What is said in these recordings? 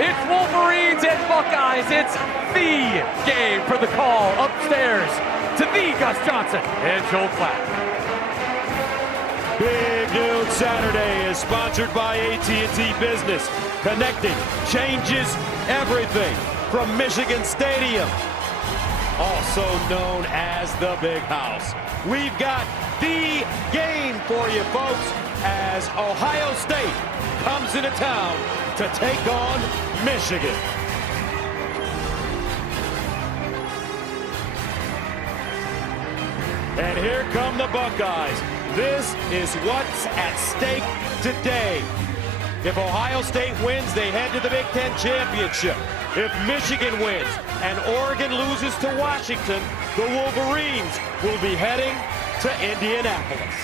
It's Wolverines and Buckeyes. It's the game for the call upstairs to the Gus Johnson and Joel Klatt. Big Noon Saturday is sponsored by AT&T Business. Connecting changes everything from Michigan Stadium, also known as the Big House. We've got the game for you, folks, as Ohio State comes into town to take on Michigan. And here come the Buckeyes. This is what's at stake today. If Ohio State wins, they head to the Big Ten Championship. If Michigan wins and Oregon loses to Washington, the Wolverines will be heading to Indianapolis.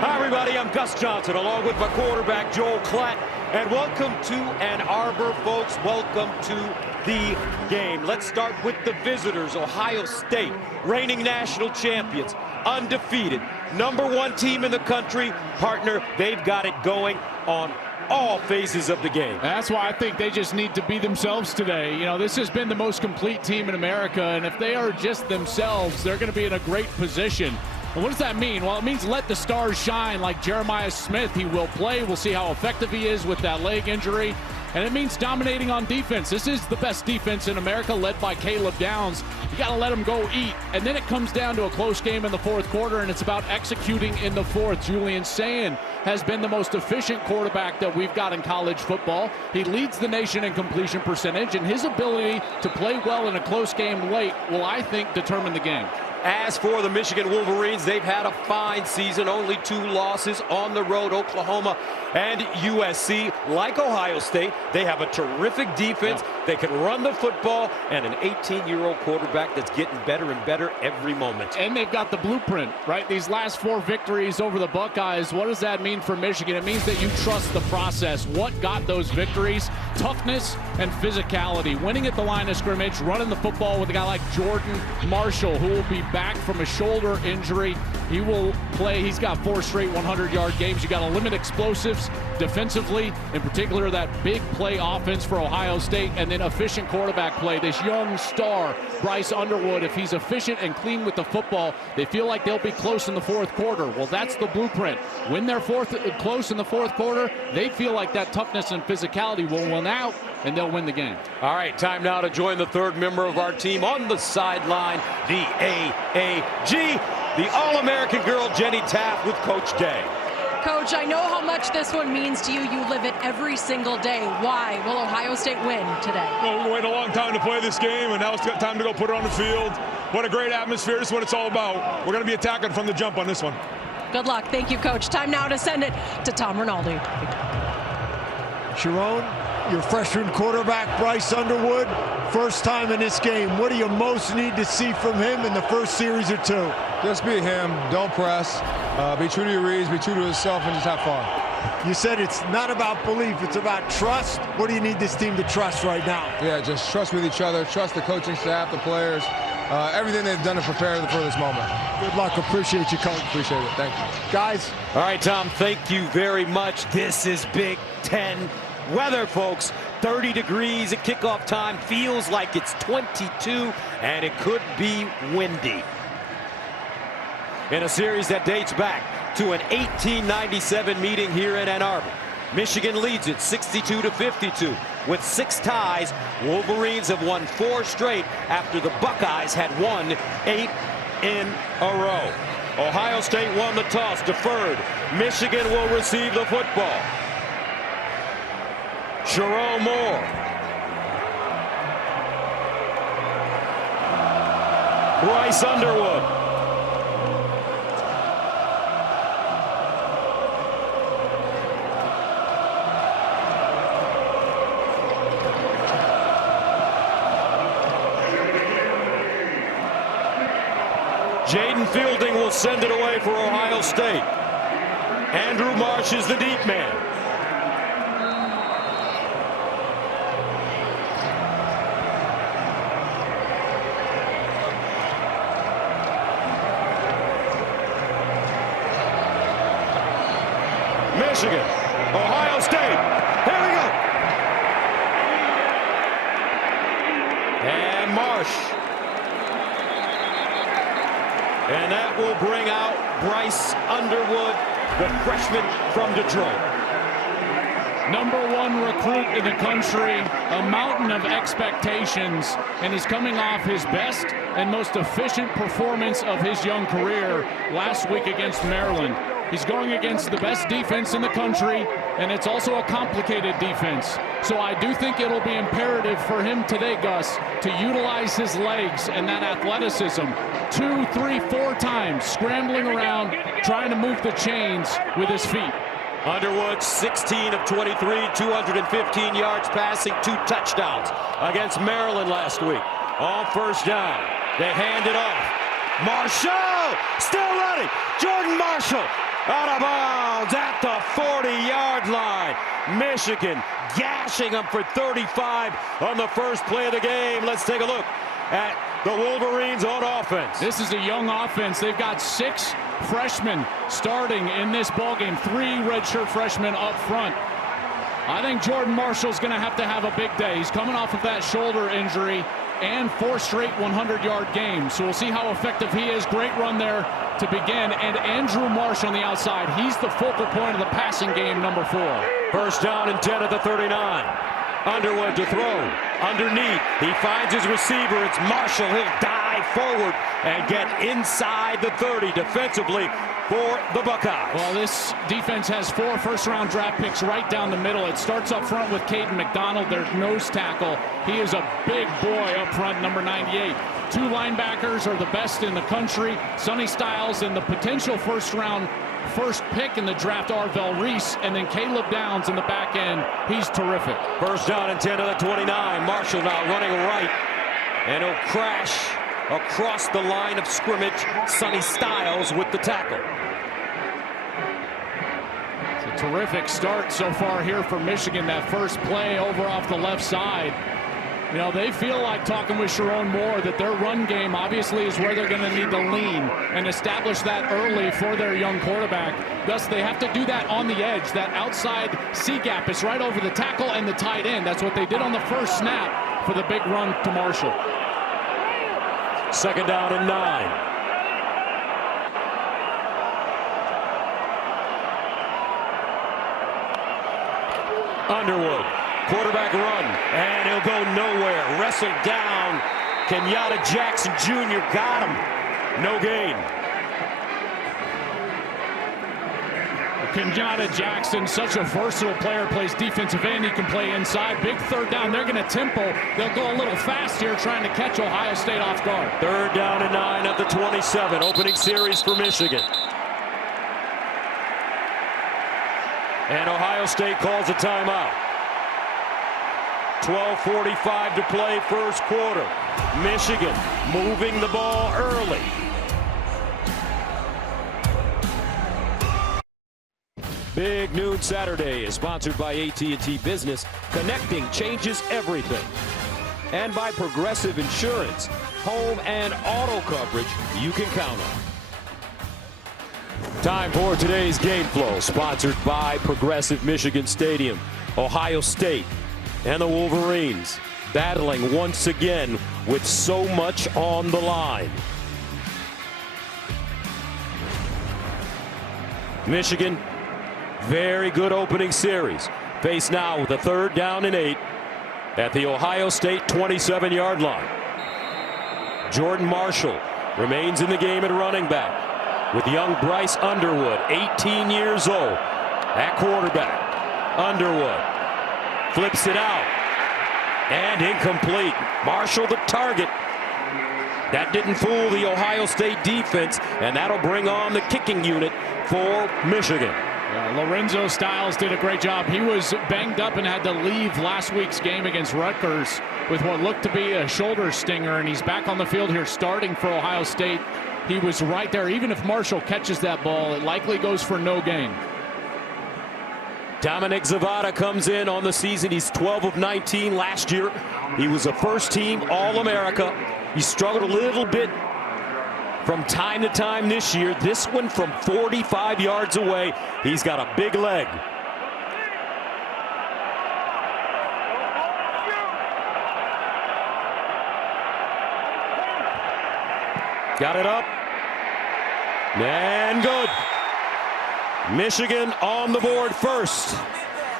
Hi, everybody. I'm Gus Johnson, along with my quarterback, Joel Klatt. And welcome to Ann Arbor, folks. Welcome to the game. Let's start with the visitors, Ohio State, reigning national champions, undefeated, #1 team in the country. Partner, they've got it going on all phases of the game. That's why I think they just need to be themselves today. You know, this has been the most complete team in America, and if they are just themselves, they're going to be in a great position. And what does that mean? Well, it means let the stars shine like Jeremiah Smith. He will play. We'll see how effective he is with that leg injury. And it means dominating on defense. This is the best defense in America, led by Caleb Downs. You got to let him go eat. And then it comes down to a close game in the fourth quarter, and it's about executing in the fourth. Julian Sayin has been the most efficient quarterback that we've got in college football. He leads the nation in completion percentage, and his ability to play well in a close game late will, I think, determine the game. As for the Michigan Wolverines, they've had a fine season, only 2 losses on the road, Oklahoma and USC. Like Ohio State, they have a terrific defense. They can run the football, and an 18-year-old quarterback that's getting better and better every moment. And they've got the blueprint, right? These last 4 victories over the Buckeyes, what does that mean for Michigan? It means that you trust the process. What got those victories? Toughness and physicality. Winning at the line of scrimmage, running the football with a guy like Jordan Marshall, who will be back from a shoulder injury. He will play. He's got 4 straight 100-yard games. You got to limit explosives defensively, in particular that big play offense for Ohio State, and then efficient quarterback play. This young star, Bryce Underwood, if he's efficient and clean with the football, they feel like they'll be close in the fourth quarter. Well, that's the blueprint. When they're close in the fourth quarter, they feel like that toughness and physicality will win out, and they'll win the game. All right, time now to join the third member of our team on the sideline, the AAG, the All-American girl, Jenny Taft, with Coach Day. Coach, I know how much this one means to you. You live it every single day. Why will Ohio State win today? Well, we waited a long time to play this game, and now it's got time to go put it on the field. What a great atmosphere. This is what it's all about. We're going to be attacking from the jump on this one. Good luck. Thank you, Coach. Time now to send it to Tom Rinaldi. Sharon, your freshman quarterback, Bryce Underwood, first time in this game. What do you most need to see from him in the first series or 2? Just be him. Don't press. Be true to your reads. Be true to yourself, and just have fun. You said it's not about belief. It's about trust. What do you need this team to trust right now? Yeah, just trust with each other. Trust the coaching staff, the players, everything they've done to prepare for this moment. Good luck. Appreciate you, Coach. Appreciate it. Thank you. Guys. All right, Tom, thank you very much. This is Big Ten weather, folks. 30 degrees at kickoff time. Feels like it's 22, and it could be windy. In a series that dates back to an 1897 meeting here in Ann Arbor, Michigan leads it 62-52. With 6 ties, Wolverines have won 4 straight after the Buckeyes had won 8 in a row. Ohio State won the toss, deferred. Michigan will receive the football. Jerome Moore. Bryce Underwood. Jaden Fielding will send it away for Ohio State. Andrew Marsh is the deep man. Michigan, Ohio State, here we go. And Marsh. And that will bring out Bryce Underwood, the freshman from Detroit. #1 recruit in the country, a mountain of expectations, and he's coming off his best and most efficient performance of his young career last week against Maryland. He's going against the best defense in the country, and it's also a complicated defense. So I do think it'll be imperative for him today, Gus, to utilize his legs and that athleticism 2, 3, 4 times, scrambling around, trying to move the chains with his feet. Underwood, 16 of 23, 215 yards passing, 2 touchdowns against Maryland last week. On first down, they hand it off. Marshall, still running. Jordan Marshall, out of bounds at the 40-yard line. Michigan gashing them for 35 on the first play of the game. Let's take a look at the Wolverines on offense. This is a young offense. They've got 6 freshmen starting in this ballgame, 3 redshirt freshmen up front. I think Jordan Marshall's going to have a big day. He's coming off of that shoulder injury and 4 straight 100-yard games. So we'll see how effective he is. Great run there to begin. And Andrew Marsh on the outside. He's the focal point of the passing game, #4. First down and 10 at the 39. Underwood to throw. Underneath. He finds his receiver. It's Marshall. He'll dive forward and get inside the 30 defensively for the Buckeyes. Well, this defense has 4 first-round draft picks right down the middle. It starts up front with Caden McDonald, their nose tackle. He is a big boy up front, number 98. 2 linebackers are the best in the country. Sonny Styles and the potential first pick in the draft, Arvell Reese, and then Caleb Downs in the back end. He's terrific. First down and 10 at the 29. Marshall now running right, and he'll crash across the line of scrimmage. Sonny Styles with the tackle. It's a terrific start so far here for Michigan. That first play over off the left side. You know, they feel like, talking with Sharon Moore, that their run game obviously is where they're going to need to lean and establish that early for their young quarterback. Thus, they have to do that on the edge. That outside C gap is right over the tackle and the tight end. That's what they did on the first snap for the big run to Marshall. Second down and 9. Underwood, quarterback run, and he'll go nowhere. Wrestled down. Kenyatta Jackson Jr. got him. No gain. Kenyatta Jackson, such a versatile player, plays defensive end. He can play inside. Big third down. They're going to tempo. They'll go a little fast here, trying to catch Ohio State off guard. Third down and 9 at the 27. Opening series for Michigan. And Ohio State calls a timeout. 12:45 to play first quarter. Michigan moving the ball early. Big Noon Saturday is sponsored by AT&T Business. Connecting changes everything. And by Progressive Insurance. Home and auto coverage you can count on. Time for today's game flow, sponsored by Progressive Michigan Stadium. Ohio State and the Wolverines battling once again with so much on the line. Michigan, very good opening series. Faced now with a third down and 8 at the Ohio State 27-yard line. Jordan Marshall remains in the game at running back with young Bryce Underwood, 18 years old, at quarterback. Underwood Flips it out. And incomplete. Marshall the target. That didn't fool the Ohio State defense, and that'll bring on the kicking unit for Michigan. Lorenzo Styles did a great job. He was banged up and had to leave last week's game against Rutgers with what looked to be a shoulder stinger, and he's back on the field here starting for Ohio State. He was right there. Even if Marshall catches that ball, it likely goes for no gain. Dominic Zavada comes in on the season. He's 12 of 19 last year. He was a first-team All-America. He struggled a little bit from time to time this year. This one from 45 yards away. He's got a big leg. Got it up. And good. Michigan on the board first.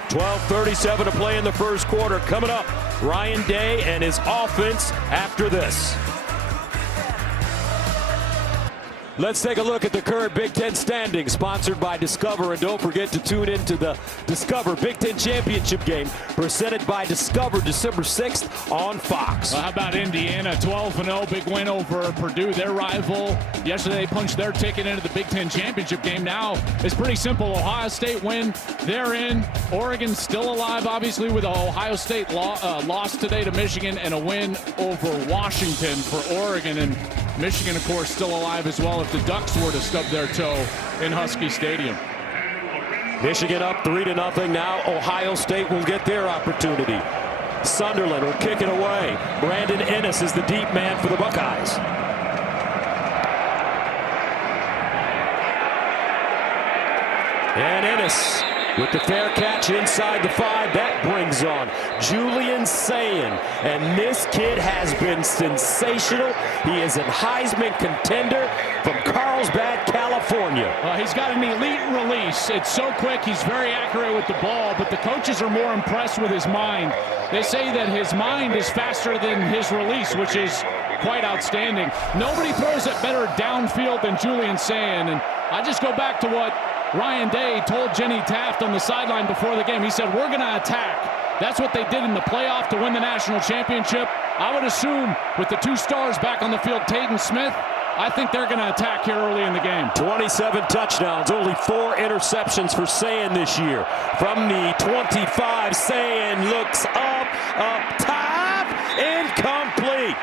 12:37 to play in the first quarter. Coming up, Ryan Day and his offense after this. Let's take a look at the current Big Ten standings, sponsored by Discover. And don't forget to tune into the Discover Big Ten Championship game, presented by Discover, December 6th on Fox. Well, how about Indiana? 12-0, big win over Purdue, their rival. Yesterday, they punched their ticket into the Big Ten Championship game. Now, it's pretty simple. Ohio State win, they're in. Oregon still alive, obviously, with Ohio State loss today to Michigan and a win over Washington for Oregon. And Michigan, of course, still alive as well if the Ducks were to stub their toe in Husky Stadium. Michigan up 3-0. Now Ohio State will get their opportunity. Sunderland will kick it away. Brandon Ennis is the deep man for the Buckeyes. And Ennis with the fair catch inside the 5. That brings on Julian Sayin. And this kid has been sensational. He is a Heisman contender from Carlsbad, California. He's got an elite release. It's so quick. He's very accurate with the ball, but the coaches are more impressed with his mind. They say that his mind is faster than his release, which is quite outstanding. Nobody throws it better downfield than Julian Sayin. And I just go back to what Ryan Day told Jenny Taft on the sideline before the game. He said, we're going to attack. That's what they did in the playoff to win the national championship. I would assume with the 2 stars back on the field, Tate and Smith, I think they're going to attack here early in the game. 27 touchdowns, only 4 interceptions for Sayin this year. From the 25, Sayin looks up top, incomplete.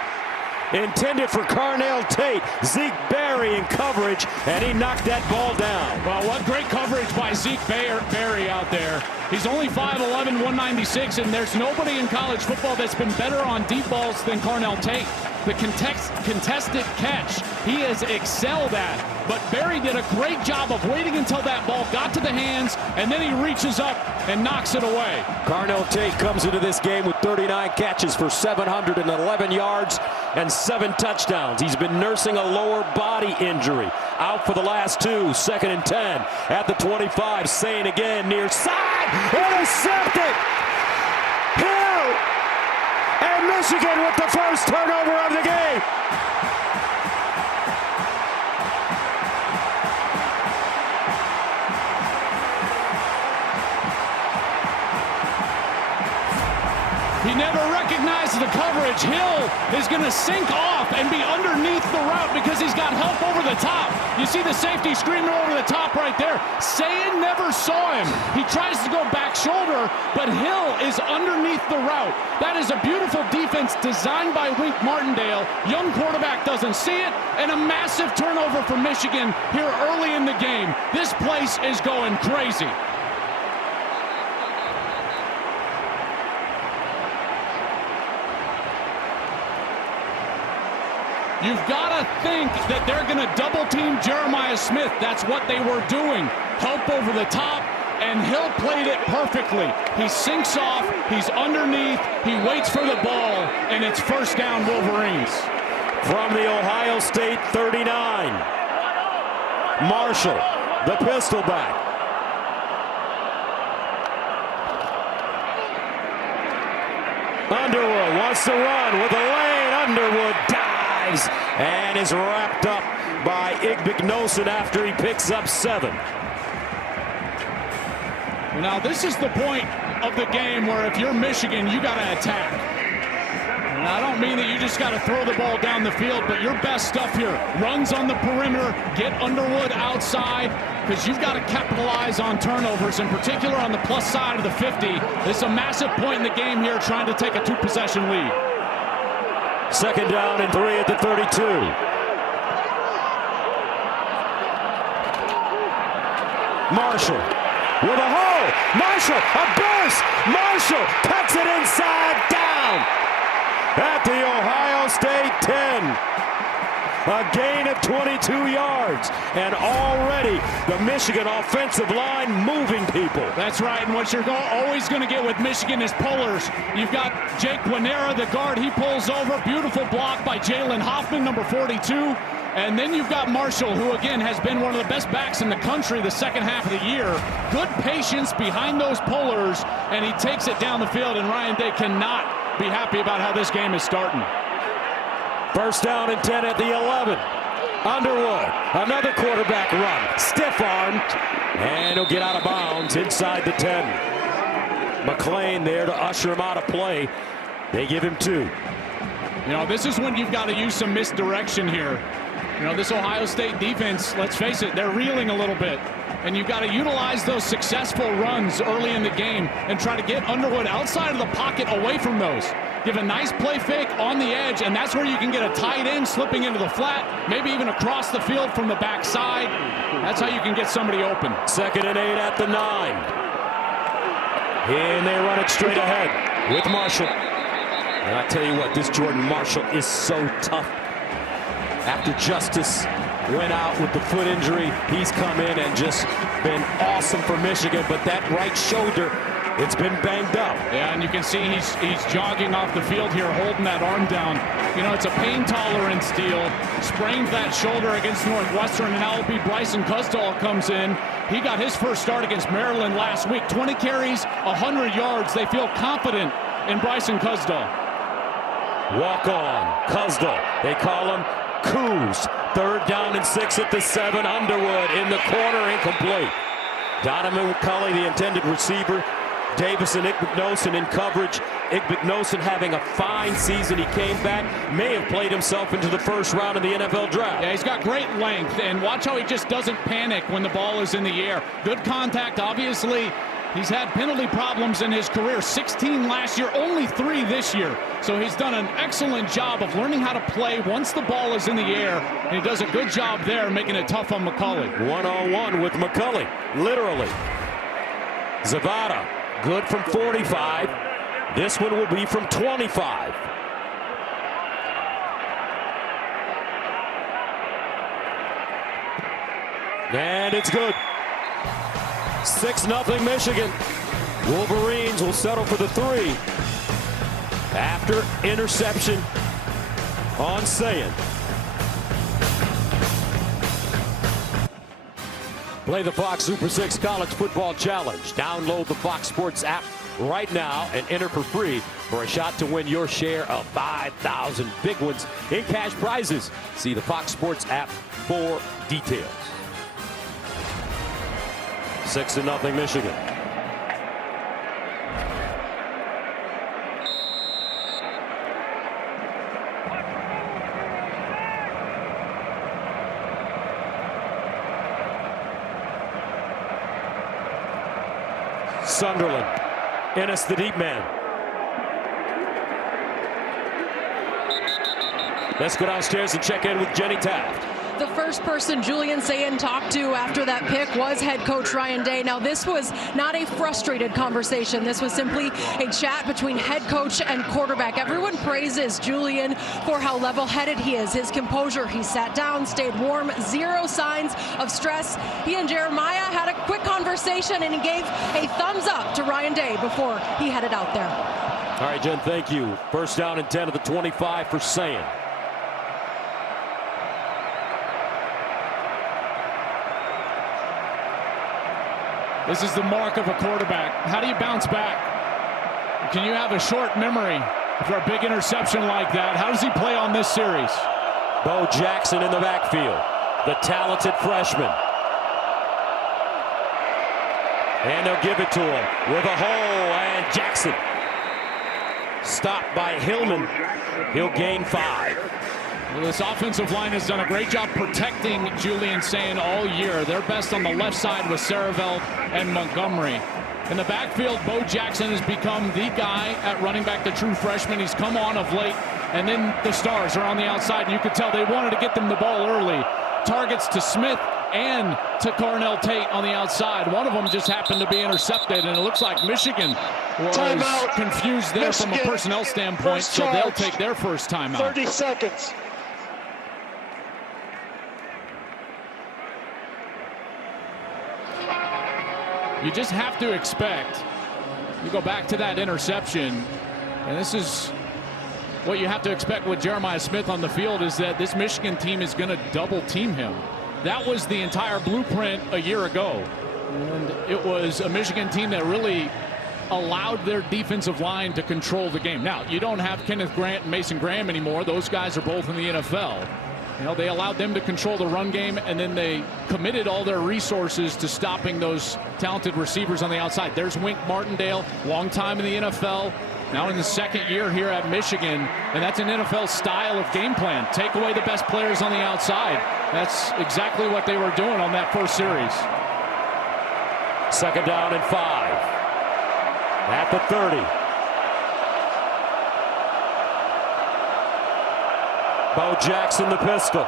Intended for Carnell Tate. Zeke Berry in coverage, and he knocked that ball down. Well, what great coverage by Zeke Berry out there. He's only 5'11", 196, and there's nobody in college football that's been better on deep balls than Carnell Tate. The contested catch, he has excelled at. But Berry did a great job of waiting until that ball got to the hands, and then he reaches up and knocks it away. Carnell Tate comes into this game with 39 catches for 711 yards and 7 touchdowns. He's been nursing a lower body injury. Out for the last 2, 2nd and 10 at the 25. Sayin again near side. Intercepted. Hill. And Michigan with the first turnover of the game. He never recognized the coverage. Hill is going to sink off and be underneath the route because he's got help over the top. You see the safety screaming over the top right there. Sayin never saw him. He tries to go back shoulder, but Hill is underneath the route. That is a beautiful defense designed by Wink Martindale. Young quarterback doesn't see it, and a massive turnover for Michigan here early in the game. This place is going crazy. You've got to think that they're going to double team Jeremiah Smith. That's what they were doing. Help over the top, and Hill played it perfectly. He sinks off, he's underneath, he waits for the ball, and it's first down Wolverines. From the Ohio State 39, Marshall, the pistol back. Underwood wants to run with a lane. Underwood dives and is wrapped up by Igbignosin after he picks up 7. Now this is the point of the game where if you're Michigan, you got to attack. And I don't mean that you just got to throw the ball down the field, but your best stuff here, runs on the perimeter, get Underwood outside, because you've got to capitalize on turnovers, in particular on the plus side of the 50. It's a massive point in the game here, trying to take a 2-possession lead. Second down and 3 at the 32. Marshall with a hole. Marshall, a burst. Marshall cuts it inside, down at the Ohio State 10. A gain of 22 yards, and already the Michigan offensive line moving people. That's right, and what you're always going to get with Michigan is pullers. You've got Jake Guanera, the guard, he pulls over. Beautiful block by Jalen Hoffman, number 42. And then you've got Marshall, who again has been one of the best backs in the country the second half of the year. Good patience behind those pullers, and he takes it down the field, and Ryan Day cannot be happy about how this game is starting. First down and 10 at the 11. Underwood, another quarterback run, stiff-armed, and he'll get out of bounds inside the 10. McClain there to usher him out of play. They give him 2. You know, this is when you've got to use some misdirection here. You know, this Ohio State defense, let's face it, they're reeling a little bit. And you've got to utilize those successful runs early in the game and try to get Underwood outside of the pocket away from those. Give a nice play fake on the edge, and that's where you can get a tight end slipping into the flat, maybe even across the field from the backside. That's how you can get somebody open. Second and 8 at the 9. And they run it straight ahead with Marshall. And I tell you what, this Jordan Marshall is so tough. After Justice went out with the foot injury, he's come in and just been awesome for Michigan, but that right shoulder, it's been banged up. Yeah, and you can see he's jogging off the field here, holding that arm down. You know, it's a pain tolerance deal. Sprained that shoulder against Northwestern, and now it'll be Bryson Cusdall comes in. He got his first start against Maryland last week. 20 carries, 100 yards. They feel confident in Bryson Cusdall. Walk on, Cusdall. They call him Coos. Third down and 6 at the 7. Underwood in the corner, incomplete. Donovan McCulley, the intended receiver. Davis and Igbinosun in coverage. Igbinosun having a fine season. He came back, may have played himself into the first round of the NFL draft. Yeah, he's got great length, and watch how he just doesn't panic when the ball is in the air. Good contact, obviously. He's had penalty problems in his career, 16 last year, only 3 this year. So he's done an excellent job of learning how to play once the ball is in the air, and he does a good job there making it tough on McCulley. One-on-one with McCulley, literally. Zavada, good from 45. This one will be from 25. And it's good. 6-0 Michigan. Wolverines will settle for the 3 after interception on Sayin. Play the Fox Super 6 College Football Challenge. Download the Fox Sports app right now and enter for free for a shot to win your share of 5,000 big ones in cash prizes. See the Fox Sports app for details. 6-0 Michigan. Sunderland. Ennis, the deep man. Let's go downstairs and check in with Jenny Taft. The first person Julian Sayin talked to after that pick was head coach Ryan Day. Now, this was not a frustrated conversation. This was simply a chat between head coach and quarterback. Everyone praises Julian for how level-headed he is, his composure. He sat down, stayed warm, 0 signs of stress. He and Jeremiah had a quick conversation, and he gave a thumbs up to Ryan Day before he headed out there. All right, Jen, thank you. First down and 10 of the 25 for Sayin. This is the mark of a quarterback. How do you bounce back? Can you have a short memory for a big interception like that? How does he play on this series? Bo Jackson in the backfield, the talented freshman. And they'll give it to him with a hole, and Jackson stopped by Hillman. He'll gain 5. Well, this offensive line has done a great job protecting Julian Sayin all year. They're best on the left side with Saravelt and Montgomery. In the backfield, Bo Jackson has become the guy at running back, the true freshman. He's come on of late, and then the stars are on the outside, and you could tell they wanted to get them the ball early. Targets to Smith and to Carnell Tate on the outside. One of them just happened to be intercepted, and it looks like Michigan was confused there from a personnel standpoint, so they'll take their first timeout. 30 seconds. You just have to expect, you go back to that interception, and this is what you have to expect with Jeremiah Smith on the field, is that this Michigan team is going to double team him. That was the entire blueprint a year ago. And it was a Michigan team that really allowed their defensive line to control the game. Now, you don't have Kenneth Grant and Mason Graham anymore. Those guys are both in the NFL. You know, they allowed them to control the run game, and then they committed all their resources to stopping those talented receivers on the outside. There's Wink Martindale, long time in the NFL, now in the second year here at Michigan, and that's an NFL style of game plan. Take away the best players on the outside. That's exactly what they were doing on that first series. 2nd down and 5. At the 30. Bo Jackson, the pistol.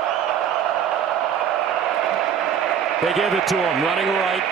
They give it to him, running right.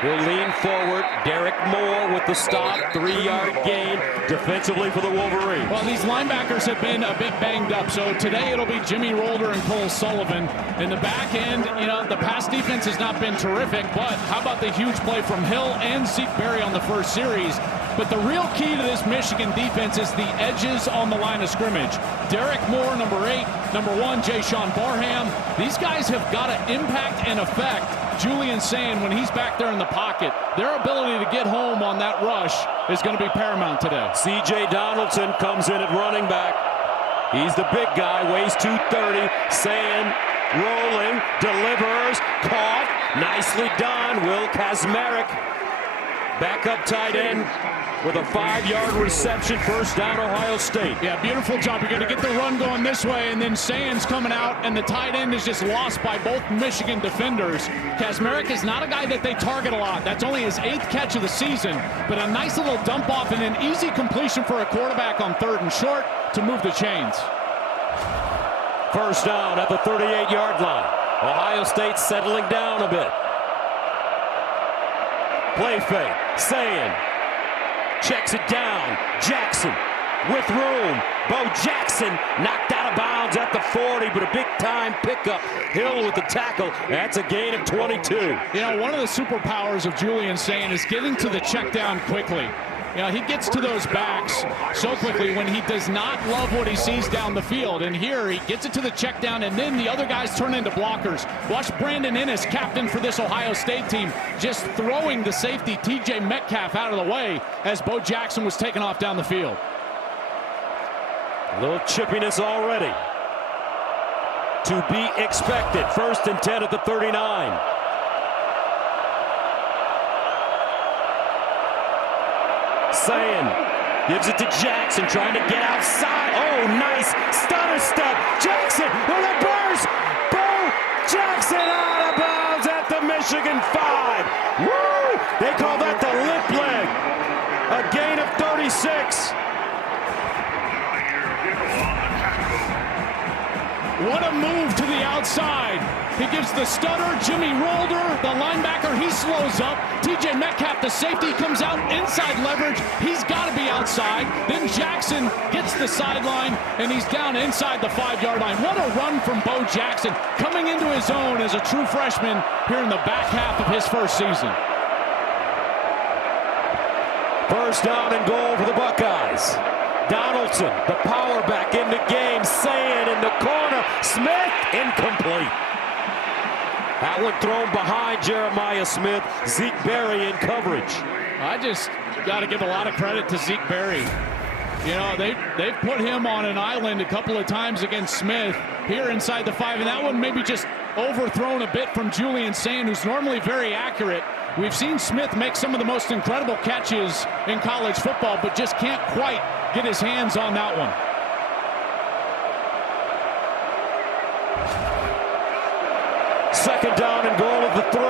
He'll lean forward. Derek Moore with the stop, 3-yard gain defensively for the Wolverines. Well, these linebackers have been a bit banged up, so today it'll be Jimmy Rolder and Cole Sullivan. In the back end, you know, the pass defense has not been terrific, but how about the huge play from Hill and Zeke Berry on the first series? But the real key to this Michigan defense is the edges on the line of scrimmage. Derek Moore, number 8, number 1, Jay-Sean Barham. These guys have got to impact and affect Julian Sayin when he's back there in the pocket. Their ability to get home on that rush is going to be paramount today. C.J. Donaldson comes in at running back. He's the big guy, weighs 230. Sayin rolling, delivers, caught, nicely done. Will Kazmarek, backup tight end, with a 5-yard reception, first down, Ohio State. Yeah, beautiful job. You're going to get the run going this way, and then Sayin's coming out, and the tight end is just lost by both Michigan defenders. Kazmarek is not a guy that they target a lot. That's only his 8th catch of the season, but a nice little dump off and an easy completion for a quarterback on 3rd and short to move the chains. First down at the 38-yard line. Ohio State settling down a bit. Play fake. Sayin checks it down. Jackson with room. Bo Jackson knocked out of bounds at the 40, but a big-time pickup. Hill with the tackle. That's a gain of 22. You know, one of the superpowers of Julian Sayin is getting to the check down quickly. You know, he gets to those backs so quickly when he does not love what he sees down the field. And here he gets it to the check down, and then the other guys turn into blockers. Watch Brandon Ennis, captain for this Ohio State team, just throwing the safety T.J. Metcalf out of the way as Bo Jackson was taken off down the field. A little chippiness already to be expected. 1st and 10 at the 39. Sayin gives it to Jackson, trying to get outside. Oh, nice stunner step. Jackson with a burst. Bo Jackson out of bounds at the Michigan 5. Woo! They call that the limp leg. A gain of 36. What a move to the outside. He gives the stutter. Jimmy Rolder, the linebacker, he slows up. T.J. Metcalf, the safety, comes out inside leverage. He's got to be outside. Then Jackson gets the sideline, and he's down inside the 5-yard line. What a run from Bo Jackson, coming into his own as a true freshman here in the back half of his first season. First down and goal for the Buckeyes. Donaldson, the power back in the game. Sayin in the corner. Smith, incomplete. That one thrown behind Jeremiah Smith. Zeke Berry in coverage. I just got to give a lot of credit to Zeke Berry. You know, they've put him on an island a couple of times against Smith here inside the 5, and that one maybe just overthrown a bit from Julian Sayin, who's normally very accurate. We've seen Smith make some of the most incredible catches in college football, but just can't quite get his hands on that one. Second down and goal at the 3.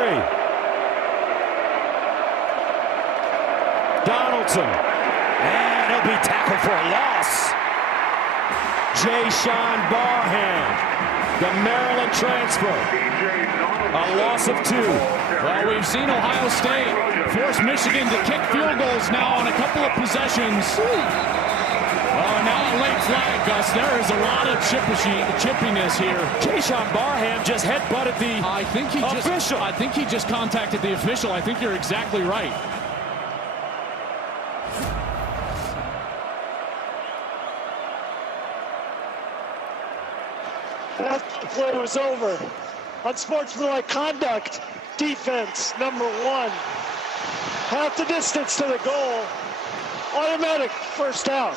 Donaldson. And he'll be tackled for a loss. Jay-Sean Barham, the Maryland transfer. A loss of 2. Well, we've seen Ohio State force Michigan to kick field goals now on a couple of possessions. Oh, now a late flag, Gus. There is a lot of chippiness here. Jay-Sean Barham just headbutted the official. I think he just contacted the official. I think you're exactly right. After the play was over, unsportsmanlike conduct, defense, number 1. Half the distance to the goal, automatic first down.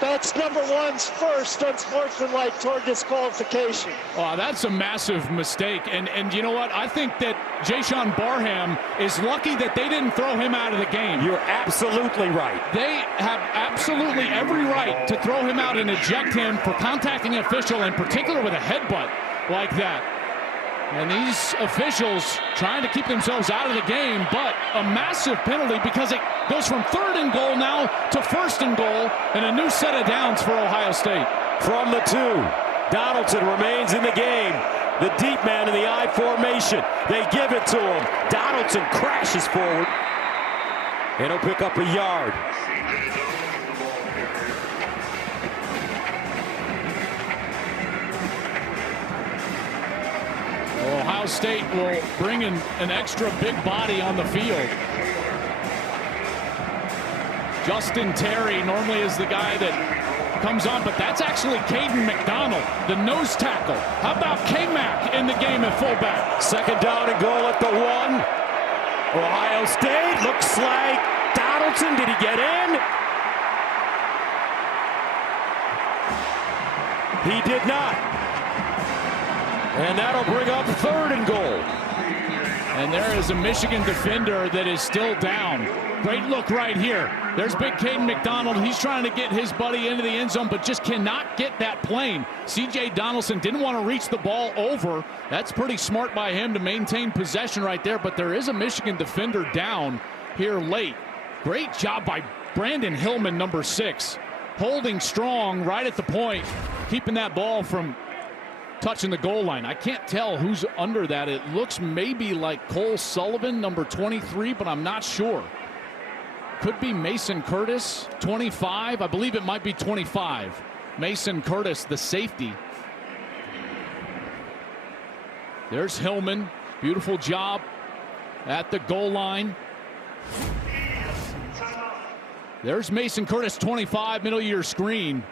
That's number 1's first unsportsmanlike toward disqualification. Oh, that's a massive mistake. And you know what? I think that Jay-Sean Barham is lucky that they didn't throw him out of the game. You're absolutely right. They have absolutely every right to throw him out and eject him for contacting an official, in particular with a headbutt like that. And these officials trying to keep themselves out of the game, but a massive penalty because it goes from 3rd and goal now to 1st and goal, and a new set of downs for Ohio State. From the 2, Donaldson remains in the game. The deep man in the I formation. They give it to him. Donaldson crashes forward, and he'll pick up a yard. Ohio State will bring in an extra big body on the field. Justin Terry normally is the guy that comes on, but that's actually Caden McDonald, the nose tackle. How about K-Mac in the game at fullback? Second down and goal at the 1. Ohio State looks like Donaldson. Did he get in? He did not. And that'll bring up 3rd and goal. And there is a Michigan defender that is still down. Great look right here. There's big Caden McDonald. He's trying to get his buddy into the end zone, but just cannot get that plane. C.J. Donaldson didn't want to reach the ball over. That's pretty smart by him to maintain possession right there, but there is a Michigan defender down here late. Great job by Brandon Hillman, number 6. Holding strong right at the point, keeping that ball from touching the goal line. I can't tell who's under that. It looks maybe like Cole Sullivan, number 23, but I'm not sure. Could be Mason Curtis, 25. I believe it might be 25. Mason Curtis, the safety. There's Hillman. Beautiful job at the goal line. There's Mason Curtis, 25, middle of your screen.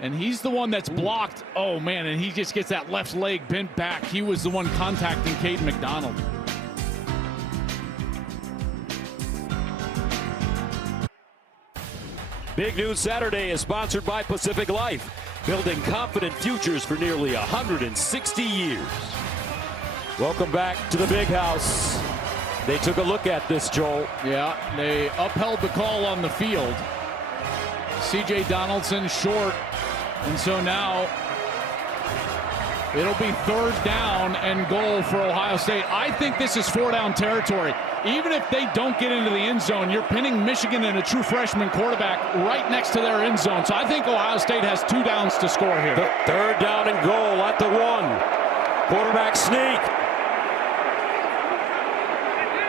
And he's the one that's blocked. Oh, man, and he just gets that left leg bent back. He was the one contacting Caden McDonald. Big News Saturday is sponsored by Pacific Life, building confident futures for nearly 160 years. Welcome back to the Big House. They took a look at this, Joel. Yeah, they upheld the call on the field. C.J. Donaldson short, and so now it'll be 3rd down and goal for Ohio State. I think this is 4-down territory. Even if they don't get into the end zone, you're pinning Michigan and a true freshman quarterback right next to their end zone. So I think Ohio State has 2 downs to score here. 3rd down and goal at the 1. Quarterback sneak.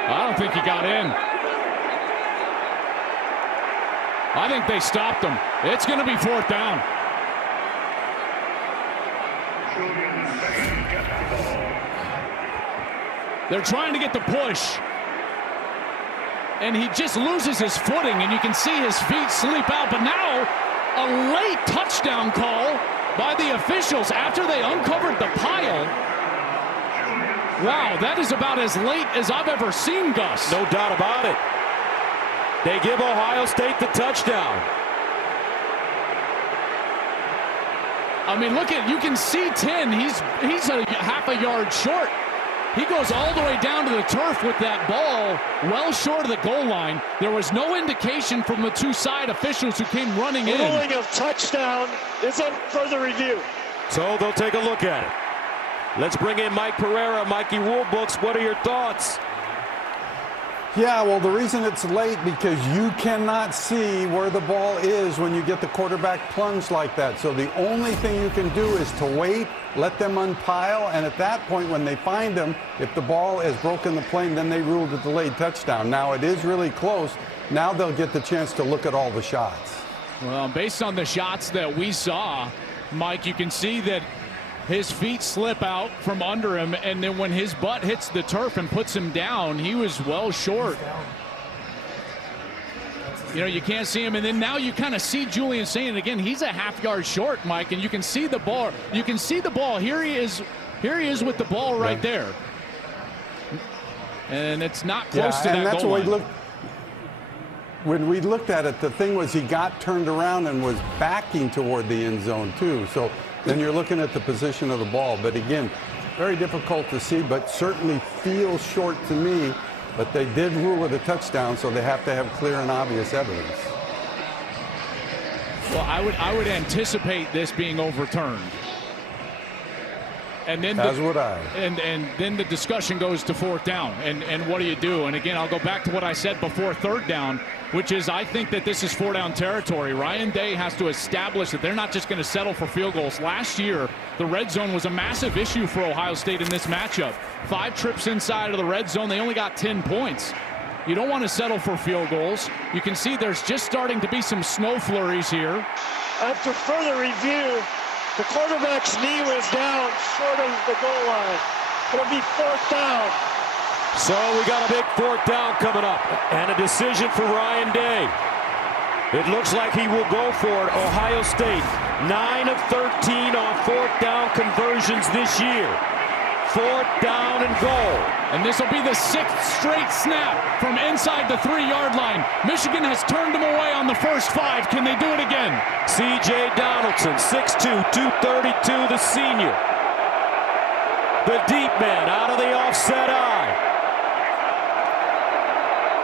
I don't think he got in. I think they stopped him. It's going to be 4th down. They're trying to get the push. And he just loses his footing, and you can see his feet sleep out. But now, a late touchdown call by the officials after they uncovered the pile. Wow, that is about as late as I've ever seen, Gus. No doubt about it. They give Ohio State the touchdown. I mean, look at, you can see 10. He's a half a yard short. He goes all the way down to the turf with that ball, well short of the goal line. There was no indication from the two side officials who came running in. Ruling of touchdown is on further review. So they'll take a look at it. Let's bring in Mike Pereira. Mikey Rulebooks, what are your thoughts? Yeah, well, the reason it's late because you cannot see where the ball is when you get the quarterback plunged like that. So the only thing you can do is to wait, let them unpile, and at that point when they find him, if the ball has broken the plane, then they ruled a delayed touchdown. Now it is really close. Now they'll get the chance to look at all the shots. Well, based on the shots that we saw, Mike, you can see that his feet slip out from under him, and then when his butt hits the turf and puts him down, he was well short. You know, you can't see him, and then now you kind of see Julian saying again, he's a half yard short, Mike, and you can see the ball. You can see the ball. Here he is with the ball right there. And it's not close to that goal line. When we looked at it, the thing was he got turned around and was backing toward the end zone too. So then you're looking at the position of the ball. But again, very difficult to see, but certainly feels short to me. But they did rule it a touchdown, so they have to have clear and obvious evidence. Well, I would anticipate this being overturned. And then As would I. And then the discussion goes to fourth down. And what do you do? And again, I'll go back to what I said before third down, which is I think that this is four down territory. Ryan Day has to establish that they're not just going to settle for field goals. Last year, the red zone was a massive issue for Ohio State in this matchup. 5 trips inside of the red zone. They only got 10 points. You don't want to settle for field goals. You can see there's just starting to be some snow flurries here. After further review, the quarterback's knee was down short of the goal line. It'll be fourth down. So we got a big fourth down coming up and a decision for Ryan Day. It looks like he will go for it. Ohio State, 9 of 13 on fourth down conversions this year. Fourth down and goal. And this will be the 6th straight snap from inside the 3-yard line. Michigan has turned them away on the first 5. Can they do it again? C.J. Donaldson, 6'2", 232, the senior. The deep man out of the offset eye.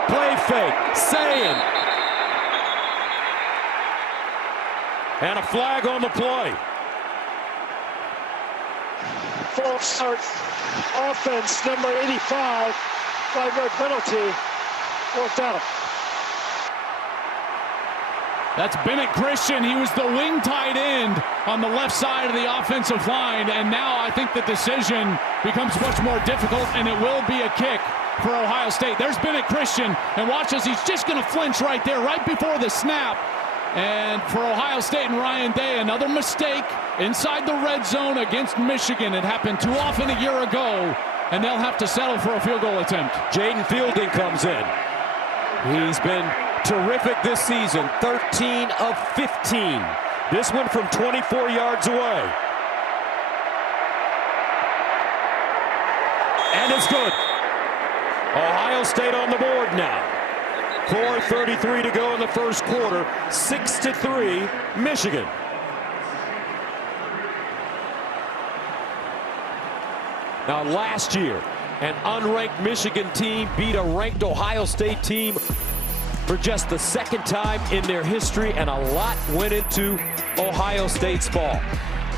Play fake, saying. And a flag on the play. False start offense, number 85, 5-yard penalty, fourth down. That's Bennett Christian. He was the wing tight end on the left side of the offensive line, and now I think the decision becomes much more difficult, and it will be a kick for Ohio State. There's Bennett Christian, and watch as he's just going to flinch right there, right before the snap. And for Ohio State and Ryan Day, another mistake inside the red zone against Michigan. It happened too often a year ago, and they'll have to settle for a field goal attempt. Jaden Fielding comes in. He's been terrific this season, 13 of 15. This one from 24 yards away. And it's good. Ohio State on the board now. 4:33 to go in the first quarter. 6-3, Michigan. Now last year, an unranked Michigan team beat a ranked Ohio State team for just the second time in their history, and a lot went into Ohio State's ball.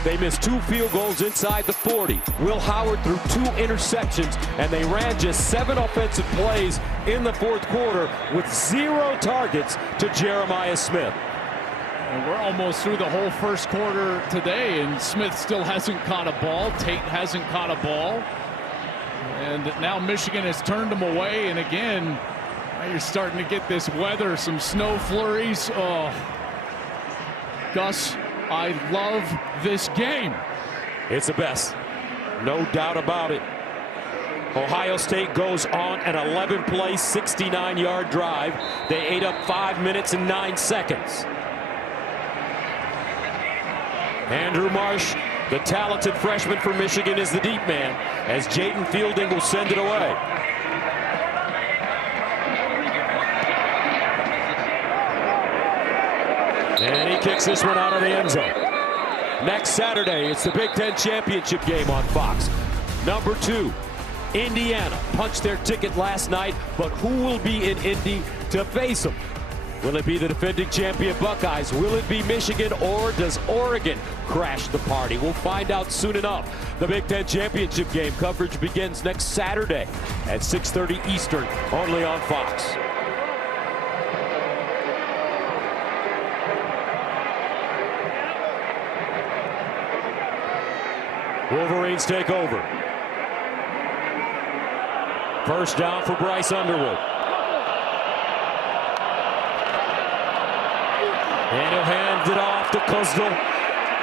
They missed 2 field goals inside the 40. Will Howard threw 2 interceptions, and they ran just 7 offensive plays in the fourth quarter with 0 targets to Jeremiah Smith. And we're almost through the whole first quarter today, and Smith still hasn't caught a ball. Tate hasn't caught a ball. And now Michigan has turned them away, and again, now you're starting to get this weather, some snow flurries. Oh, Gus, I love this game. It's the best, no doubt about it. Ohio State goes on an 11-play, 69-yard drive. They ate up 5 minutes and 9 seconds. Andrew Marsh, the talented freshman for Michigan, is the deep man, as Jaden Fielding will send it away. And he kicks this one out of the end zone. Next Saturday, it's the Big Ten Championship game on Fox. Number 2, Indiana punched their ticket last night, but who will be in Indy to face them? Will it be the defending champion Buckeyes? Will it be Michigan, or does Oregon crash the party? We'll find out soon enough. The Big Ten Championship game coverage begins next Saturday at 6:30 Eastern, only on Fox. Wolverines take over. First down for Bryce Underwood. And he'll hand it off to Kozdal.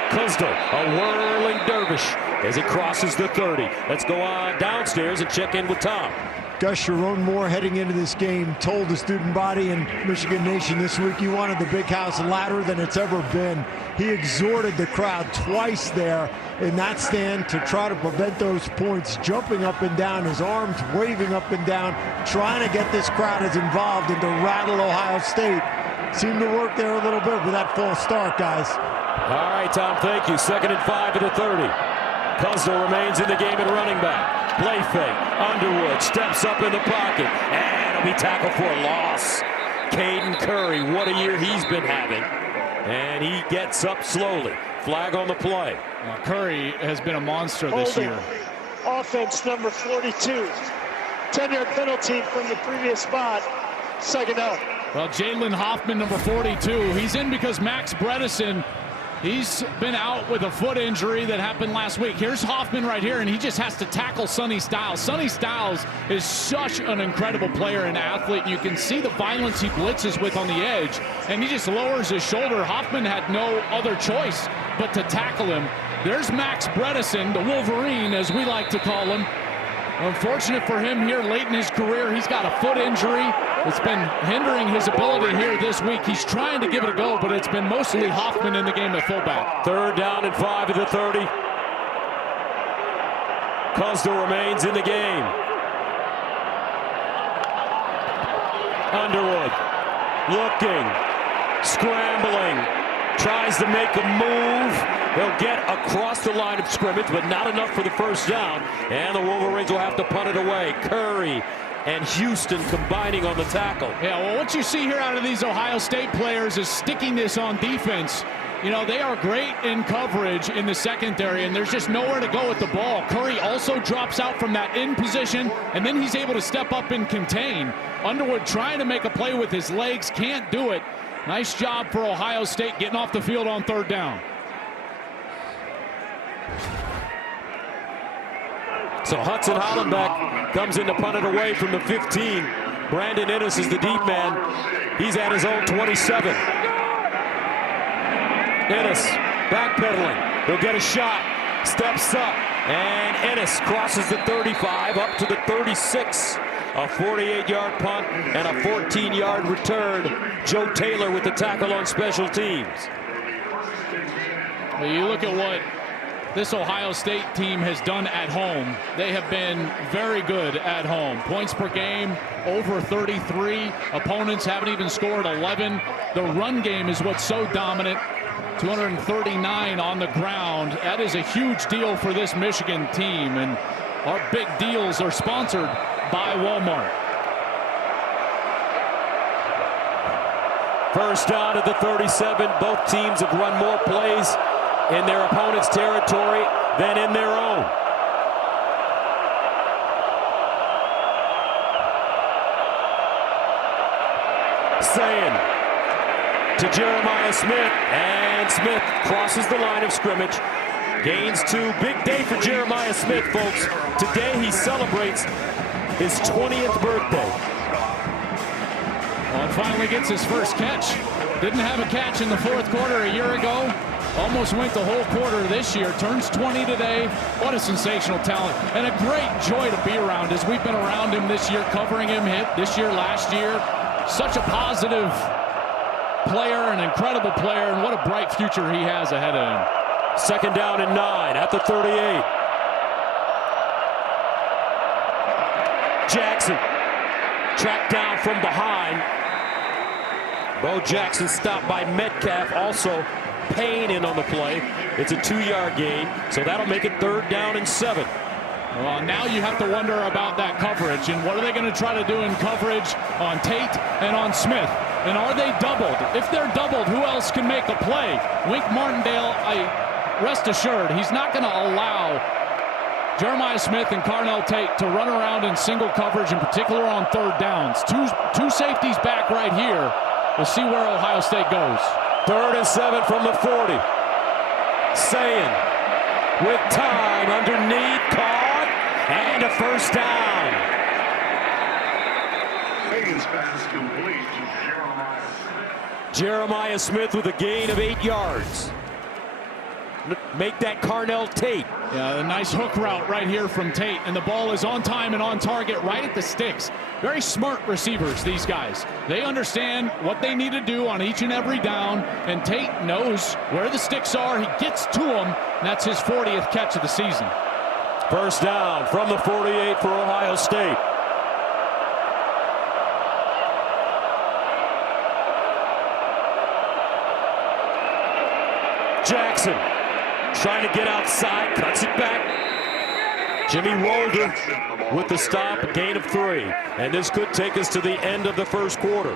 Kozdal, a whirling dervish as he crosses the 30. Let's go on downstairs and check in with Tom. Gus, Sharon Moore heading into this game told the student body and Michigan Nation this week he wanted the big house louder than it's ever been. He exhorted the crowd twice there in that stand to try to prevent those points, jumping up and down, his arms waving up and down, trying to get this crowd as involved and to rattle Ohio State. Seemed to work there a little bit with that false start, guys. All right, Tom, thank you. 2nd and 5 at the 30. Kozdal remains in the game at running back. Play fake. Underwood steps up in the pocket, and it'll be tackled for a loss. Caden Curry, what a year he's been having. And he gets up slowly. Flag on the play. Curry has been a monster this year. Offense number 42. 10-yard penalty from the previous spot. 2nd out. Well, Jalen Hoffman, number 42, he's in because Max Bredesen, he's been out with a foot injury that happened last week. Here's Hoffman right here, and he just has to tackle Sonny Styles. Sonny Styles is such an incredible player and athlete. You can see the violence he blitzes with on the edge, and he just lowers his shoulder. Hoffman had no other choice but to tackle him. There's Max Bredesen, the Wolverine, as we like to call him. Unfortunate for him here late in his career, he's got a foot injury. It's been hindering his ability here this week. He's trying to give it a go, but it's been mostly Hoffman in the game at fullback. 3rd down and 5 at the 30. Kozdal remains in the game. Underwood looking, scrambling, tries to make a move. He'll get across the line of scrimmage, but not enough for the first down. And the Wolverines will have to punt it away. Curry and Houston combining on the tackle. Yeah, well, what you see here out of these Ohio State players is stickiness on defense. You know, they are great in coverage in the secondary, and there's just nowhere to go with the ball. Curry also drops out from that in position, and then he's able to step up and contain. Underwood trying to make a play with his legs, can't do it. Nice job for Ohio State getting off the field on 3rd down. So Hudson Hollenbeck comes in to punt it away from the 15. Brandon Ennis is the deep man. He's at his own 27. Ennis backpedaling. He'll get a shot. Steps up. And Ennis crosses the 35 up to the 36. A 48-yard punt and a 14-yard return. Joe Taylor with the tackle on special teams. Well, you look at what this Ohio State team has done at home. They have been very good at home. Points per game over 33. Opponents haven't even scored 11. The run game is what's so dominant. 239 on the ground. That is a huge deal for this Michigan team. And our big deals are sponsored by Walmart. First down at the 37. Both teams have run more plays in their opponent's territory than in their own. Sayin to Jeremiah Smith, and Smith crosses the line of scrimmage. Gains 2. Big day for Jeremiah Smith, folks. Today he celebrates his 20th birthday. Well, and finally gets his first catch. Didn't have a catch in the 4th quarter a year ago. Almost went the whole quarter this year. Turns 20 today. What a sensational talent. And a great joy to be around as we've been around him this year, covering him this year, last year. Such a positive player, an incredible player, and what a bright future he has ahead of him. 2nd down and 9 at the 38. Jackson tracked down from behind. Bo Jackson stopped by Metcalf, also Payne in on the play. It's a 2-yard gain, so that'll make it 3rd down and 7. Well, now you have to wonder about that coverage, and what are they going to try to do in coverage on Tate and on Smith? And are they doubled? If they're doubled, who else can make a play? Wink Martindale, rest assured, he's not going to allow Jeremiah Smith and Carnell Tate to run around in single coverage, in particular on 3rd downs. Two safeties back right here. We'll see where Ohio State goes. 3rd and 7 from the 40. Sayin with time underneath, caught, and a 1st down. Pass complete to Jeremiah Smith with a gain of 8 yards. Make that Carnell Tate. Yeah, a nice hook route right here from Tate, and the ball is on time and on target right at the sticks. Very smart receivers, these guys. They understand what they need to do on each and every down, and Tate knows where the sticks are. He gets to them, and that's his 40th catch of the season. 1st down from the 48 for Ohio State. Jackson trying to get outside, cuts it back. Jimmy Rolder with the stop, a gain of 3. And this could take us to the end of the 1st quarter.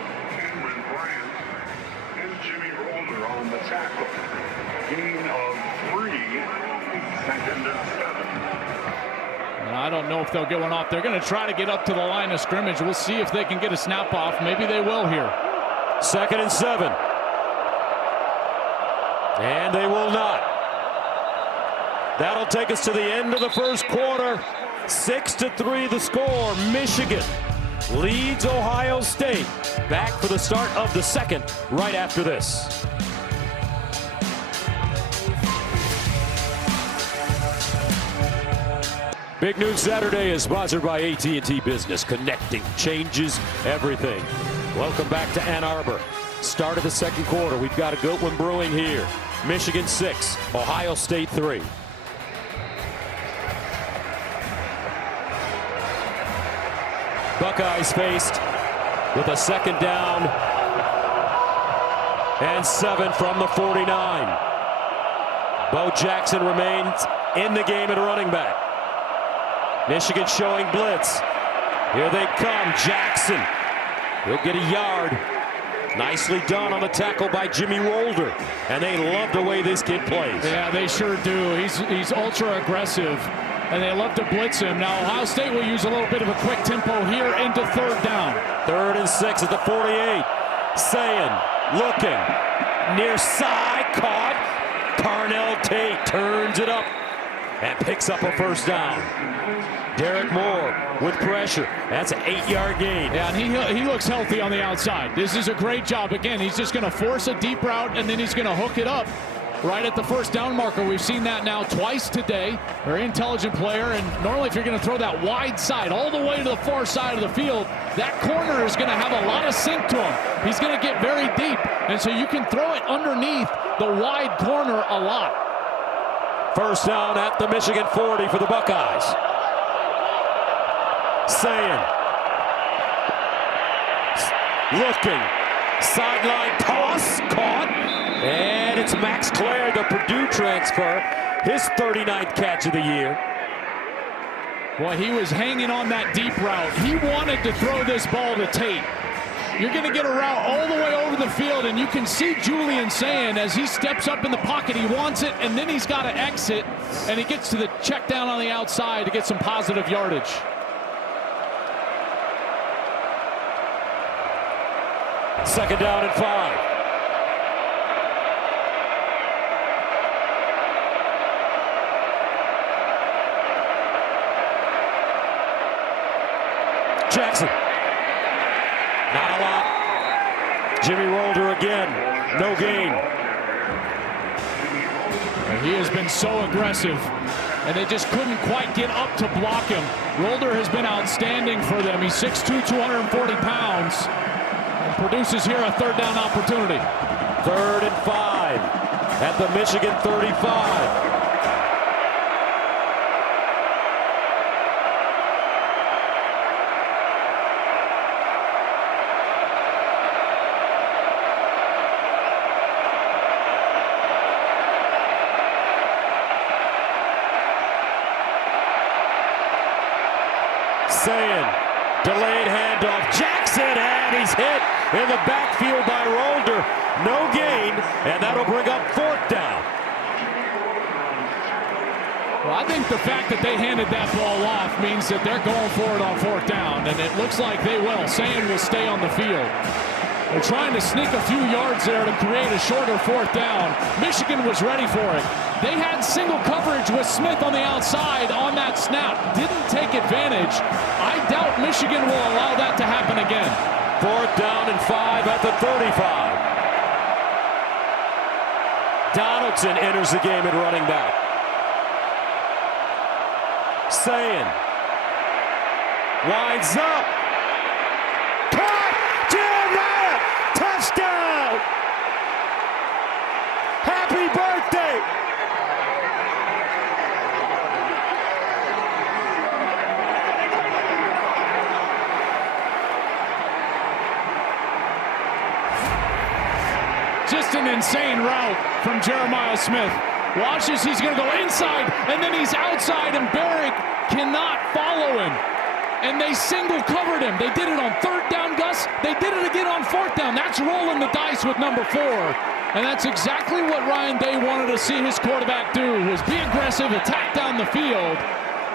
Jimmy Rolder on the tackle. Gain of 3. 2nd and 7. And I don't know if they'll get one off. They're going to try to get up to the line of scrimmage. We'll see if they can get a snap off. Maybe they will here. 2nd and 7. And they will not. That'll take us to the end of the 1st quarter. 6-3 the score. Michigan leads Ohio State. Back for the start of the 2nd right after this. Big Noon Saturday is sponsored by AT&T Business. Connecting changes everything. Welcome back to Ann Arbor. Start of the 2nd quarter. We've got a good one brewing here. Michigan 6, Ohio State 3. Buckeyes faced with a 2nd down and 7 from the 49. Bo Jackson remains in the game at running back. Michigan showing blitz. Here they come. Jackson. He'll get a yard. Nicely done on the tackle by Jimmy Rolder. And they love the way this kid plays. Yeah, they sure do. He's ultra aggressive, and they love to blitz him. Now, Ohio State will use a little bit of a quick tempo here into 3rd down. 3rd and 6 at the 48. Sayin looking. Near side, caught. Carnell Tate turns it up and picks up a 1st down. Derek Moore with pressure. That's an 8-yard gain. Yeah, and he looks healthy on the outside. This is a great job. Again, he's just going to force a deep route, and then he's going to hook it up right at the 1st down marker. We've seen that now twice today. Very intelligent player, and normally if you're going to throw that wide side all the way to the far side of the field, that corner is going to have a lot of sink to him. He's going to get very deep, and so you can throw it underneath the wide corner a lot. 1st down at the Michigan 40 for the Buckeyes. Sayin looking, sideline toss, caught, and it's Max Clare, the Purdue transfer, his 39th catch of the year. Boy, he was hanging on that deep route. He wanted to throw this ball to Tate. You're going to get a route all the way over the field, and you can see Julian Sayin as he steps up in the pocket. He wants it, and then he's got to exit, and he gets to the check down on the outside to get some positive yardage. Second down and 5. Jackson. Not a lot. Jimmy Rolder again. No gain. He has been so aggressive, and they just couldn't quite get up to block him. Rolder has been outstanding for them. He's 6'2", 240 pounds. And produces here a 3rd down opportunity. 3rd and 5 at the Michigan 35. Sayin, delayed handoff. Jackson, and he's hit in the backfield by Rolder. No gain, and that'll bring up 4th down. Well, I think the fact that they handed that ball off means that they're going for it on 4th down, and it looks like they will. Sayin will stay on the field. They're trying to sneak a few yards there to create a shorter 4th down. Michigan was ready for it. They had single coverage with Smith on the outside on that snap. Didn't take advantage. I doubt Michigan will allow that to happen again. 4th down and 5 at the 35. Donaldson enters the game at running back. Sayin winds up. Caught! Jeremiah! Touchdown! Happy birthday! Just an insane route from Jeremiah Smith. Watches, he's going to go inside, and then he's outside, and Barrick cannot follow him. And they single covered him. They did it on 3rd down, Gus. They did it again on 4th down. That's rolling the dice with number 4. And that's exactly what Ryan Day wanted to see his quarterback do, was be aggressive, attack down the field.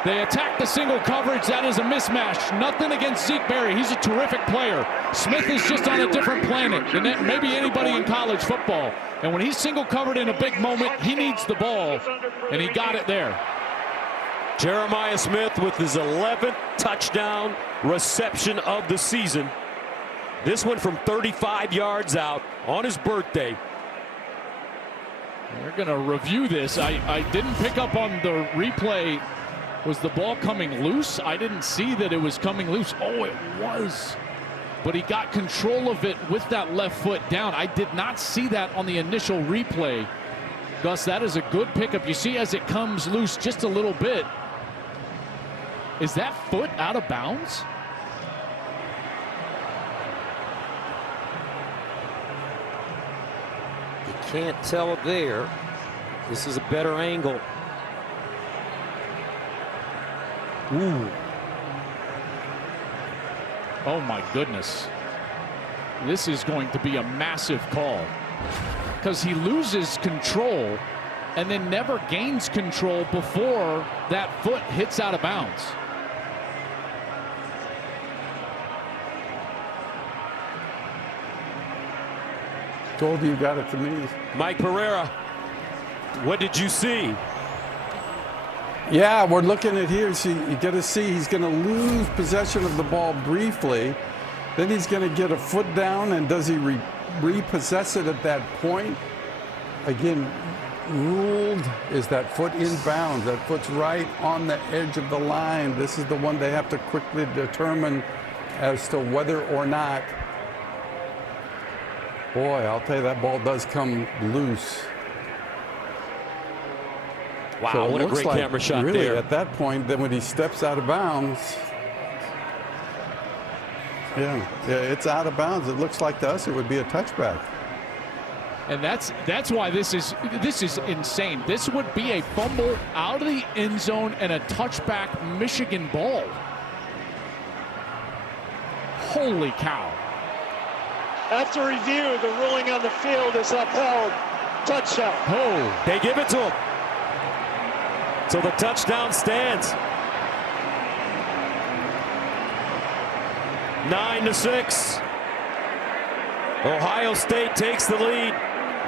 They attack the single coverage. That is a mismatch. Nothing against Zeke Berry. He's a terrific player. Smith is just on a different planet than maybe anybody in college football. And when he's single covered in a big moment, he needs the ball, and he got it there. Jeremiah Smith with his 11th touchdown reception of the season. This one from 35 yards out on his birthday. We're going to review this. I didn't pick up on the replay. Was the ball coming loose? I didn't see that it was coming loose. Oh, it was. But he got control of it with that left foot down. I did not see that on the initial replay. Gus, that is a good pickup. You see as it comes loose just a little bit. Is that foot out of bounds? You can't tell there. This is a better angle. Ooh. Oh my goodness. This is going to be a massive call, because he loses control and then never gains control before that foot hits out of bounds. Told you got it to me. Mike Pereira, what did you see? Yeah, we're looking at here. See, you got to see he's going to lose possession of the ball briefly. Then he's going to get a foot down, and does he repossess it at that point? Again, ruled is that foot in bounds. That foot's right on the edge of the line. This is the one they have to quickly determine as to whether or not. Boy, I'll tell you, that ball does come loose. Wow, so what a great camera shot really, there. At that point, then when he steps out of bounds, yeah, it's out of bounds. It looks like to us it would be a touchback. And that's why this is insane. This would be a fumble out of the end zone and a touchback Michigan ball. Holy cow. After review, the ruling on the field is upheld. Touchdown. Oh, they give it to him. So the touchdown stands. 9-6. Ohio State takes the lead,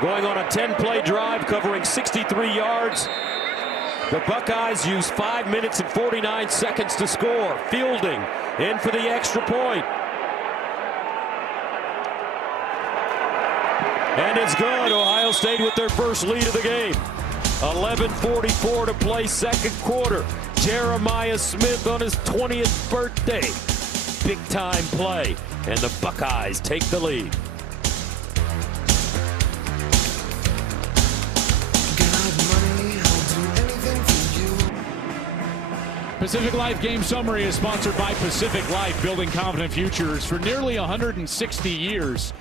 going on a 10-play drive covering 63 yards. The Buckeyes use 5 minutes and 49 seconds to score. Fielding in for the extra point. And it's good. Ohio State with their first lead of the game. 11:44 to play, second quarter. Jeremiah Smith on his 20th birthday. Big time play, and the Buckeyes take the lead. Pacific Life Game Summary is sponsored by Pacific Life, building confident futures for nearly 160 years.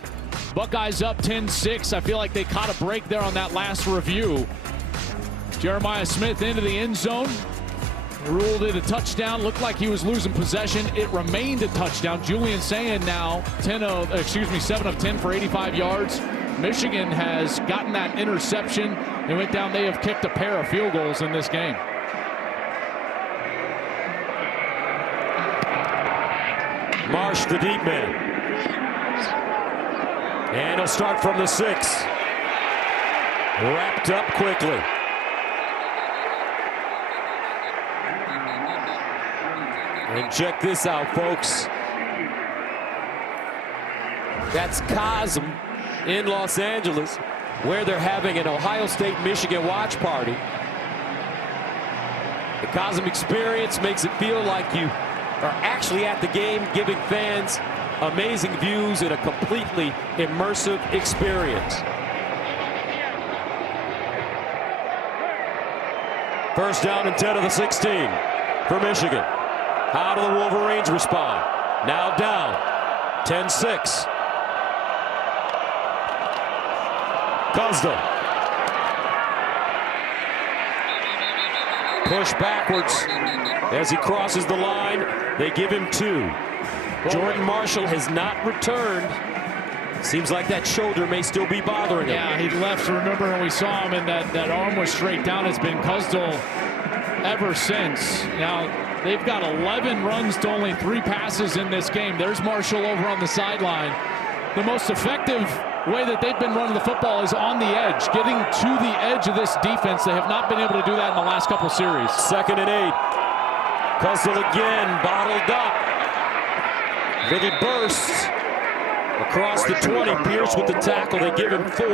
Buckeyes up 10-6. I feel like they caught a break there on that last review. Jeremiah Smith into the end zone. ruled it a touchdown. Looked like he was losing possession. It remained a touchdown. Julian Sayin now 7 of 10 for 85 yards. Michigan has gotten that interception. They went down. They have kicked a pair of field goals in this game. Marsh, the deep man. And he'll start from the 6. Wrapped up quickly. And check this out, folks. That's Cosm in Los Angeles, where they're having an Ohio State-Michigan watch party. The Cosm experience makes it feel like you are actually at the game, giving fans amazing views and a completely immersive experience. First down and 10 of the 16 for Michigan. How do the Wolverines respond? Now down, 10-6. Kostel. Push backwards as he crosses the line. They give him 2. Jordan Marshall has not returned. Seems like that shoulder may still be bothering him. Yeah, he left. Remember when we saw him and that arm was straight down. It's been Kostel ever since. Now, they've got 11 runs to only 3 passes in this game. There's Marshall over on the sideline. The most effective way that they've been running the football is on the edge, getting to the edge of this defense. They have not been able to do that in the last couple series. 2nd and 8. Kostel again, bottled up. Little bursts across the 20. Pierce with the tackle. They give him 4.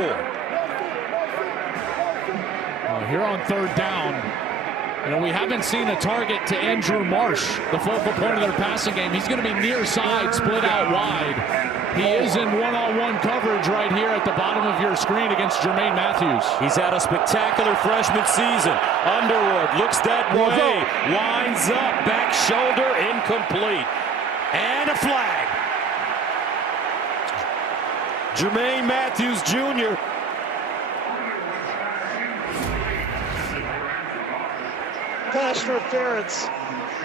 Here on 3rd down, we haven't seen a target to Andrew Marsh, the focal point of their passing game. He's going to be near side, split out wide. He is in one-on-one coverage right here at the bottom of your screen against Jermaine Matthews. He's had a spectacular freshman season. Underwood looks that way, winds up, back shoulder, incomplete. And a flag. Jermaine Matthews Jr. Pass interference,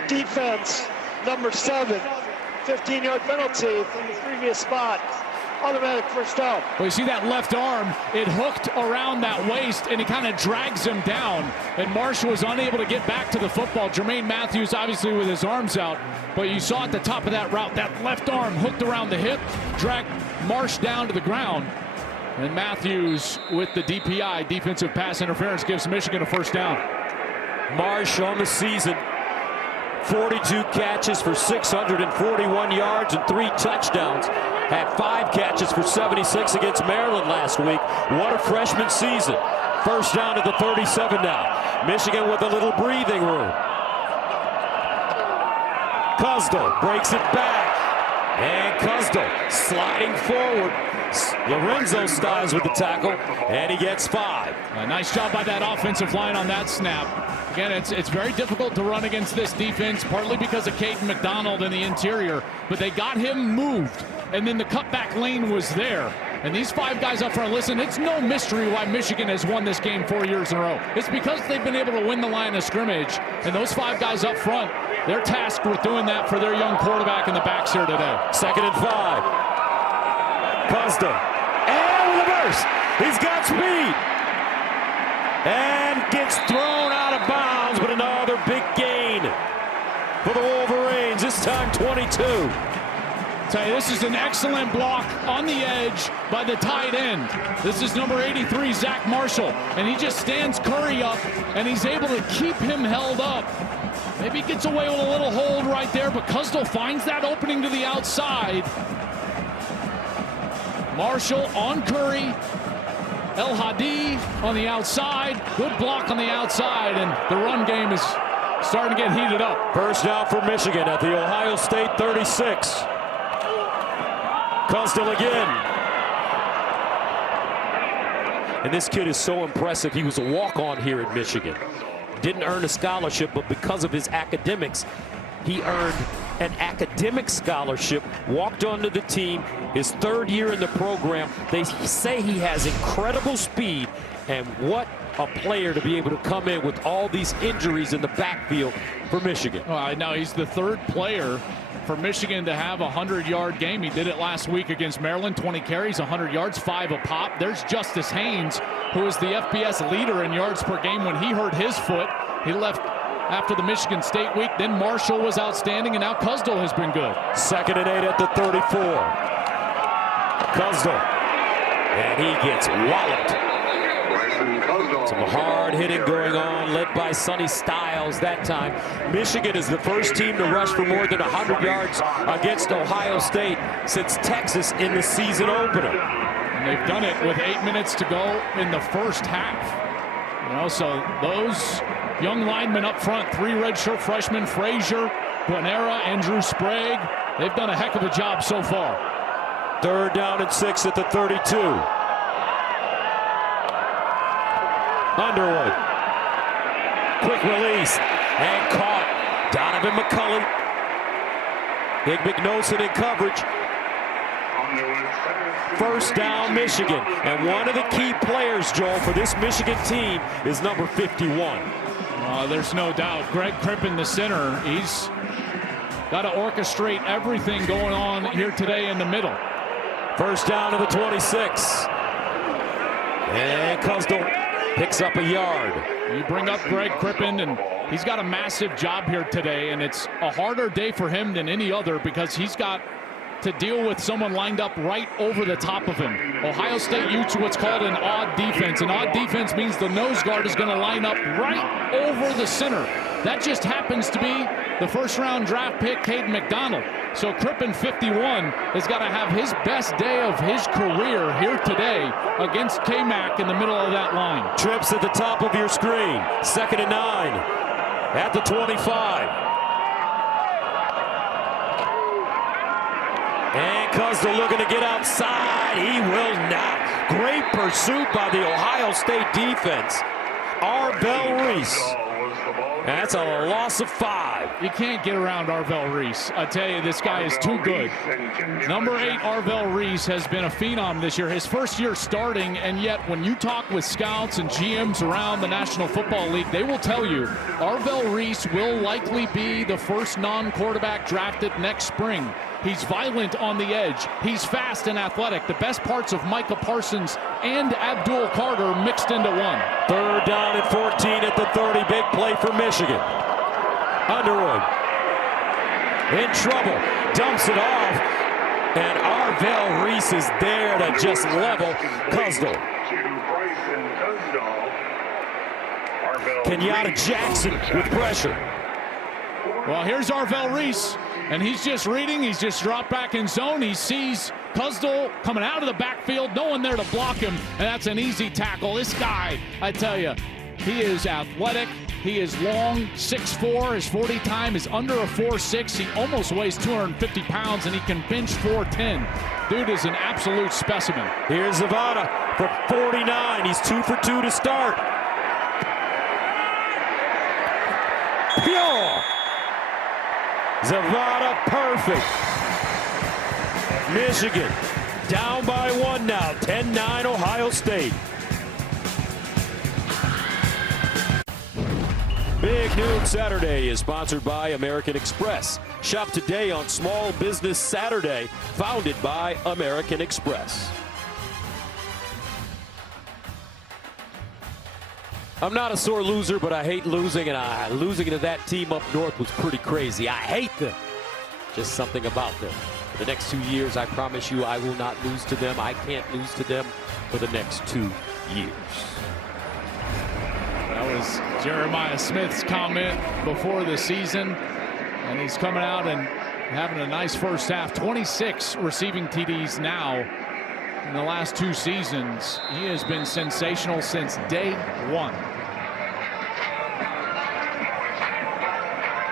defense, number 7, 15-yard penalty from the previous spot. Automatic first down. Well, you see that left arm, it hooked around that waist and it kind of drags him down. And Marshall was unable to get back to the football. Jermaine Matthews obviously with his arms out, but you saw at the top of that route, that left arm hooked around the hip, dragged Marsh down to the ground. And Matthews with the DPI, defensive pass interference, gives Michigan a first down. Marsh on the season, 42 catches for 641 yards and 3 touchdowns. Had 5 catches for 76 against Maryland last week. What a freshman season. First down at the 37 now. Michigan with a little breathing room. Kostel breaks it back. And Kostel sliding forward. Lorenzo Stiles with the tackle, and he gets 5. A nice job by that offensive line on that snap. Again, it's very difficult to run against this defense, partly because of Caden McDonald in the interior, but they got him moved, and then the cutback lane was there. And these 5 guys up front, listen, it's no mystery why Michigan has won this game 4 years in a row. It's because they've been able to win the line of scrimmage, and those 5 guys up front, they're tasked with doing that for their young quarterback in the backs here today. 2nd and 5. Kostel, and with a burst, he's got speed, and gets thrown out of bounds, but another big gain for the Wolverines, this time 22. Tell you, this is an excellent block on the edge by the tight end. This is number 83, Zach Marshall, and he just stands Curry up, and he's able to keep him held up. Maybe he gets away with a little hold right there, but Kostel finds that opening to the outside. Marshall on Curry, El Hadi on the outside, good block on the outside, and the run game is starting to get heated up. First down for Michigan at the Ohio State 36. Kostel again. And this kid is so impressive. He was a walk-on here at Michigan. Didn't earn a scholarship, but because of his academics, he earned an academic scholarship, walked onto the team, his 3rd year in the program. They say he has incredible speed And what a player to be able to come in with all these injuries in the backfield for Michigan. Now he's the third player for Michigan to have a 100-yard game. He did it last week against Maryland. 20 carries, 100 yards, 5 a pop. There's Justice Haynes, who is the FBS leader in yards per game. When he hurt his foot, he left after the Michigan State week. Then Marshall was outstanding, and now Kuzdal has been good. 2nd and 8 at the 34. Kuzdal. And he gets walloped. Some hard hitting going on, led by Sonny Styles that time. Michigan is the first team to rush for more than 100 yards against Ohio State since Texas in the season opener. And they've done it with 8 minutes to go in the first half. So those young linemen up front, 3 redshirt freshmen, Frazier, Guanera, Andrew Sprague, they've done a heck of a job so far. 3rd down and 6 at the 32. Underwood. Quick release and caught. Donovan McCulley. Big McNosen in coverage. 1st down Michigan. And one of the key players, Joel, for this Michigan team is number 51. There's no doubt. Greg Crippen, the center, he's got to orchestrate everything going on here today in the middle. 1st down to the 26. And Kuzdal picks up a yard. You bring up Greg Crippen, and he's got a massive job here today, and it's a harder day for him than any other because he's got to deal with someone lined up right over the top of him. Ohio State used what's called an odd defense. An odd defense means the nose guard is going to line up right over the center. That just happens to be the 1st-round draft pick, Caden McDonald. So Crippen, 51, has got to have his best day of his career here today against K-Mac in the middle of that line. Trips at the top of your screen. 2nd and 9 at the 25. And Kuzdal looking to get outside. He will not. Great pursuit by the Ohio State defense. Arvell Reese. That's a loss of 5. You can't get around Arvell Reese. I tell you, this guy is too good. Number 8, Arvell Reese, has been a phenom this year. His first year starting, and yet when you talk with scouts and GMs around the National Football League, they will tell you Arvell Reese will likely be the first non-quarterback drafted next spring. He's violent on the edge. He's fast and athletic. The best parts of Micah Parsons and Abdul Carter mixed into one. 3rd down and 14 at the 30. Big play for Michigan. Underwood in trouble. Dumps it off. And Arvell Reese is there to just level Kuzdal. Kenyatta Jackson with pressure. Well, here's Arvell Reese, and he's just reading. He's just dropped back in zone. He sees Kuzdal coming out of the backfield, no one there to block him, and that's an easy tackle. This guy, I tell you, he is athletic. He is long, 6'4". His 40 time is under a 4.6. He almost weighs 250 pounds, and he can bench 410. Dude is an absolute specimen. Here's Zavada for 49. He's 2 for 2 to start. Pure. Zavada perfect. Michigan down by 1 now. 10-9 Ohio State. Big Noon Saturday is sponsored by American Express. Shop today on Small Business Saturday, founded by American Express. I'm not a sore loser, but I hate losing, and losing to that team up north was pretty crazy. I hate them. Just something about them. For the next 2 years, I promise you I will not lose to them. I can't lose to them for the next 2 years. That was Jeremiah Smith's comment before the season, and he's coming out and having a nice first half. 26 receiving TDs now in the last 2 seasons. He has been sensational since day 1.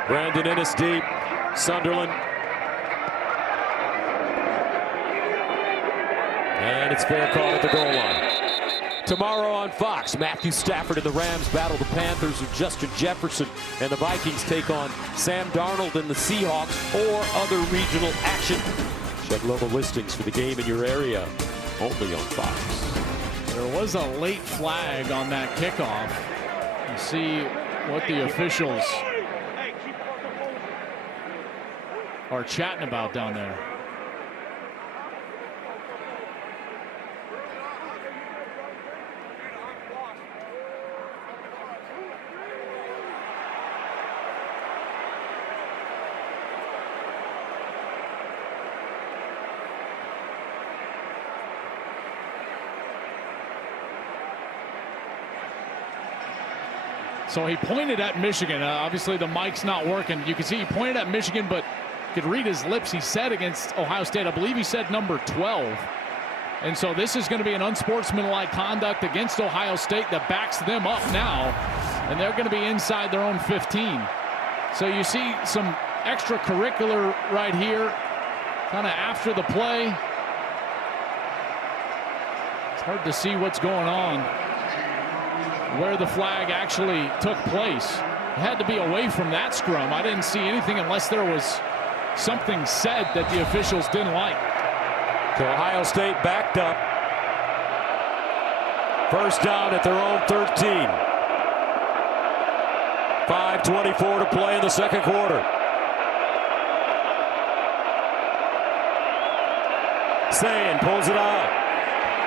Brandon Ennis deep. Sunderland. And it's fair call at the goal line. Tomorrow on Fox, Matthew Stafford and the Rams battle the Panthers with Justin Jefferson, and the Vikings take on Sam Darnold and the Seahawks, or other regional action. Check local listings for the game in your area, only on Fox. There was a late flag on that kickoff. You see what the officials are chatting about down there. So he pointed at Michigan. Obviously the mic's not working. You can see he pointed at Michigan, but you could read his lips. He said against Ohio State, I believe he said number 12. And so this is going to be an unsportsmanlike conduct against Ohio State that backs them up now. And they're going to be inside their own 15. So you see some extracurricular right here, kind of after the play. It's hard to see what's going on, where the flag actually took place. It had to be away from that scrum. I didn't see anything unless there was something said that the officials didn't like. So Ohio State backed up. First down at their own 13. 5:24 to play in the second quarter. Sayin pulls it out.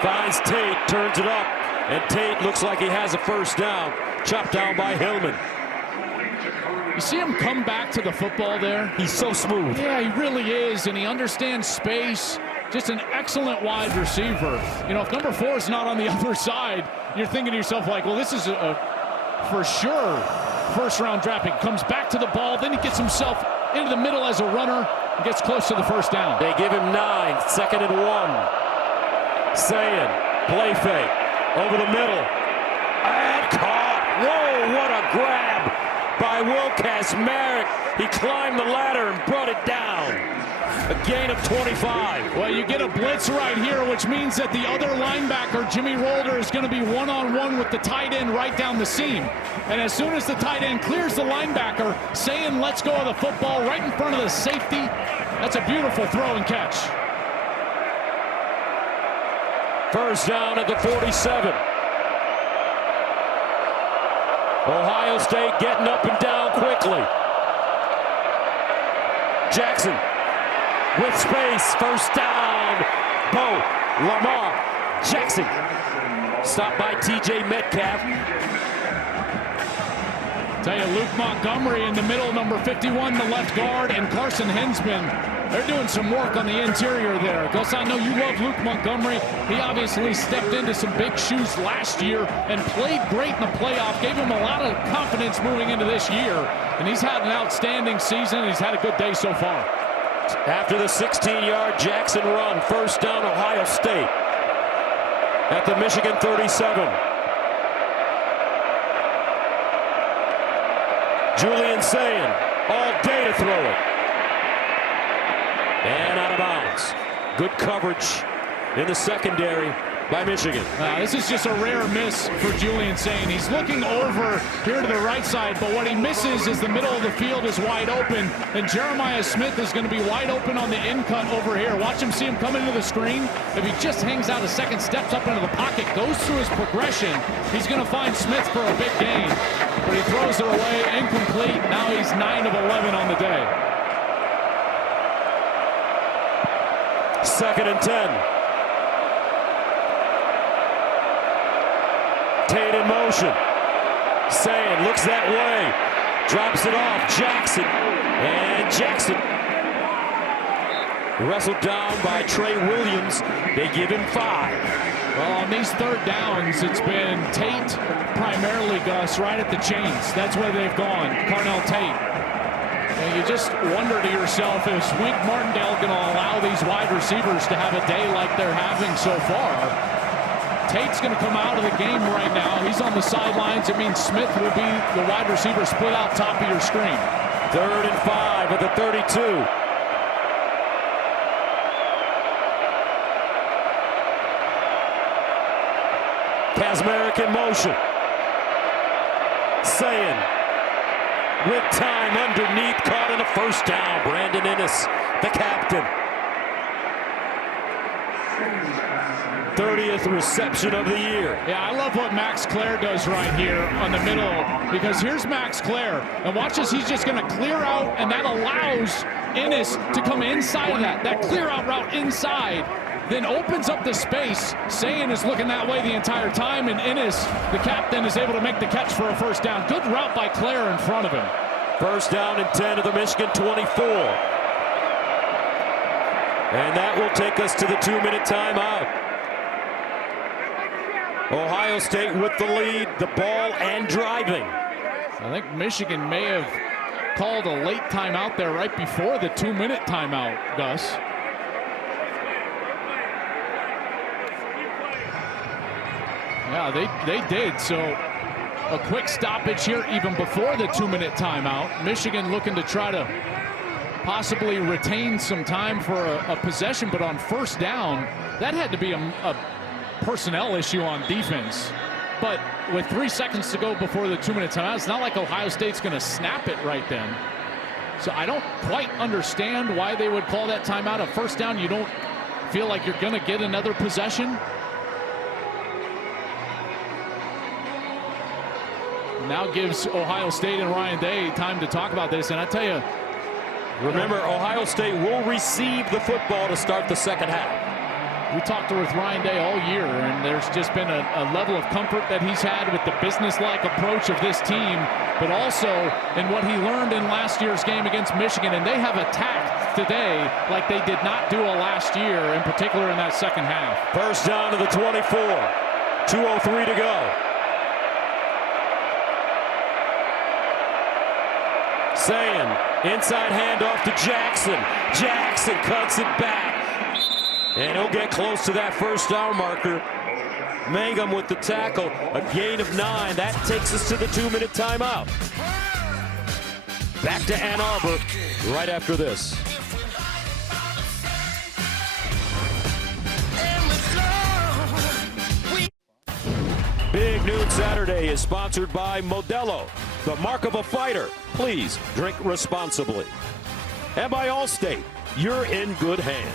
Finds Tate, turns it up. And Tate looks like he has a first down. Chopped down by Hillman. You see him come back to the football there? He's so smooth. Yeah, he really is, and he understands space. Just an excellent wide receiver. You know, if number 4 is not on the other side, you're thinking to yourself like, well, this is for sure first-round draft pick. Comes back to the ball, then he gets himself into the middle as a runner and gets close to the first down. They give him 9, 2nd and 1. Sayin, play fake. Over the middle, and caught. Whoa, what a grab by gwes-eas. He climbed the ladder and brought it down. A gain of 25. Well, you get a blitz right here, which means that the other linebacker, Jimmy Rolder, is going to be one-on-one with the tight end right down the seam. And as soon as the tight end clears the linebacker, Sayin lets go of the football right in front of the safety. That's a beautiful throw and catch. First down at the 47. Ohio State getting up and down quickly. Jackson with space. First down. Bo, Lamar, Jackson. Stopped by T.J. Metcalf. Tell you, Luke Montgomery in the middle, number 51, the left guard, and Carson Hensman. They're doing some work on the interior there. Gus, I know you love Luke Montgomery. He obviously stepped into some big shoes last year and played great in the playoff. Gave him a lot of confidence moving into this year. And he's had an outstanding season. He's had a good day so far. After the 16-yard Jackson run, first down Ohio State at the Michigan 37. Julian Sayin all day to throw it. And out of bounds. Good coverage in the secondary by Michigan. This is just a rare miss for Julian Sayin. He's looking over here to the right side, but what he misses is the middle of the field is wide open, and Jeremiah Smith is going to be wide open on the in cut over here. Watch him, see him come into the screen. If he just hangs out a second, steps up into the pocket, goes through his progression, he's going to find Smith for a big gain. But he throws it away, incomplete. Now he's 9 of 11 on the day. 2nd and 10. Tate in motion. Sayin looks that way. Drops it off. Jackson. And Jackson wrestled down by Trey Williams. They give him 5. Well, on these third downs, it's been Tate primarily, Gus, right at the chains. That's where they've gone. Carnell Tate. And you just wonder to yourself, is Wink Martindale going to allow these wide receivers to have a day like they're having so far? Tate's going to come out of the game right now. He's on the sidelines. It means Smith will be the wide receiver split out top of your screen. 3rd and 5 at the 32. Kasmeric in motion. Sayin with time underneath, caught in a first down. Brandon Innes, the captain. 30th reception of the year. Yeah, I love what Max Clare does right here on the middle, because here's Max Clare, and watch as he's just going to clear out, and that allows Ennis to come inside of that. That clear out route inside then opens up the space. Sayin is looking that way the entire time, and Ennis, the captain, is able to make the catch for a first down. Good route by Clare in front of him. First down and 10 of the Michigan 24. And that will take us to the 2-minute timeout. Ohio State with the lead, the ball, and driving. I think Michigan may have called a late timeout there right before the 2-minute timeout, Gus. Yeah, they did. So a quick stoppage here even before the 2-minute timeout. Michigan looking to try to possibly retain some time for a possession, but on first down, that had to be a personnel issue on defense. But with 3 seconds to go before the 2-minute timeout, it's not like Ohio State's going to snap it right then. So I don't quite understand why they would call that timeout. A first down, you don't feel like you're going to get another possession. Now gives Ohio State and Ryan Day time to talk about this. And I tell you, remember, Ohio State will receive the football to start the second half. We talked with Ryan Day all year, and there's just been a level of comfort that he's had with the business-like approach of this team, but also in what he learned in last year's game against Michigan. And they have attacked today like they did not do last year, in particular in that second half. First down to the 24. 2:03 to go. Sayin, inside handoff to Jackson. Jackson cuts it back. And he'll get close to that first down marker. Mangum with the tackle, a gain of 9. That takes us to the 2-minute timeout. Back to Ann Arbor right after this. Big Noon Saturday is sponsored by Modelo, the mark of a fighter. Please drink responsibly. And by Allstate, you're in good hands.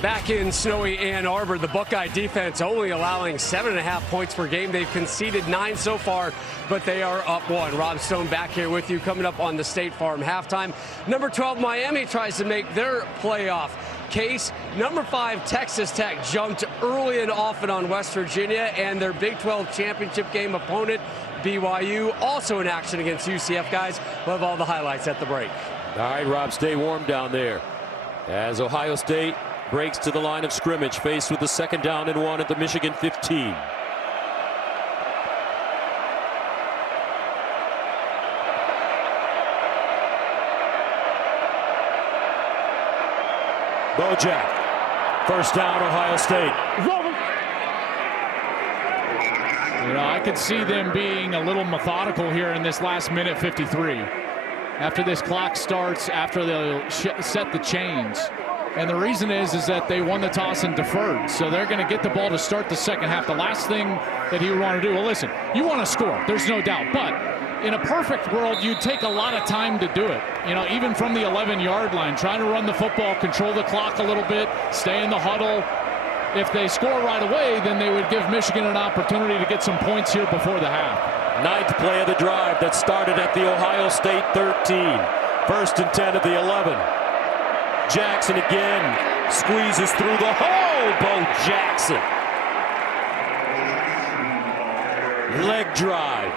Back in snowy Ann Arbor, the Buckeye defense only allowing 7.5 points per game. They've conceded 9 so far, but they are up 1. Rob Stone back here with you, coming up on the State Farm halftime. Number 12, Miami tries to make their playoff case. Number 5, Texas Tech jumped early and often on West Virginia, and their Big 12 championship game opponent, BYU, also in action against UCF. Guys, we'll have all the highlights at the break. All right, Rob, stay warm down there. As Ohio State breaks to the line of scrimmage, faced with the 2nd down and 1 at the Michigan 15. Bojack, first down, Ohio State. You know, I could see them being a little methodical here in this last minute 53. After this clock starts, after they'll set the chains. And the reason is that they won the toss and deferred. So they're going to get the ball to start the second half. The last thing that he would want to do, well, listen, you want to score, there's no doubt. But in a perfect world, you'd take a lot of time to do it. You know, even from the 11-yard line, trying to run the football, control the clock a little bit, stay in the huddle. If they score right away, then they would give Michigan an opportunity to get some points here before the half. 9th play of the drive that started at the Ohio State 13. First and 10 at the 11. Jackson again squeezes through the hole. Bo Jackson. Leg drive.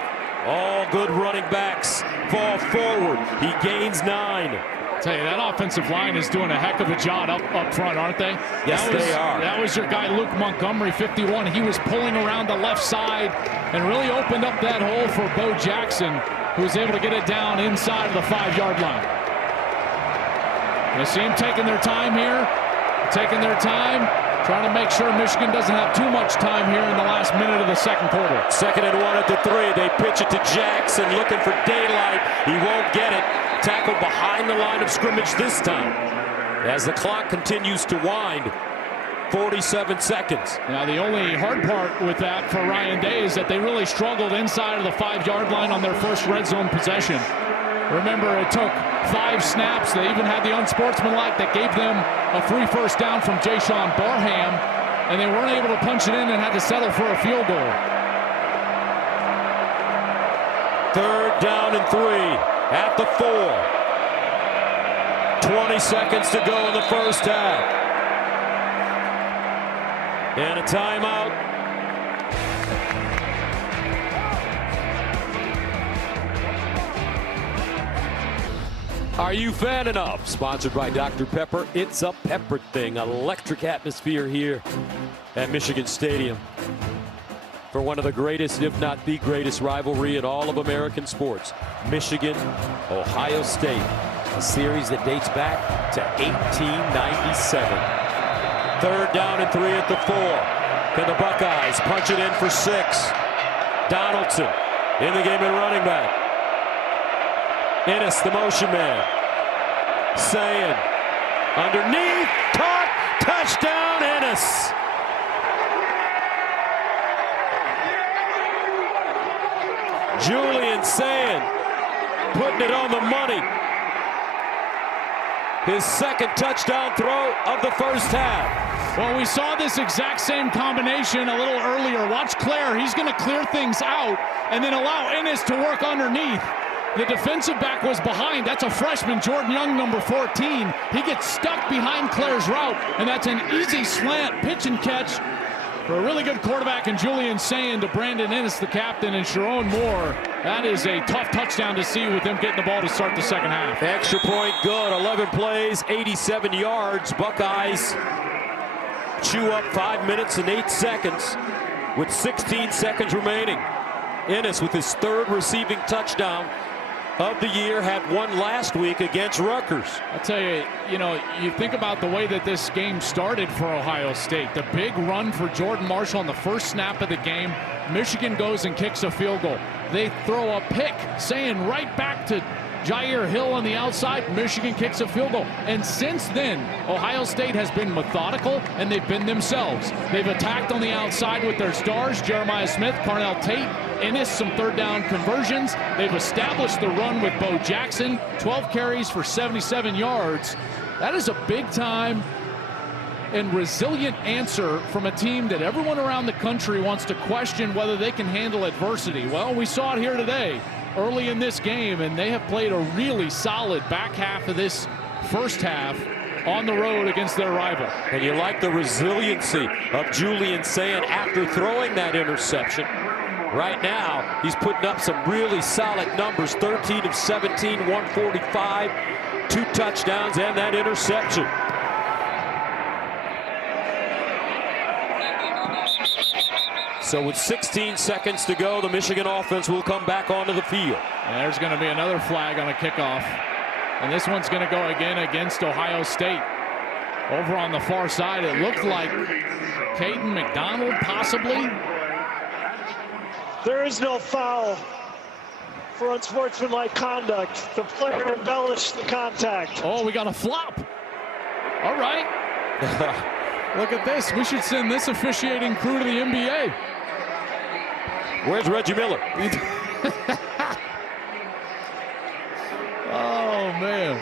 All good running backs fall forward. He gains 9. Tell you, that offensive line is doing a heck of a job up front, aren't they? Yes, they are. That was your guy, Luke Montgomery, 51. He was pulling around the left side and really opened up that hole for Bo Jackson, who was able to get it down inside of the 5-yard line. You see him taking their time here, trying to make sure Michigan doesn't have too much time here in the last minute of the second quarter. 2nd and 1 at the 3. They pitch it to Jackson, looking for daylight. He won't get it. Tackled behind the line of scrimmage this time. As the clock continues to wind, 47 seconds. Now, the only hard part with that for Ryan Day is that they really struggled inside of the 5-yard line on their first red zone possession. Remember, it took 5 snaps. They even had the unsportsmanlike that gave them a free first down from Jashawn Barham, and they weren't able to punch it in and had to settle for a field goal. 3rd down and 3 at the 4. 20 seconds to go in the first half. And a timeout. Are you fan enough? Sponsored by Dr. Pepper. It's a Pepper thing. Electric atmosphere here at Michigan Stadium for one of the greatest, if not the greatest, rivalry in all of American sports. Michigan, Ohio State. A series that dates back to 1897. 3rd down and 3 at the 4. Can the Buckeyes punch it in for 6? Donaldson in the game at running back. Ennis, the motion man. Sayin underneath, caught, touchdown, Ennis. Julian Sayin putting it on the money. His 2nd touchdown throw of the first half. Well, we saw this exact same combination a little earlier. Watch Claire. He's going to clear things out and then allow Ennis to work underneath. The defensive back was behind. That's a freshman, Jordan Young, number 14. He gets stuck behind Claire's route, and that's an easy slant pitch and catch for a really good quarterback in Julian Sayin to Brandon Ennis, the captain, and Sharon Moore. That is a tough touchdown to see with them getting the ball to start the second half. Extra point good. 11 plays, 87 yards. Buckeyes chew up 5 minutes and 8 seconds with 16 seconds remaining. Ennis with his 3rd receiving touchdown of the year, had one last week against Rutgers. I tell you, you think about the way that this game started for Ohio State. The big run for Jordan Marshall on the first snap of the game. Michigan goes and kicks a field goal. They throw a pick, saying right back to Jair Hill on the outside. Michigan kicks a field goal. And since then, Ohio State has been methodical, and they've been themselves. They've attacked on the outside with their stars, Jeremiah Smith, Carnell Tate, Ennis, some 3rd down conversions. They've established the run with Bo Jackson, 12 carries for 77 yards. That is a big time and resilient answer from a team that everyone around the country wants to question whether they can handle adversity. Well, we saw it here today early in this game, and they have played a really solid back half of this first half on the road against their rival. And you like the resiliency of Julian Sayin after throwing that interception. Right now, he's putting up some really solid numbers. 13 of 17, 145, 2 touchdowns, and that interception. So with 16 seconds to go, the Michigan offense will come back onto the field. And there's going to be another flag on a kickoff. And this one's going to go again against Ohio State. Over on the far side, it looked like Caden McDonald, possibly. There is no foul for unsportsmanlike conduct. The player embellished the contact. Oh, we got a flop. All right. Look at this. We should send this officiating crew to the NBA. Where's Reggie Miller? Oh, man.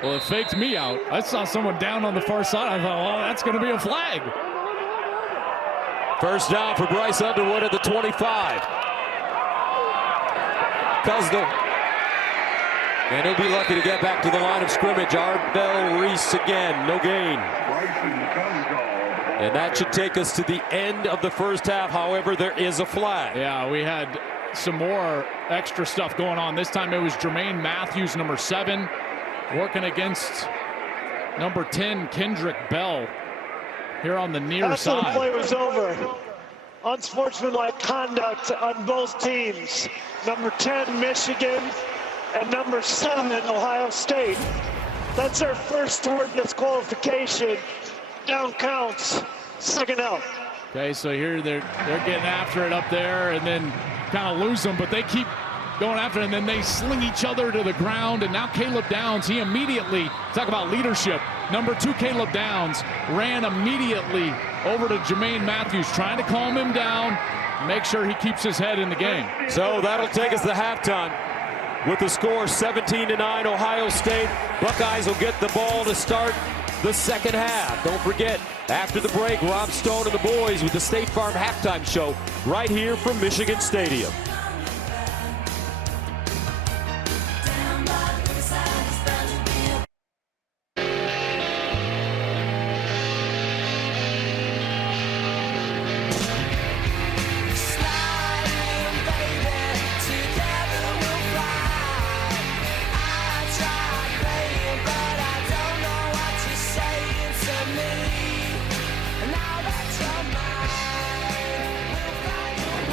Well, it faked me out. I saw someone down on the far side. I thought, well, that's going to be a flag. First down for Bryce Underwood at the 25. Cusdell. And he'll be lucky to get back to the line of scrimmage. Arbel Reese again, no gain. And that should take us to the end of the first half. However, there is a flag. Yeah, we had some more extra stuff going on. This time it was Jermaine Matthews, number 7, working against number 10, Kendrick Bell, here on the near side. After the play was over, unsportsmanlike conduct on both teams. Number 10, Michigan, and number 7, Ohio State. That's their first word disqualification. Down counts, second out. Okay, so here they're getting after it up there and then kind of lose them, but they keep going after it, and then they sling each other to the ground. And now Caleb Downs, he immediately, talk about leadership, number 2 Caleb Downs ran immediately over to Jermaine Matthews, trying to calm him down. make sure he keeps his head in the game. So that'll take us to halftime. With the score 17-9, Ohio State. Buckeyes will get the ball to start the second half. Don't forget, after the break, Rob Stone and the boys with the State Farm halftime show right here from Michigan Stadium.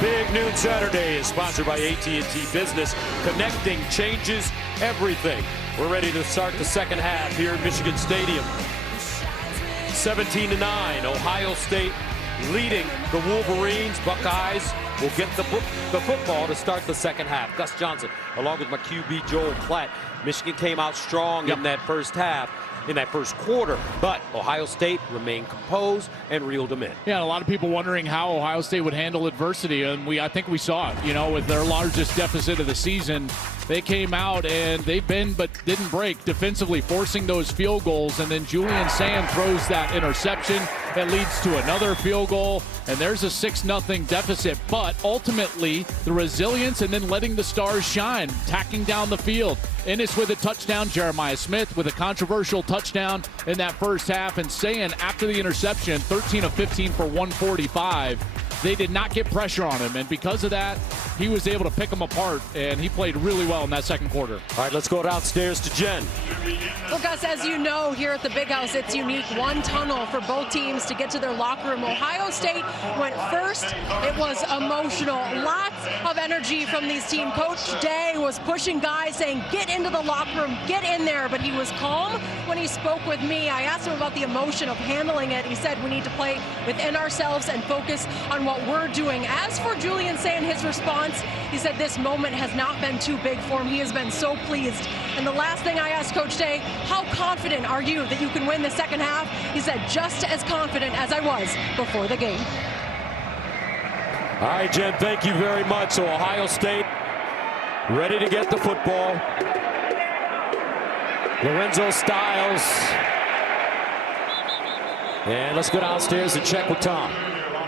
Big Noon Saturday is sponsored by AT&T Business. Connecting changes everything. We're ready to start the second half here at Michigan Stadium. 17-9, Ohio State leading the Wolverines. Buckeyes will get the football to start the second half. Gus Johnson, along with my QB Joel Klatt. Michigan came out strong in that first half, in that first quarter, but Ohio State remained composed and reeled them in. Yeah, a lot of people wondering how Ohio State would handle adversity, and I think we saw it. You know, with their largest deficit of the season, they came out and they bend but didn't break defensively, forcing those field goals, and then Julian Sand throws that interception that leads to another field goal, and there's a 6-0 deficit. But ultimately, the resilience and then letting the stars shine, tacking down the field. Ennis with a touchdown, Jeremiah Smith with a controversial touchdown in that first half, and Sand, after the interception, 13 of 15 for 145. They did not get pressure on him, and because of that, he was able to pick them apart, and he played really well in that second quarter. All right, let's go downstairs to Jen. Well, Gus, as you know, here at the Big House, it's unique. One tunnel for both teams to get to their locker room. Ohio State went first. It was emotional. Lots of energy from these teams. Coach Day was pushing guys, saying, get into the locker room, get in there. But he was calm when he spoke with me. I asked him about the emotion of handling it. He said, we need to play within ourselves and focus on what we're doing. As for Julian Sand, his response, he said this moment has not been too big for him. He has been so pleased. And the last thing I asked Coach Day, how confident are you that you can win the second half? He said, just as confident as I was before the game. All right, Jen, thank you very much. So Ohio State ready to get the football. Lorenzo Styles. And let's go downstairs and check with Tom.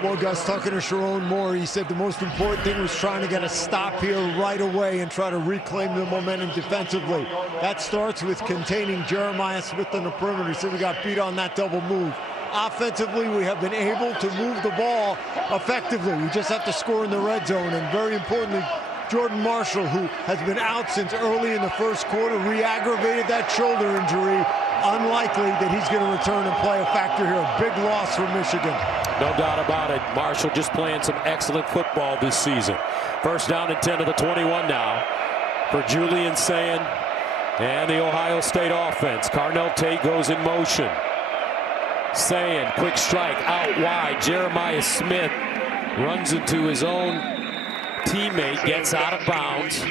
Well, Gus, talking to Sharon Moore, he said the most important thing was trying to get a stop here right away and try to reclaim the momentum defensively. That starts with containing Jeremiah Smith on the perimeter. He said we got beat on that double move. Offensively, we have been able to move the ball effectively. We just have to score in the red zone. And very importantly, Jordan Marshall, who has been out since early in the first quarter, re-aggravated that shoulder injury. Unlikely that he's going to return and play a factor here. A big loss for Michigan. No doubt about it. Marshall just playing some excellent football this season. First down and 10 to the 21 now for Julian Sand and the Ohio State offense. Carnell Tate goes in motion. Sand, quick strike out wide. Jeremiah Smith runs into his own teammate, gets out of bounds.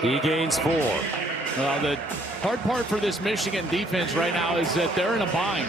He gains 4. Well, the hard part for this Michigan defense right now is that they're in a bind.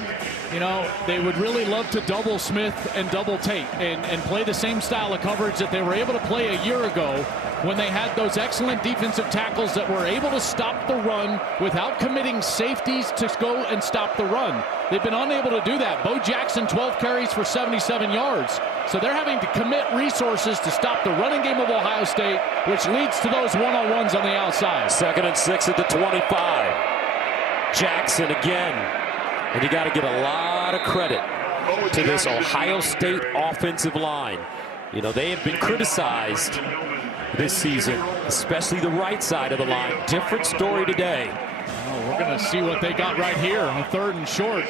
You know, they would really love to double Smith and double Tate and play the same style of coverage that they were able to play a year ago when they had those excellent defensive tackles that were able to stop the run without committing safeties to go and stop the run. They've been unable to do that. Bo Jackson, 12 carries for 77 yards. So they're having to commit resources to stop the running game of Ohio State, which leads to those one-on-ones on the outside. 2nd and 6 at the 25. Jackson again. And you got to give a lot of credit to this Ohio State offensive line. You know, they have been criticized this season, especially the right side of the line. Different story today. Oh, we're going to see what they got right here on 3rd and short.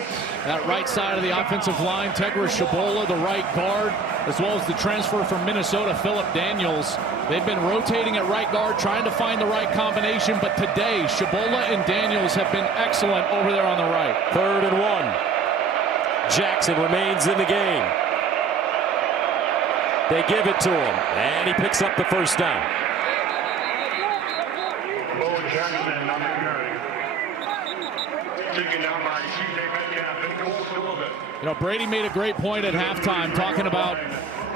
That right side of the offensive line, Tegra Shabola, the right guard, as well as the transfer from Minnesota, Phillip Daniels. They've been rotating at right guard, trying to find the right combination, but today, Shabola and Daniels have been excellent over there on the right. 3rd and 1. Jackson remains in the game. They give it to him, and he picks up the first down. Bo Jackson on the carry. Taken down by C.J. Metcalf and Cole Sullivan. You know, Brady made a great point at halftime talking about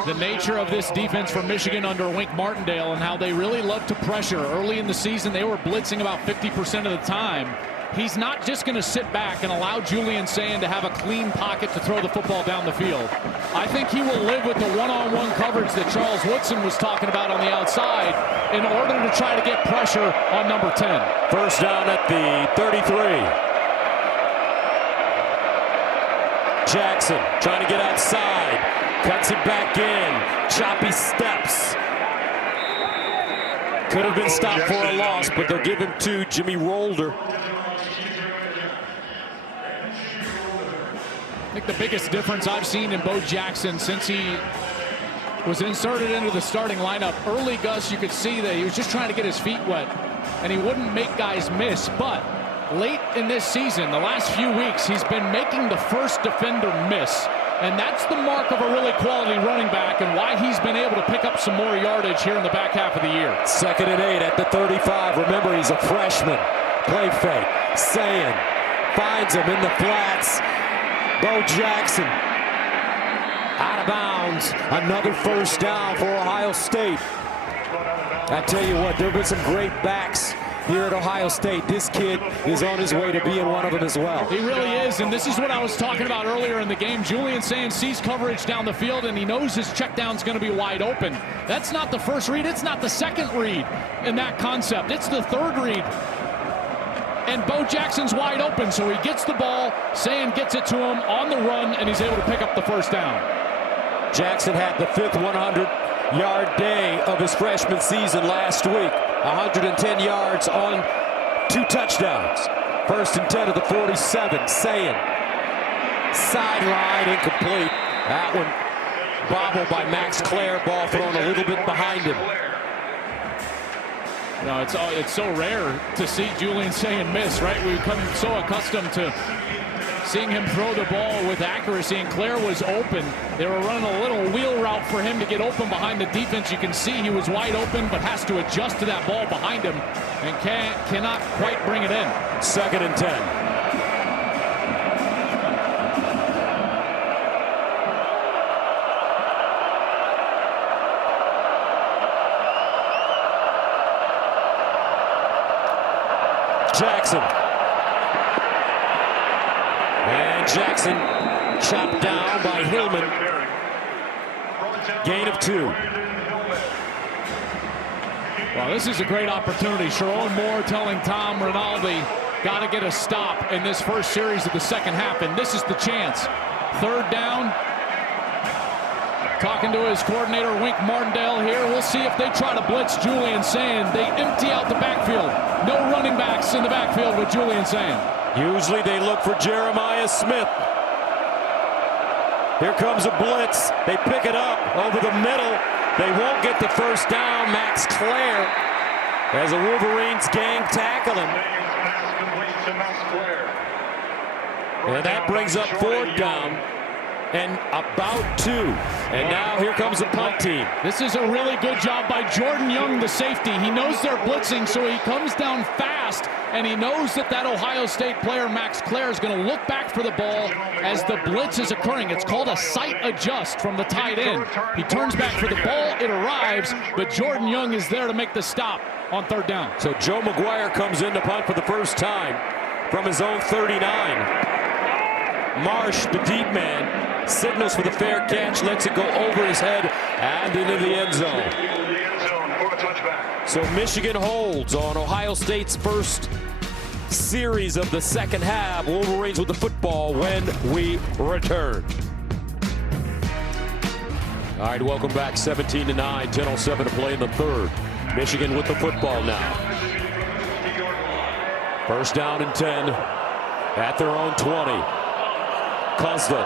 The nature of this defense for Michigan under Wink Martindale and how they really love to pressure. Early in the season, they were blitzing about 50% of the time. He's not just going to sit back and allow Julian Sayin to have a clean pocket to throw the football down the field. I think he will live with the one-on-one coverage that Charles Woodson was talking about on the outside in order to try to get pressure on number 10. First down at the 33. Jackson trying to get outside. Cuts it back in. Choppy steps. Could have been stopped for a loss, but they'll give him to Jimmy Rolder. I think the biggest difference I've seen in Bo Jackson since he was inserted into the starting lineup. Early, Gus, you could see that he was just trying to get his feet wet, and he wouldn't make guys miss. But late in this season, the last few weeks, he's been making the first defender miss. And that's the mark of a really quality running back and why he's been able to pick up some more yardage here in the back half of the year. 2nd and 8 at the 35. Remember, he's a freshman. Play fake. Sayin finds him in the flats. Bo Jackson out of bounds. Another first down for Ohio State. I tell you what, there have been some great backs here at Ohio State. This kid is on his way to being one of them as well. He really is, and this is what I was talking about earlier in the game. Julian Sayin sees coverage down the field, and he knows his check down's going to be wide open. That's not the first read. It's not the second read in that concept. It's the third read. And Bo Jackson's wide open, so he gets the ball. Sayin gets it to him on the run, and he's able to pick up the first down. Jackson had the 5th 100-yard day of his freshman season last week. 110 yards on 2 touchdowns. 1st and 10 of the 47. Sayin. Sideline incomplete. That one bobbled by Max Clare. Ball thrown a little bit behind him. No, it's so rare to see Julian Sayin miss, right? We've come so accustomed to seeing him throw the ball with accuracy, and Clare was open. They were running a little wheel route for him to get open behind the defense. You can see he was wide open, but has to adjust to that ball behind him and cannot quite bring it in. 2nd and 10. Jackson. And Jackson chopped down by Hillman. Gain of 2. Well, this is a great opportunity. Sharon Moore telling Tom Rinaldi, got to get a stop in this first series of the second half, and this is the chance. 3rd down. Talking to his coordinator, Wink Martindale here. We'll see if they try to blitz Julian Sayin. They empty out the backfield. No running backs in the backfield with Julian Sayin. Usually they look for Jeremiah Smith. Here comes a blitz. They pick it up over the middle. They won't get the first down. Max Clare as the Wolverines gang tackle him. And that brings up 4th down and about 2. And now here comes the punt team. This is a really good job by Jordan Young, the safety. He knows they're blitzing, so he comes down fast, and he knows that Ohio State player, Max Clare, is going to look back for the ball as the blitz is occurring. It's called a sight adjust from the tight end. He turns back for the ball. It arrives, but Jordan Young is there to make the stop on 3rd down. So Joe McGuire comes in to punt for the first time from his own 39. Marsh, the deep man, signals for the fair catch, lets it go over his head and into the end zone. So Michigan holds on Ohio State's first series of the second half. Wolverines with the football when we return. All right, welcome back. 17-9, 10:07 to play in the 3rd. Michigan with the football now. First down and 10 at their own 20. Kuzda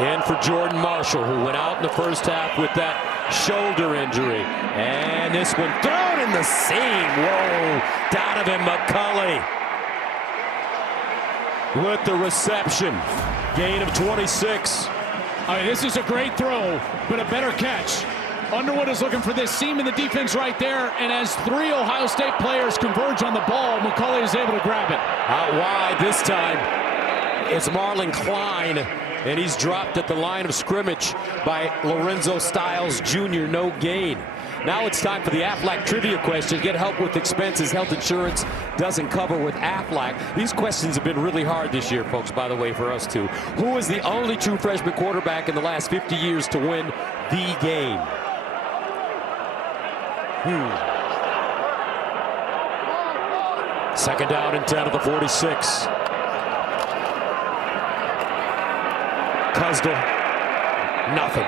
in for Jordan Marshall, who went out in the first half with that shoulder injury. And this one thrown in the seam. Whoa, Donovan McCulley with the reception. Gain of 26. I mean, this is a great throw, but a better catch. Underwood is looking for this seam in the defense right there, and as 3 Ohio State players converge on the ball, McCulley is able to grab it. Out wide this time. It's Marlon Klein And he's dropped at the line of scrimmage by Lorenzo Styles Jr. No gain. Now it's time for the Aflac trivia question. Get help with expenses. Health insurance doesn't cover with Aflac. These questions have been really hard this year, folks, by the way, for us too. Who is the only true freshman quarterback in the last 50 years to win the game? Second down and 10 at the 46. Kuzdal, nothing.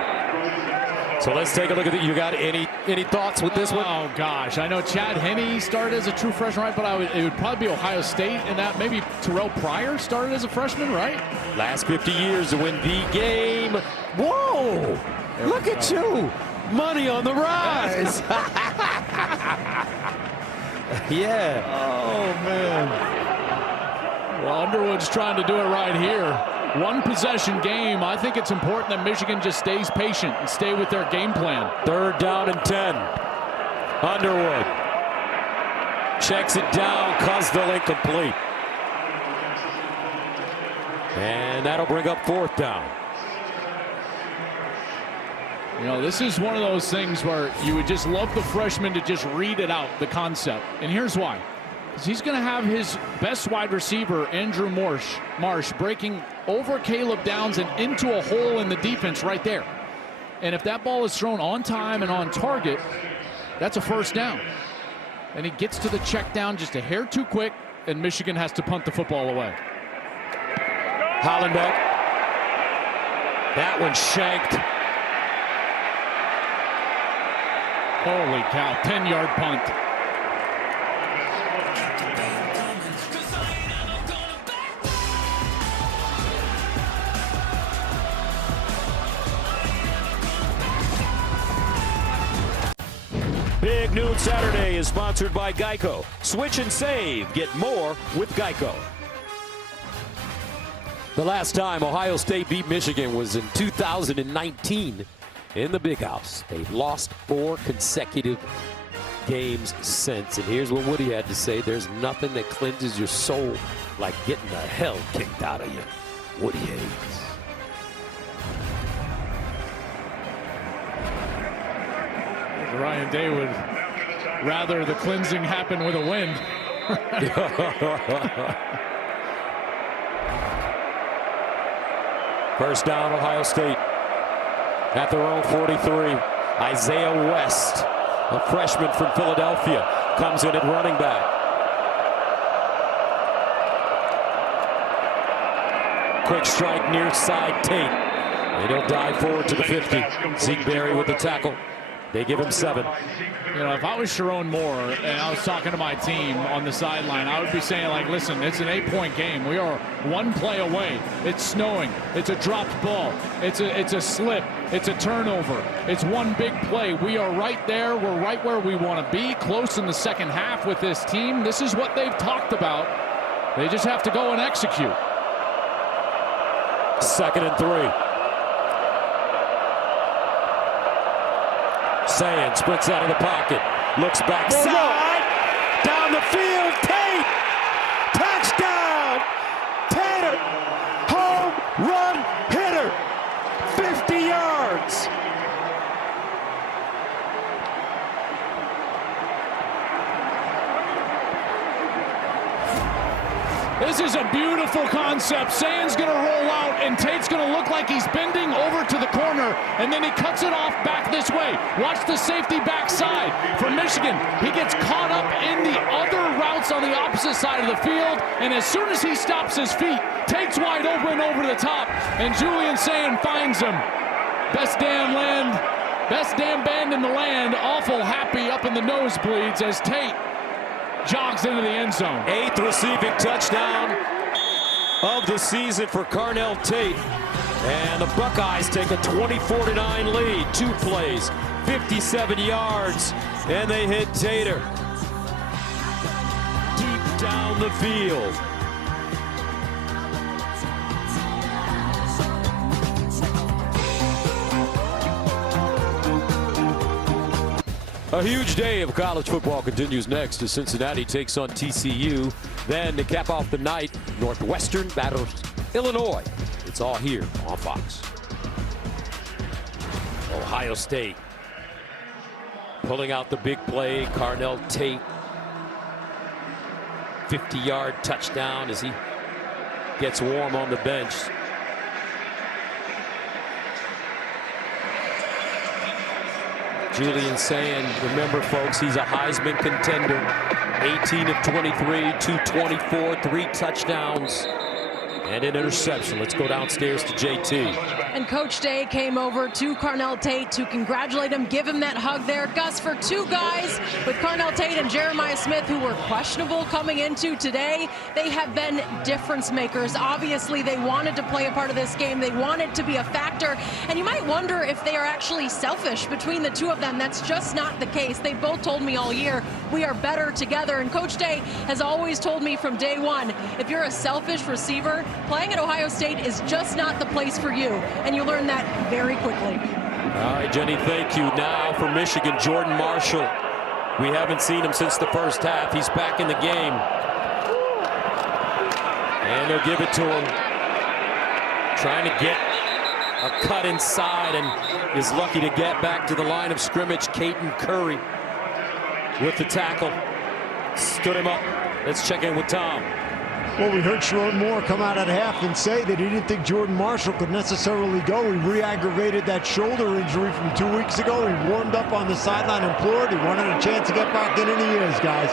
So let's take a look at it. You got any thoughts with this one? Oh gosh, I know Chad Henne started as a true freshman, right? But it would probably be Ohio State, and that maybe Terrell Pryor started as a freshman, right? Last 50 years to win the game. Whoa! Look at you, money on the rise. Yeah. Oh man. Well, Underwood's trying to do it right here. One possession game. I think it's important that Michigan just stays patient and stay with their game plan. Third down and 10. Underwood checks it down. Kuzdal incomplete. And that'll bring up fourth down. You know, this is one of those things where you would just love the freshman to just read it out, the concept. And here's why. Because he's going to have his best wide receiver, Andrew Marsh, breaking over Caleb Downs and into a hole in the defense right there. And if that ball is thrown on time and on target, that's a first down. And he gets to the check down just a hair too quick, and Michigan has to punt the football away. Hollenbeck. That one shanked. Holy cow, 10-yard punt. Big Noon Saturday is sponsored by Geico. Switch and save. Get more with Geico. The last time Ohio State beat Michigan was in 2019 in the Big House. They've lost 4 consecutive games since. And here's what Woody had to say. There's nothing that cleanses your soul like getting the hell kicked out of you. Woody Hayes. Ryan Day would rather the cleansing happen with a win. First down, Ohio State at their own 43. Isaiah West, a freshman from Philadelphia, comes in at running back. Quick strike near side Tate, and he'll dive forward to the 50. Zeke Berry with the tackle. They give him 7. You know, if I was Sharon Moore and I was talking to my team on the sideline, I would be saying, like, listen, it's an 8-point game. We are one play away. It's snowing. It's a dropped ball. It's a slip. It's a turnover. It's one big play. We are right there. We're right where we want to be, close in the second half with this team. This is what they've talked about. They just have to go and execute. 2nd and 3. Sand splits out of the pocket, looks backside, down the field, Tate, touchdown, Tater, home run hitter, 50 yards. This is a beautiful concept. Sand's going to roll out, and Tate's going to look like he's bending over to the corner, and then he cuts it off back this way. Watch the safety backside for Michigan. He gets caught up in the other routes on the opposite side of the field, and as soon as he stops his feet, Tate's wide open over the top, and Julian Sand finds him. Best damn band in the land. Awful happy up in the nosebleeds as Tate jogs into the end zone. 8th receiving touchdown of the season for Carnell Tate. And the Buckeyes take a 24-9 lead. 2 plays, 57 yards, and they hit Tater deep down the field. A huge day of college football continues next as Cincinnati takes on TCU. Then to cap off the night, Northwestern battles Illinois. It's all here on Fox. Ohio State pulling out the big play. Carnell Tate, 50-yard touchdown as he gets warm on the bench. Julian saying, remember folks, he's a Heisman contender. 18 of 23, 224, 3 touchdowns, and an interception. Let's go downstairs to JT. And Coach Day came over to Carnell Tate to congratulate him, give him that hug there. Gus, for two guys with Carnell Tate and Jeremiah Smith who were questionable coming into today, they have been difference makers. Obviously, they wanted to play a part of this game. They wanted to be a factor. And you might wonder if they are actually selfish between the two of them. That's just not the case. They both told me all year, we are better together. And Coach Day has always told me from day one, if you're a selfish receiver, playing at Ohio State is just not the place for you. And you learn that very quickly. All right, Jenny, thank you. Now for Michigan, Jordan Marshall. We haven't seen him since the first half. He's back in the game. And they'll give it to him. Trying to get a cut inside and is lucky to get back to the line of scrimmage. Caden Curry with the tackle. Stood him up. Let's check in with Tom. Well, we heard Sharon Moore come out at half and say that he didn't think Jordan Marshall could necessarily go. He re-aggravated that shoulder injury from 2 weeks ago. He warmed up on the sideline, implored. He wanted a chance to get back in, and he is, guys.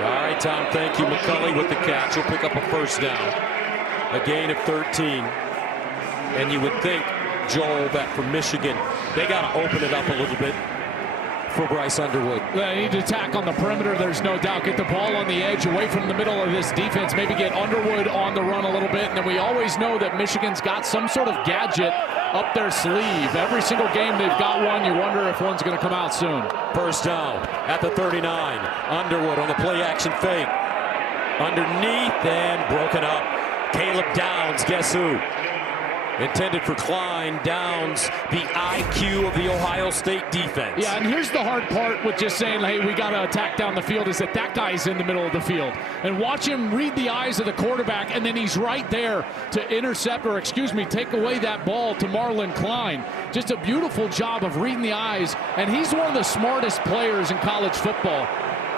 All right, Tom, thank you. McCulley with the catch. He'll pick up a first down. A gain of 13. And you would think, Joel, that for Michigan, they got to open it up a little bit for Bryce Underwood. They need to attack on the perimeter, there's no doubt. Get the ball on the edge, away from the middle of this defense. Maybe get Underwood on the run a little bit. And then we always know that Michigan's got some sort of gadget up their sleeve. Every single game they've got one. You wonder if one's going to come out soon. First down at the 39. Underwood on the play action fake. Underneath and broken up. Caleb Downs, guess who? Intended for Klein. Downs, the IQ of the Ohio State defense. Yeah, and here's the hard part with just saying, hey, we got to attack down the field, is that that guy's in the middle of the field. And watch him read the eyes of the quarterback, and then he's right there to intercept, or excuse me, take away that ball to Marlon Klein. Just a beautiful job of reading the eyes, and he's one of the smartest players in college football.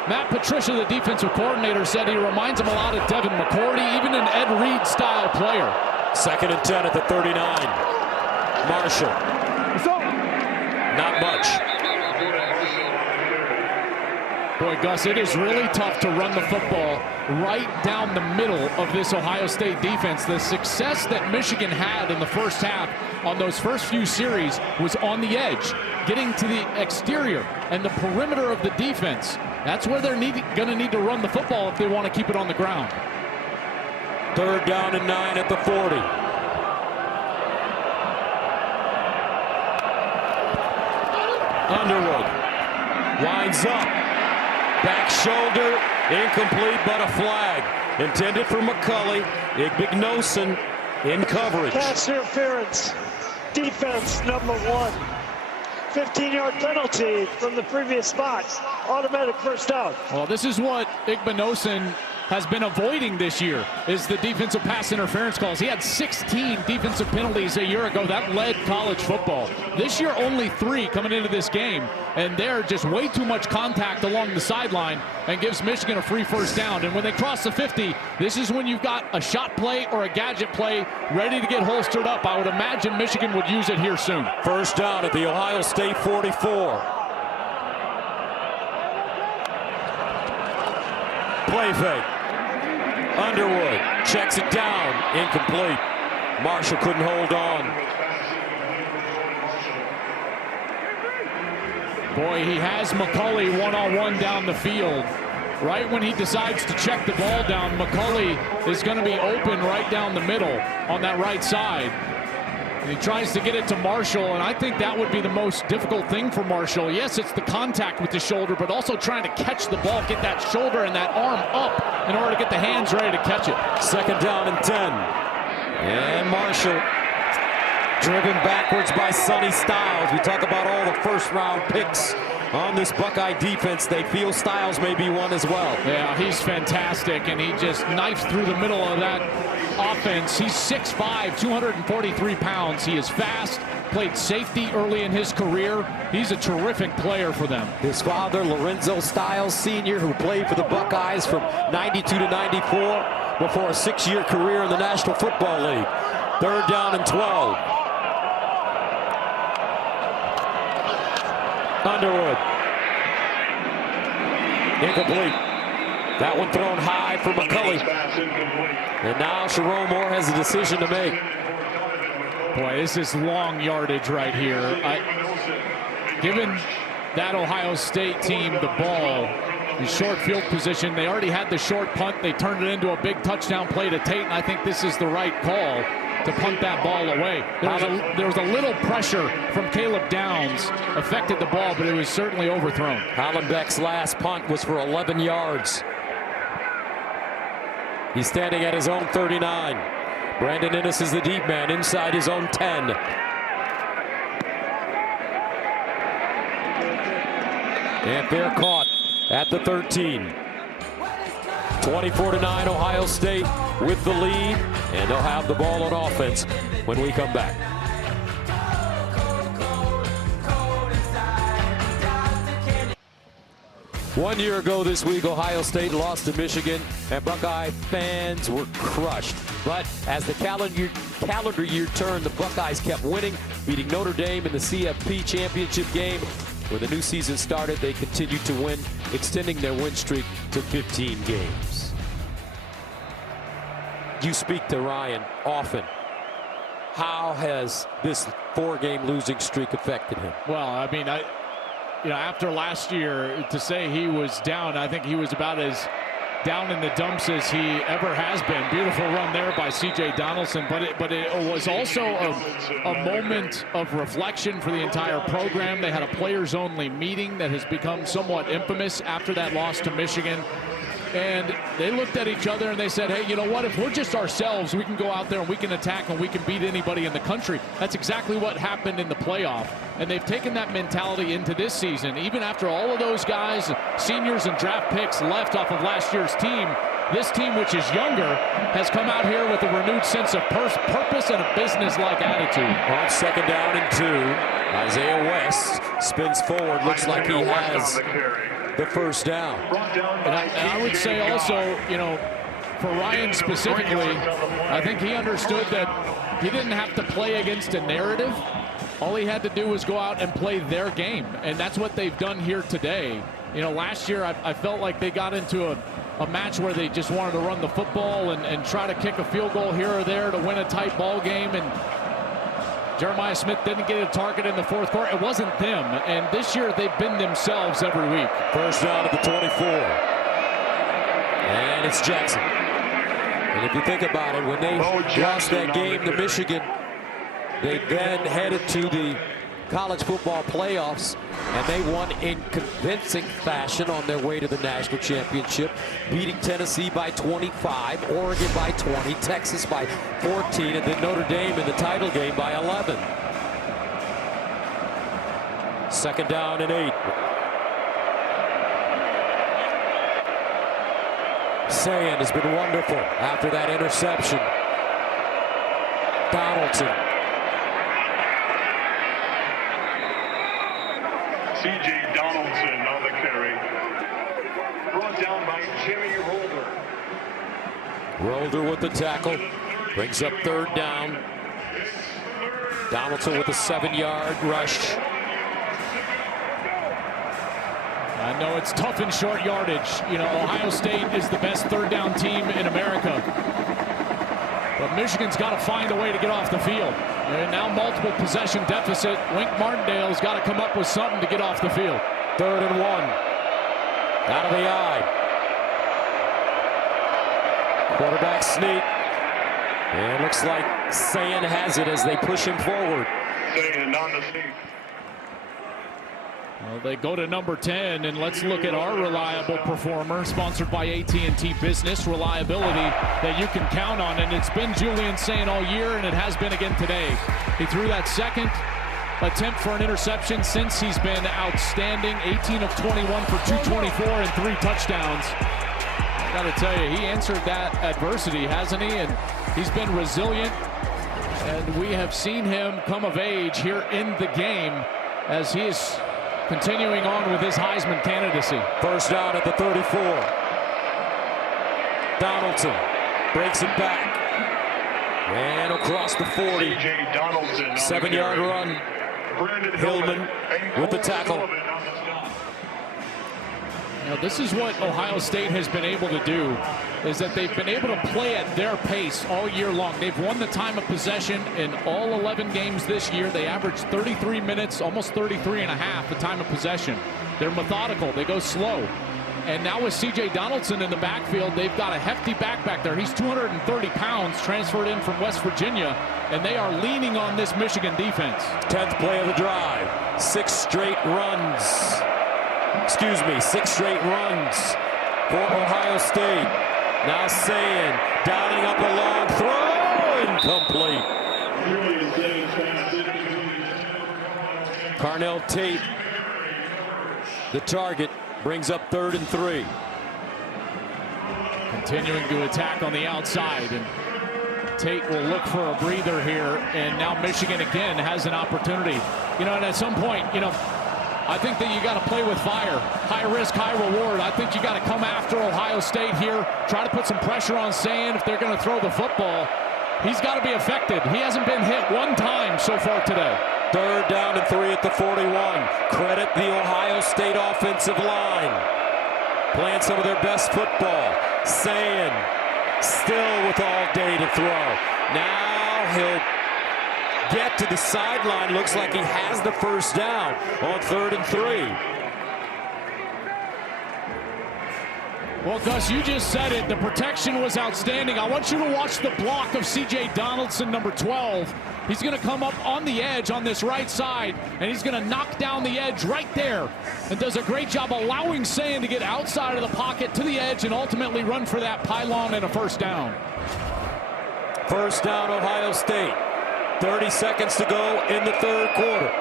Matt Patricia, the defensive coordinator, said he reminds him a lot of Devin McCourty, even an Ed Reed-style player. 2nd and 10 at the 39. Marshall. Not much. Boy, Gus, it is really tough to run the football right down the middle of this Ohio State defense. The success that Michigan had in the first half on those first few series was on the edge, getting to the exterior and the perimeter of the defense. That's where they're going to need to run the football if they want to keep it on the ground. 3rd down and 9 at the 40. Underwood winds up. Back shoulder, incomplete, but a flag. Intended for McCulley. Igbenogson in coverage. Pass interference. Defense number 1. 15-yard penalty from the previous spot. Automatic first down. Well, this is what Igbenogson has been avoiding this year, is the defensive pass interference calls. He had 16 defensive penalties a year ago. That led college football. This year, only 3 coming into this game, and they're just way too much contact along the sideline and gives Michigan a free first down. And when they cross the 50, this is when you've got a shot play or a gadget play ready to get holstered up. I would imagine Michigan would use it here soon. First down at the Ohio State 44. Play fake. Underwood checks it down, incomplete. Marshall couldn't hold on. Boy, he has McCulley one-on-one down the field. Right when he decides to check the ball down, McCulley is going to be open right down the middle on that right side. And he tries to get it to Marshall, and I think that would be the most difficult thing for Marshall. Yes, it's the contact with the shoulder, but also trying to catch the ball, get that shoulder and that arm up in order to get the hands ready to catch it. 2nd down and 10. And Marshall driven backwards by Sonny Styles. We talk about all the first-round picks on this Buckeye defense. They feel Styles may be one as well. Yeah, he's fantastic, and he just knifes through the middle of that offense. He's 6'5", 243 pounds. He is fast, played safety early in his career. He's a terrific player for them. His father, Lorenzo Styles Sr., who played for the Buckeyes from 92 to 94 before a 6-year career in the National Football League. 3rd down and 12. Underwood. Incomplete. That one thrown high for McCulley. And now Sharon Moore has a decision to make. Boy, this is long yardage right here. Given that Ohio State team the ball, the short field position, they already had the short punt. They turned it into a big touchdown play to Tate, and I think this is the right call to punt that ball away. There was a little pressure from Caleb Downs, affected the ball, but it was certainly overthrown. Hollenbeck's last punt was for 11 yards. He's standing at his own 39. Brandon Innes is the deep man inside his own 10. And they're caught at the 13. 24-9 Ohio State with the lead, and they'll have the ball on offense when we come back. One year ago this week, Ohio State lost to Michigan, and Buckeye fans were crushed. But as the calendar year turned, the Buckeyes kept winning, beating Notre Dame in the CFP championship game. When the new season started, they continued to win, extending their win streak to 15 games. You speak to Ryan often. How has this 4-game losing streak affected him? Well, I mean, after last year, to say he was down, I think he was about as down in the dumps as he ever has been. Beautiful run there by C.J. Donaldson, but it was also a moment of reflection for the entire program. They had a players-only meeting that has become somewhat infamous after that loss to Michigan. And they looked at each other and they said, hey, you know what? If we're just ourselves, we can go out there and we can attack and we can beat anybody in the country. That's exactly what happened in the playoff. And they've taken that mentality into this season. Even after all of those guys, seniors and draft picks left off of last year's team, this team, which is younger, has come out here with a renewed sense of purpose and a business-like attitude. On 2nd down and 2, Isaiah West spins forward. Looks like he has the 1st down. And I would say also, for Ryan specifically, I think he understood that he didn't have to play against a narrative. All he had to do was go out and play their game, and that's what they've done here today. Last year I felt like they got into a match where they just wanted to run the football and try to kick a field goal here or there to win a tight ball game, and Jeremiah Smith didn't get a target in the 4th quarter. It wasn't them, and this year they've been themselves every week. 1st down at the 24. And it's Jackson. And if you think about it, when they lost that game to Michigan, they then headed to the college football playoffs, and they won in convincing fashion on their way to the national championship, beating Tennessee by 25, Oregon by 20, Texas by 14, and then Notre Dame in the title game by 11. 2nd down and 8. Sand has been wonderful after that interception. Donaldson. C.J. Donaldson on the carry. Brought down by Jimmy Rolder. Rolder with the tackle. Brings up 3rd down. Donaldson with a 7-yard rush. I know it's tough in short yardage. Ohio State is the best 3rd down team in America. But Michigan's got to find a way to get off the field. And now multiple possession deficit. Wink Martindale's got to come up with something to get off the field. 3rd and 1. Out of the eye. Quarterback sneak. And looks like Sand has it as they push him forward. Sand on the sneak. Well, they go to number 10, and let's look at our reliable performer, sponsored by AT&T Business. Reliability that you can count on, and it's been Julian Sayin all year, and it has been again today. He threw that 2nd attempt for an interception since he's been outstanding. 18 of 21 for 224 and 3 touchdowns. I got to tell you, he answered that adversity, hasn't he? And he's been resilient. And we have seen him come of age here in the game as he is continuing on with his Heisman candidacy. First down at the 34. Donaldson breaks it back. And across the 40. 7-yard run. Hillman with the tackle. Now, this is what Ohio State has been able to do, is that they've been able to play at their pace all year long. They've won the time of possession in all 11 games this year. They average 33 minutes, almost 33 and a half the time of possession. They're methodical. They go slow. And now with C.J. Donaldson in the backfield, they've got a hefty back there. He's 230 pounds, transferred in from West Virginia, and they are leaning on this Michigan defense. 10th play of the drive. 6 straight runs. 6 straight runs for Ohio State. Now Sayin downing up a long throw, incomplete. Carnell Tate, the target, brings up 3rd and 3. Continuing to attack on the outside, and Tate will look for a breather here, and now Michigan again has an opportunity. And at some point, I think that you got to play with fire. High risk, high reward. I think you got to come after Ohio State here. Try to put some pressure on Sayin if they're going to throw the football. He's got to be affected. He hasn't been hit one time so far today. 3rd down and 3 at the 41. Credit the Ohio State offensive line. Playing some of their best football. Sayin still with all day to throw. Now he'll get to the sideline. Looks like he has the first down on 3rd and 3. Well, Gus, you just said it. The protection was outstanding. I want you to watch the block of C.J. Donaldson, number 12. He's going to come up on the edge on this right side, and he's going to knock down the edge right there, and does a great job allowing Sayin to get outside of the pocket to the edge and ultimately run for that pylon and a first down. First down, Ohio State. 30 seconds to go in the 3rd quarter.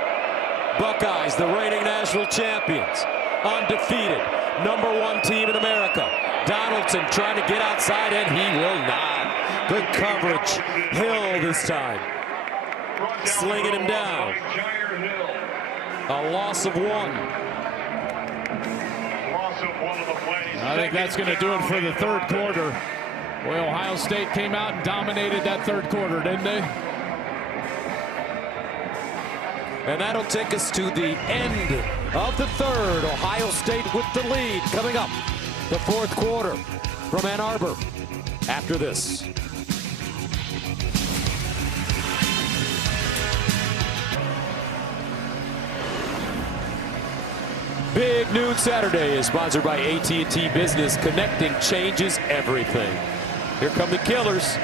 Buckeyes, the reigning national champions, undefeated, #1 team in America. Donaldson trying to get outside, and he will not. Good coverage. Hill this time. Slinging him down. A loss of 1. I think that's going to do it for the 3rd quarter. Boy, Ohio State came out and dominated that 3rd quarter, didn't they? And that'll take us to the end of the 3rd. Ohio State with the lead. Coming up, the 4th quarter from Ann Arbor after this. Big Noon Saturday is sponsored by AT&T Business. Connecting changes everything. Here come the Killers.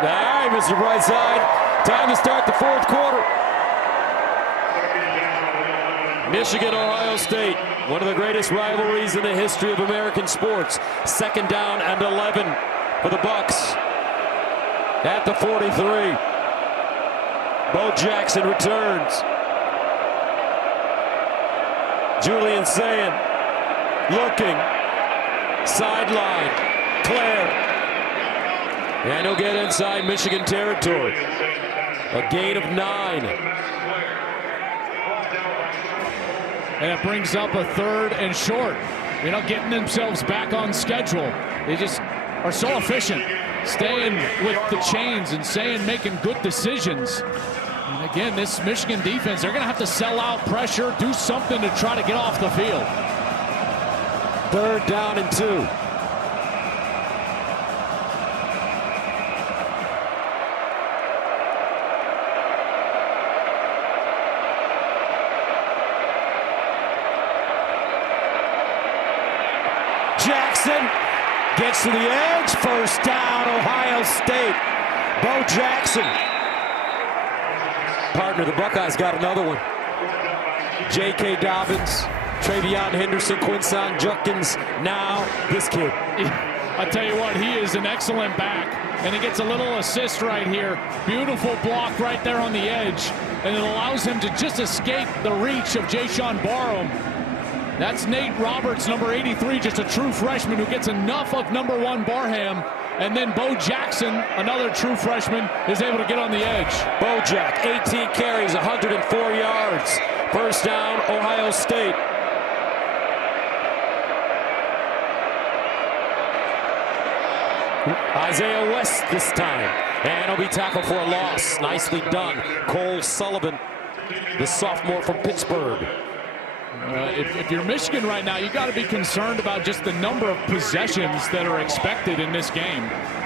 All right, Mr. Brightside, time to start the 4th quarter. Michigan, Ohio State, one of the greatest rivalries in the history of American sports. 2nd down and 11 for the Bucks at the 43. Bo Jackson returns. Julian Sayin looking, sideline, Claire. And he'll get inside Michigan territory. A gain of 9. And it brings up a 3rd and short. Getting themselves back on schedule. They just are so efficient, staying with the chains and making good decisions. And again, this Michigan defense, they're going to have to sell out pressure, do something to try to get off the field. 3rd down and 2. Jackson gets to the edge. First down, Ohio State. Bo Jackson. Partner, the Buckeyes got another one. J.K. Dobbins, Travion Henderson, Quinson Judkins. Now this kid. I tell you what, he is an excellent back. And he gets a little assist right here. Beautiful block right there on the edge. And it allows him to just escape the reach of Jayshon Barham. That's Nate Roberts, number 83, just a true freshman who gets enough of number 1 Barham. And then Bo Jackson, another true freshman, is able to get on the edge. Bo Jack, 18 carries, 104 yards. First down, Ohio State. Isaiah West this time, and he'll be tackled for a loss. Nicely done. Cole Sullivan, the sophomore from Pittsburgh. If you're Michigan right now, you got to be concerned about just the number of possessions that are expected in this game.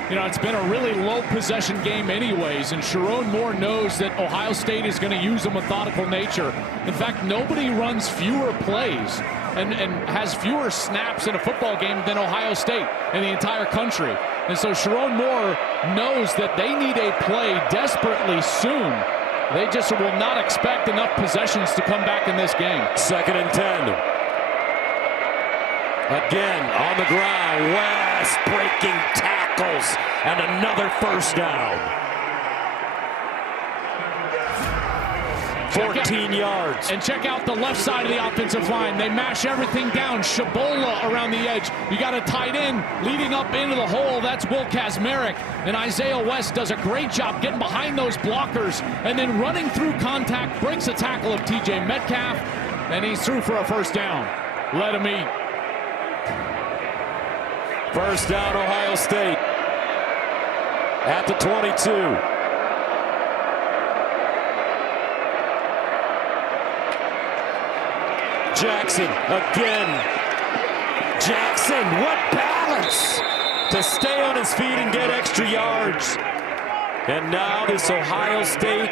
You know, it's been a really low possession game anyways, and Sharon Moore knows that Ohio State is going to use a methodical nature. In fact, nobody runs fewer plays and has fewer snaps in a football game than Ohio State in the entire country. And so Sharon Moore knows that they need a play desperately soon. They just will not expect enough possessions to come back in this game. 2nd and 10. Again on the ground, West breaking tackles, and another first down. 14 yards. And check out the left side of the offensive line. They mash everything down. Shabola around the edge. You got a tight end leading up into the hole. That's Will Kazmarek. And Isaiah West does a great job getting behind those blockers and then running through contact, breaks a tackle of TJ Metcalf, and he's through for a first down. Let him eat. First down, Ohio State at the 22. Jackson again. Jackson, what balance to stay on his feet and get extra yards. And now this Ohio State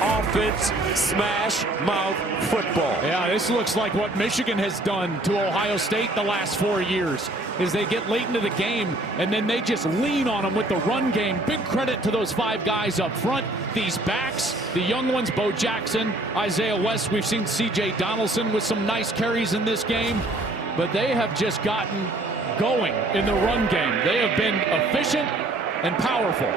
offense smash mouth football. Yeah, this looks like what Michigan has done to Ohio State the last 4 years, is they get late into the game and then they just lean on them with the run game. Big credit to those 5 guys up front. These backs, the young ones, Bo Jackson, Isaiah West. We've seen C.J. Donaldson with some nice carries in this game, but they have just gotten going in the run game. They have been efficient and powerful.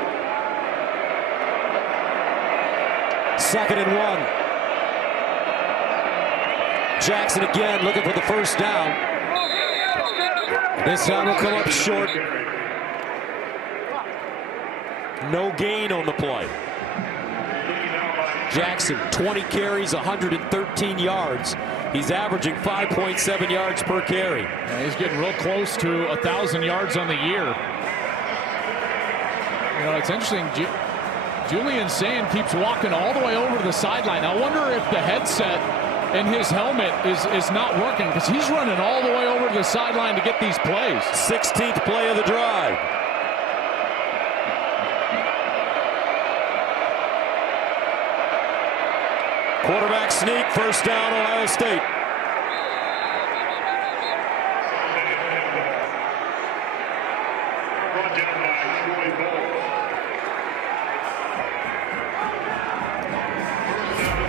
2nd and 1. Jackson again looking for the first down. This time will come up short. No gain on the play. Jackson, 20 carries, 113 yards. He's averaging 5.7 yards per carry. Yeah, he's getting real close to 1,000 yards on the year. You know, it's interesting. Julian Sand keeps walking all the way over to the sideline. I wonder if the headset in his helmet is not working, because he's running all the way over to the sideline to get these plays. 16th play of the drive. Quarterback sneak, first down, Ohio State.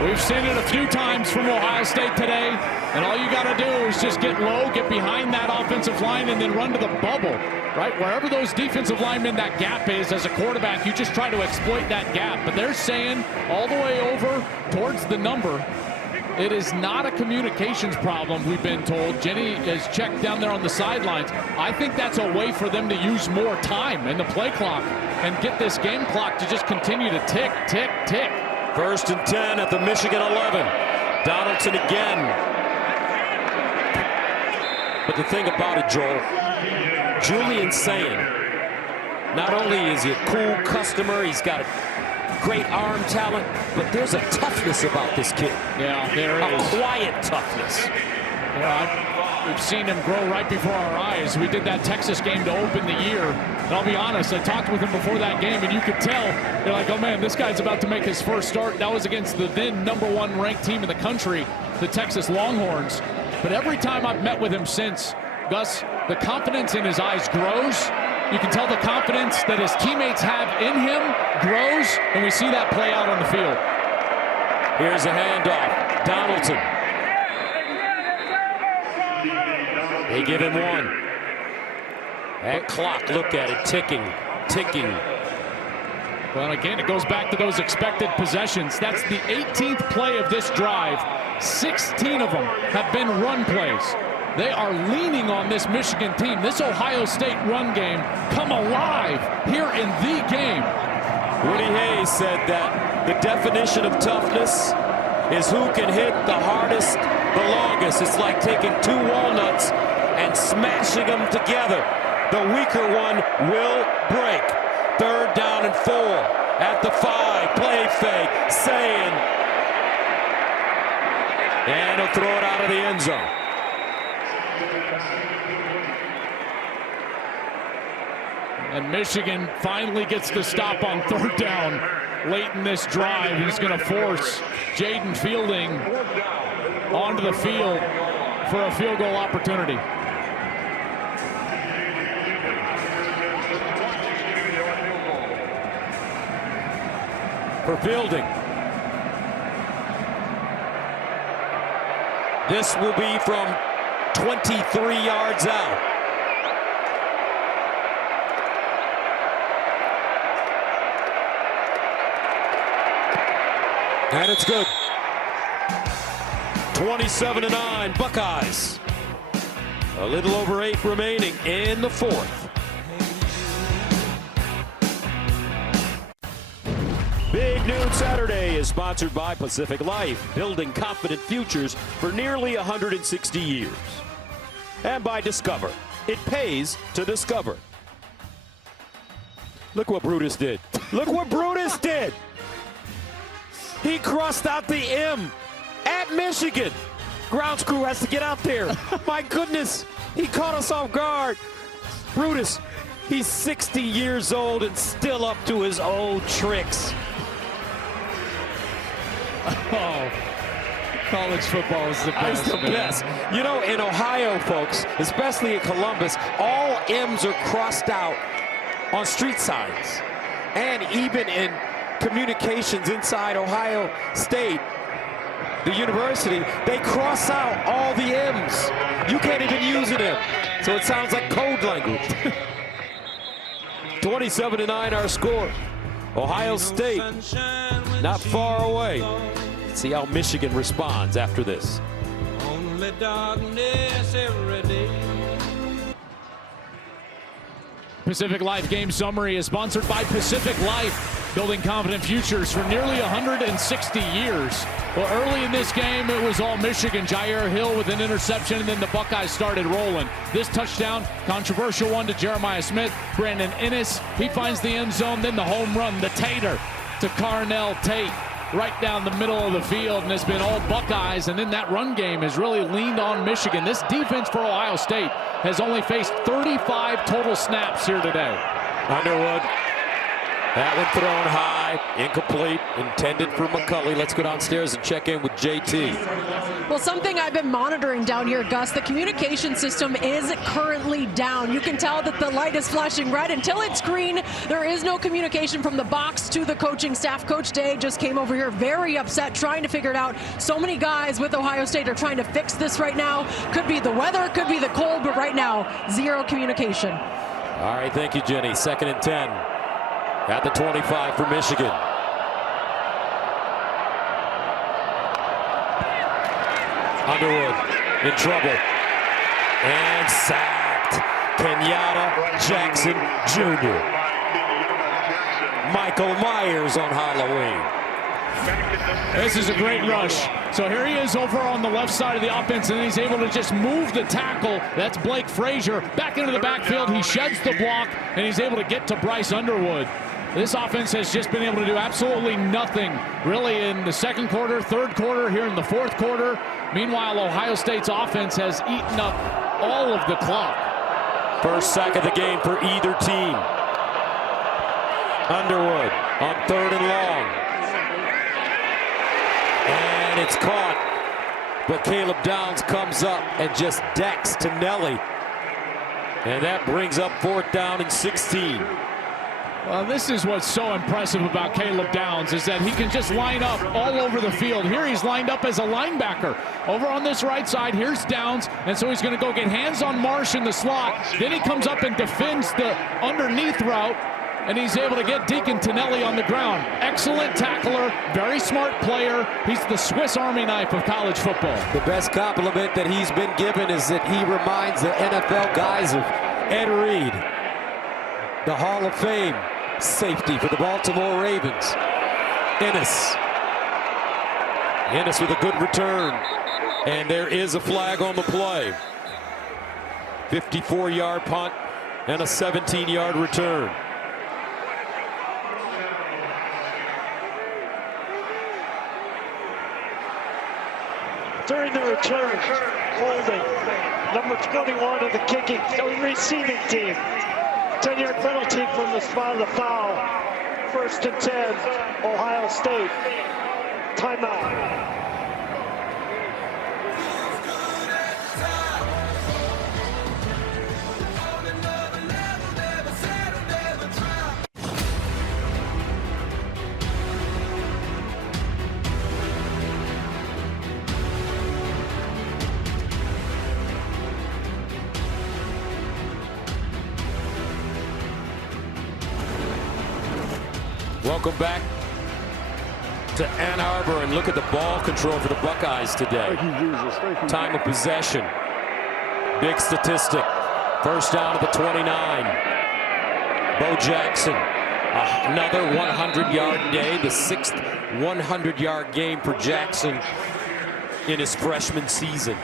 We've seen it a few times from Ohio State today, and all you got to do is just get low, get behind that offensive line, and then run to the bubble, right? Wherever those defensive linemen, that gap is, as a quarterback, you just try to exploit that gap. But they're saying all the way over towards the number. It is not a communications problem, we've been told. Jenny is checked down there on the sidelines. I think that's a way for them to use more time in the play clock and get this game clock to just continue to tick, tick, tick. 1st and 10 at the Michigan 11. Donaldson again. But the thing about it, Joel, Julian saying, not only is he a cool customer, he's got a great arm talent, but there's a toughness about this kid. Yeah, there is. A quiet toughness. Yeah, we've seen him grow right before our eyes. We did that Texas game to open the year. And I'll be honest, I talked with him before that game, and you could tell, you're like, oh man, this guy's about to make his first start. That was against the then #1 ranked team in the country, the Texas Longhorns. But every time I've met with him since, Gus, the confidence in his eyes grows. You can tell the confidence that his teammates have in him grows, and we see that play out on the field. Here's a handoff. Donaldson. They give him one. That clock, look at it, ticking. Well, again, it goes back to those expected possessions. That's the 18th play of this drive. 16 of them have been run plays. They are leaning on this Michigan team. This Ohio State run game come alive here in the game. Woody Hayes said that the definition of toughness is who can hit the hardest, the longest. It's like taking two walnuts and smashing them together. The weaker one will break. 3rd down and 4 at the 5. Play fake. Sayin. And he'll throw it out of the end zone. And Michigan finally gets the stop on 3rd down late in this drive. He's going to force Jaden Fielding onto the field for a field goal opportunity. For Fielding. This will be from 23 yards out. And it's good. 27-9 Buckeyes. A little over 8 remaining in the 4th. Big Noon Saturday is sponsored by Pacific Life, building confident futures for nearly 160 years. And by Discover. It pays to discover. Look what Brutus did. Look what Brutus did. He crossed out the M at Michigan. Grounds crew has to get out there. My goodness, he caught us off guard. Brutus, he's 60 years old and still up to his old tricks. Oh, college football is the best. It's the best. You know, in Ohio, folks, especially in Columbus, all M's are crossed out on street signs. And even in communications inside Ohio State, the university, they cross out all the M's. You can't even use an M. So it sounds like code language. 27-9 our score. Ohio State not far away. Let's see how Michigan responds after this. Only darkness every day. Pacific Life Game Summary is sponsored by Pacific Life, building confident futures for nearly 160 years. Well, early in this game, it was all Michigan. Jair Hill with an interception, and then the Buckeyes started rolling. This touchdown, controversial one to Jeremiah Smith. Brandon Innes, he finds the end zone. Then the home run, the tater to Carnell Tate, right down the middle of the field, and it's been all Buckeyes. And then that run game has really leaned on Michigan. This defense for Ohio State has only faced 35 total snaps here today. Underwood. That one thrown high, incomplete, intended for McCulley. Let's go downstairs and check in with JT. Well, something I've been monitoring down here, Gus, the communication system is currently down. You can tell that the light is flashing red. Until it's green, there is no communication from the box to the coaching staff. Coach Day just came over here very upset, trying to figure it out. So many guys with Ohio State are trying to fix this right now. Could be the weather, could be the cold, but right now, zero communication. All right, thank you, Jenny. 2nd and 10. At the 25 for Michigan. Underwood in trouble. And sacked. Kenyatta Jackson Jr. Michael Myers on Halloween. This is a great rush. So here he is over on the left side of the offense, and he's able to just move the tackle. That's Blake Frazier back into the backfield. He sheds the block, and he's able to get to Bryce Underwood. This offense has just been able to do absolutely nothing, really, in the 2nd quarter, 3rd quarter, here in the 4th quarter. Meanwhile, Ohio State's offense has eaten up all of the clock. First sack of the game for either team. Underwood on 3rd and long. And it's caught. But Caleb Downs comes up and just decks to Nelly. And that brings up 4th down and 16. Well, this is what's so impressive about Caleb Downs, is that he can just line up all over the field. Here he's lined up as a linebacker. Over on this right side, here's Downs, and so he's going to go get hands on Marsh in the slot. Then he comes up and defends the underneath route, and he's able to get Deacon Tonelli on the ground. Excellent tackler, very smart player. He's the Swiss Army knife of college football. The best compliment that he's been given is that he reminds the NFL guys of Ed Reed, the Hall of Fame safety for the Baltimore Ravens. Ennis with a good return. And there is a flag on the play. 54-yard punt and a 17-yard return. During the return, holding number 21 of the kicking receiving team. 10-yard penalty from the spot of the foul. 1st and 10, Ohio State. Timeout. Welcome back to Ann Arbor, and look at the ball control for the Buckeyes today. Time of possession. Big statistic. 1st down to the 29. Bo Jackson, another 100-yard day, the 6th 100-yard game for Jackson in his freshman season.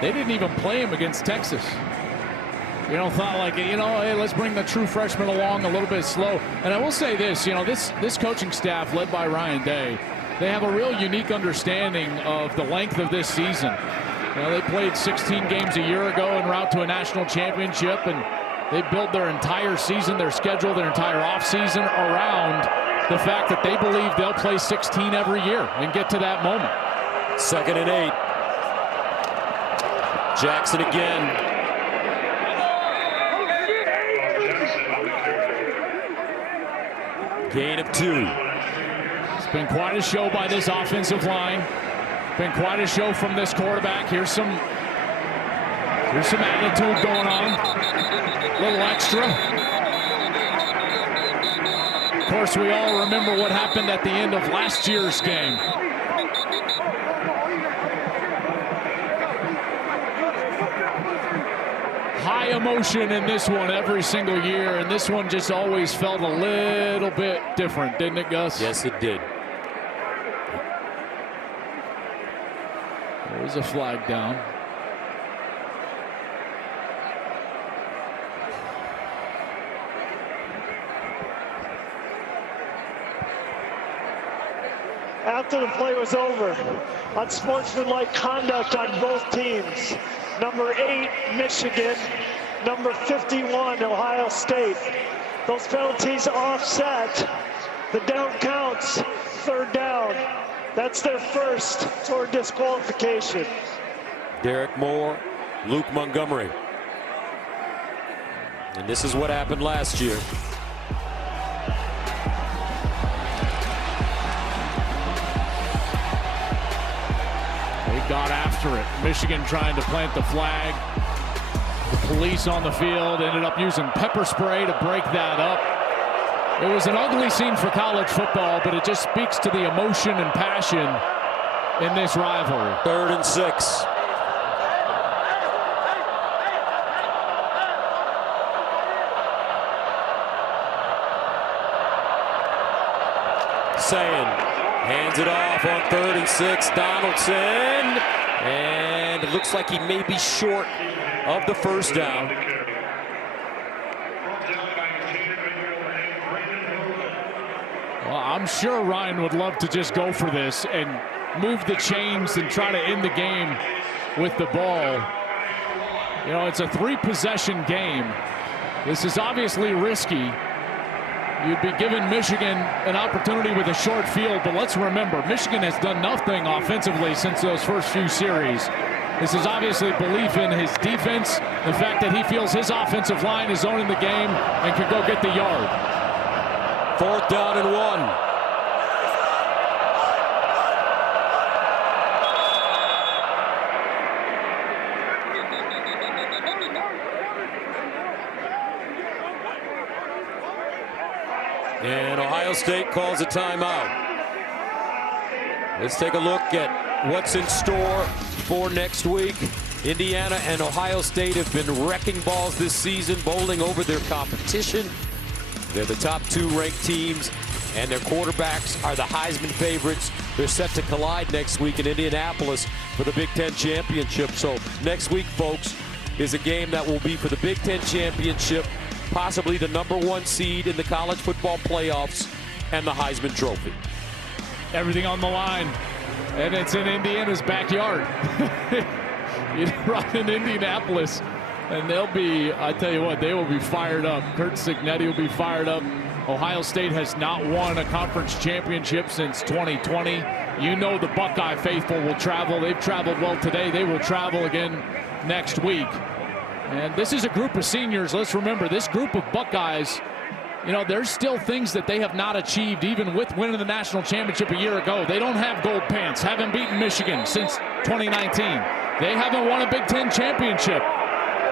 They didn't even play him against Texas. You know, thought like, you know, hey, let's bring the true freshman along a little bit slow. And I will say this, you know, this coaching staff led by Ryan Day, they have a real unique understanding of the length of this season. You know, they played 16 games a year ago en route to a national championship, and they built their entire season, their schedule, their entire offseason around the fact that they believe they'll play 16 every year and get to that moment. 2nd and 8. Jackson again. Gain of 2. It's been quite a show by this offensive line. Been quite a show from this quarterback. Here's some attitude going on. A little extra. Of course, we all remember what happened at the end of last year's game. High emotion in this one every single year, and this one just always felt a little bit different, didn't it, Gus? Yes, it did. There's a flag down. After the play was over, unsportsmanlike conduct on both teams. Number 8, Michigan. Number 51, Ohio State. Those penalties offset. The down counts. 3rd down. That's their first toward disqualification. Derek Moore, Luke Montgomery. And this is what happened last year. Got after it. Michigan trying to plant the flag. The police on the field ended up using pepper spray to break that up. It was an ugly scene for college football, but it just speaks to the emotion and passion in this rivalry. 3rd and 6. Sayin hands it off on 3rd and 6. Donaldson, and it looks like he may be short of the 1st down. Well, I'm sure Ryan would love to just go for this and move the chains and try to end the game with the ball. You know, it's a 3-possession game. This is obviously risky. you'd be giving Michigan an opportunity with a short field, but let's remember, Michigan has done nothing offensively since those first few series. This is obviously belief in his defense, the fact that he feels his offensive line is owning the game and can go get the yard. 4th down and 1. And Ohio State calls a timeout. Let's take a look at what's in store for next week. Indiana and Ohio State have been wrecking balls this season, bowling over their competition. They're the top 2 ranked teams, and their quarterbacks are the Heisman favorites. They're set to collide next week in Indianapolis for the Big Ten Championship. So next week, folks, is a game that will be for the Big Ten Championship, possibly the #1 seed in the college football playoffs, and the Heisman Trophy. Everything on the line, and it's in Indiana's backyard. Right in Indianapolis, and they'll be, I tell you what, they will be fired up. Kurt Cignetti will be fired up. Ohio State has not won a conference championship since 2020. You know the Buckeye faithful will travel. They've traveled well today. They will travel again next week. And this is a group of seniors. Let's remember, this group of Buckeyes, you know, there's still things that they have not achieved, even with winning the national championship a year ago. They don't have gold pants, haven't beaten Michigan since 2019. They haven't won a Big Ten championship.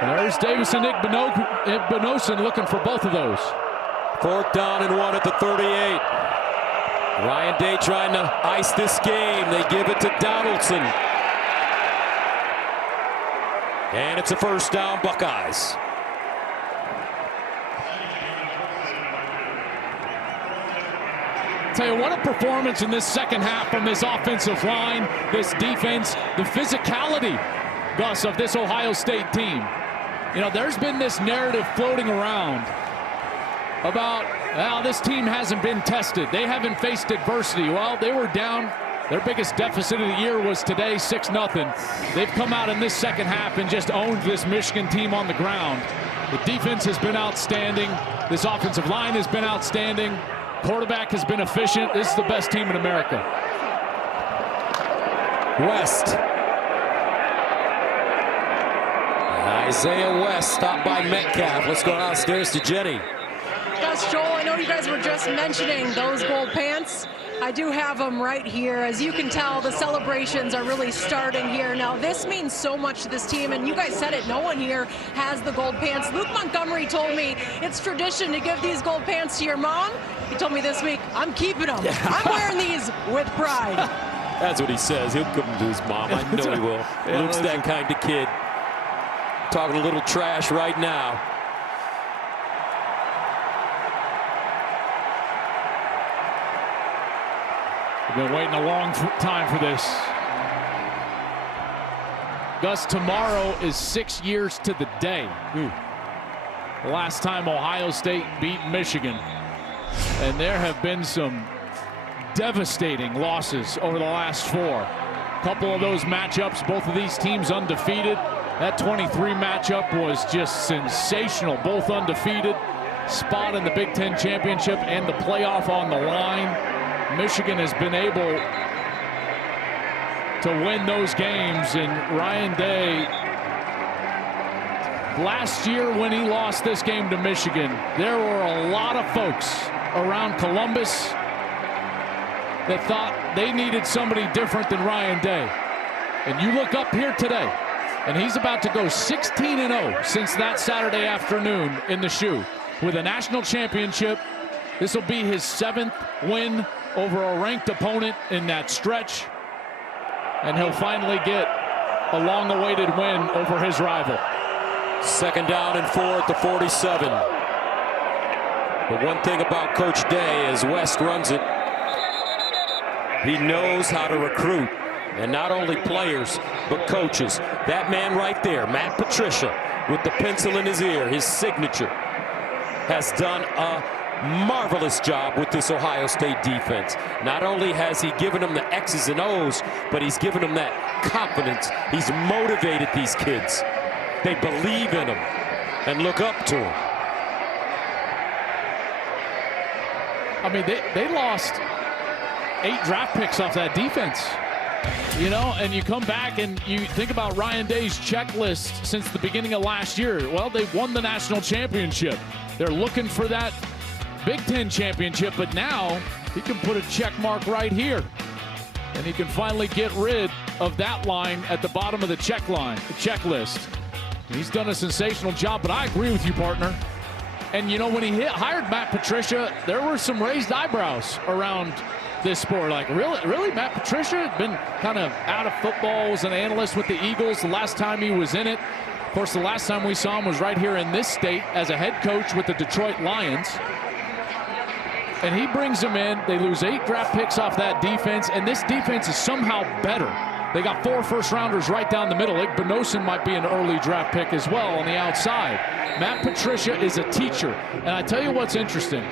There's Davis and Nick Benosin looking for both of those. 4th down and 1 at the 38. Ryan Day trying to ice this game. They give it to Donaldson. And it's a 1st down, Buckeyes. Tell you what, a performance in this second half from this offensive line, this defense, the physicality, Gus, of this Ohio State team. You know, there's been this narrative floating around about, well, this team hasn't been tested. They haven't faced adversity. Well, they were down. Their biggest deficit of the year was today, 6-0. They've come out in this second half and just owned this Michigan team on the ground. The defense has been outstanding. This offensive line has been outstanding. Quarterback has been efficient. This is the best team in America. West. Isaiah West stopped by Metcalf. Let's go downstairs to Jenny. Gus, Joel, I know you guys were just mentioning those gold pants. I do have them right here. As you can tell, the celebrations are really starting here. Now, this means so much to this team, and you guys said it, no one here has the gold pants. Luke Montgomery told me it's tradition to give these gold pants to your mom. He told me this week, I'm keeping them. I'm wearing these with pride. That's what he says. He'll give them to his mom. I know he will. Yeah, Luke's that kind of kid. Talking a little trash right now. We've been waiting a long time for this. Gus, tomorrow is 6 years to the day. The last time Ohio State beat Michigan. And there have been some devastating losses over the last 4. A couple of those matchups, both of these teams undefeated. That 23 matchup was just sensational. Both undefeated. Spot in the Big Ten Championship and the playoff on the line. Michigan has been able to win those games, and Ryan Day, last year when he lost this game to Michigan, there were a lot of folks around Columbus that thought they needed somebody different than Ryan Day. And you look up here today, and he's about to go 16-0 since that Saturday afternoon in the shoe with a national championship. This will be his 7th win over a ranked opponent in that stretch, and he'll finally get a long-awaited win over his rival. 2nd down and 4 at the 47. The one thing about Coach Day, as West runs it, he knows how to recruit, and not only players but coaches. That man right there, Matt Patricia, with the pencil in his ear, his signature, has done a marvelous job with this Ohio State defense. Not only has he given them the X's and O's, but he's given them that confidence. He's motivated these kids. They believe in him and look up to him. I mean, they lost 8 draft picks off that defense. You know, and you come back and you think about Ryan Day's checklist since the beginning of last year. Well, they won the national championship. They're looking for that Big Ten championship, but now he can put a check mark right here. And he can finally get rid of that line at the bottom of the checklist. He's done a sensational job, but I agree with you, partner. And, you know, when he hired Matt Patricia, there were some raised eyebrows around this sport. Like, really, Matt Patricia had been kind of out of football, was an analyst with the Eagles the last time he was in it. Of course, the last time we saw him was right here in this state as a head coach with the Detroit Lions. And he brings him in. They lose 8 draft picks off that defense, and this defense is somehow better. They got 4 first-rounders right down the middle. Benosin might be an early draft pick as well on the outside. Matt Patricia is a teacher. And I tell you what's interesting.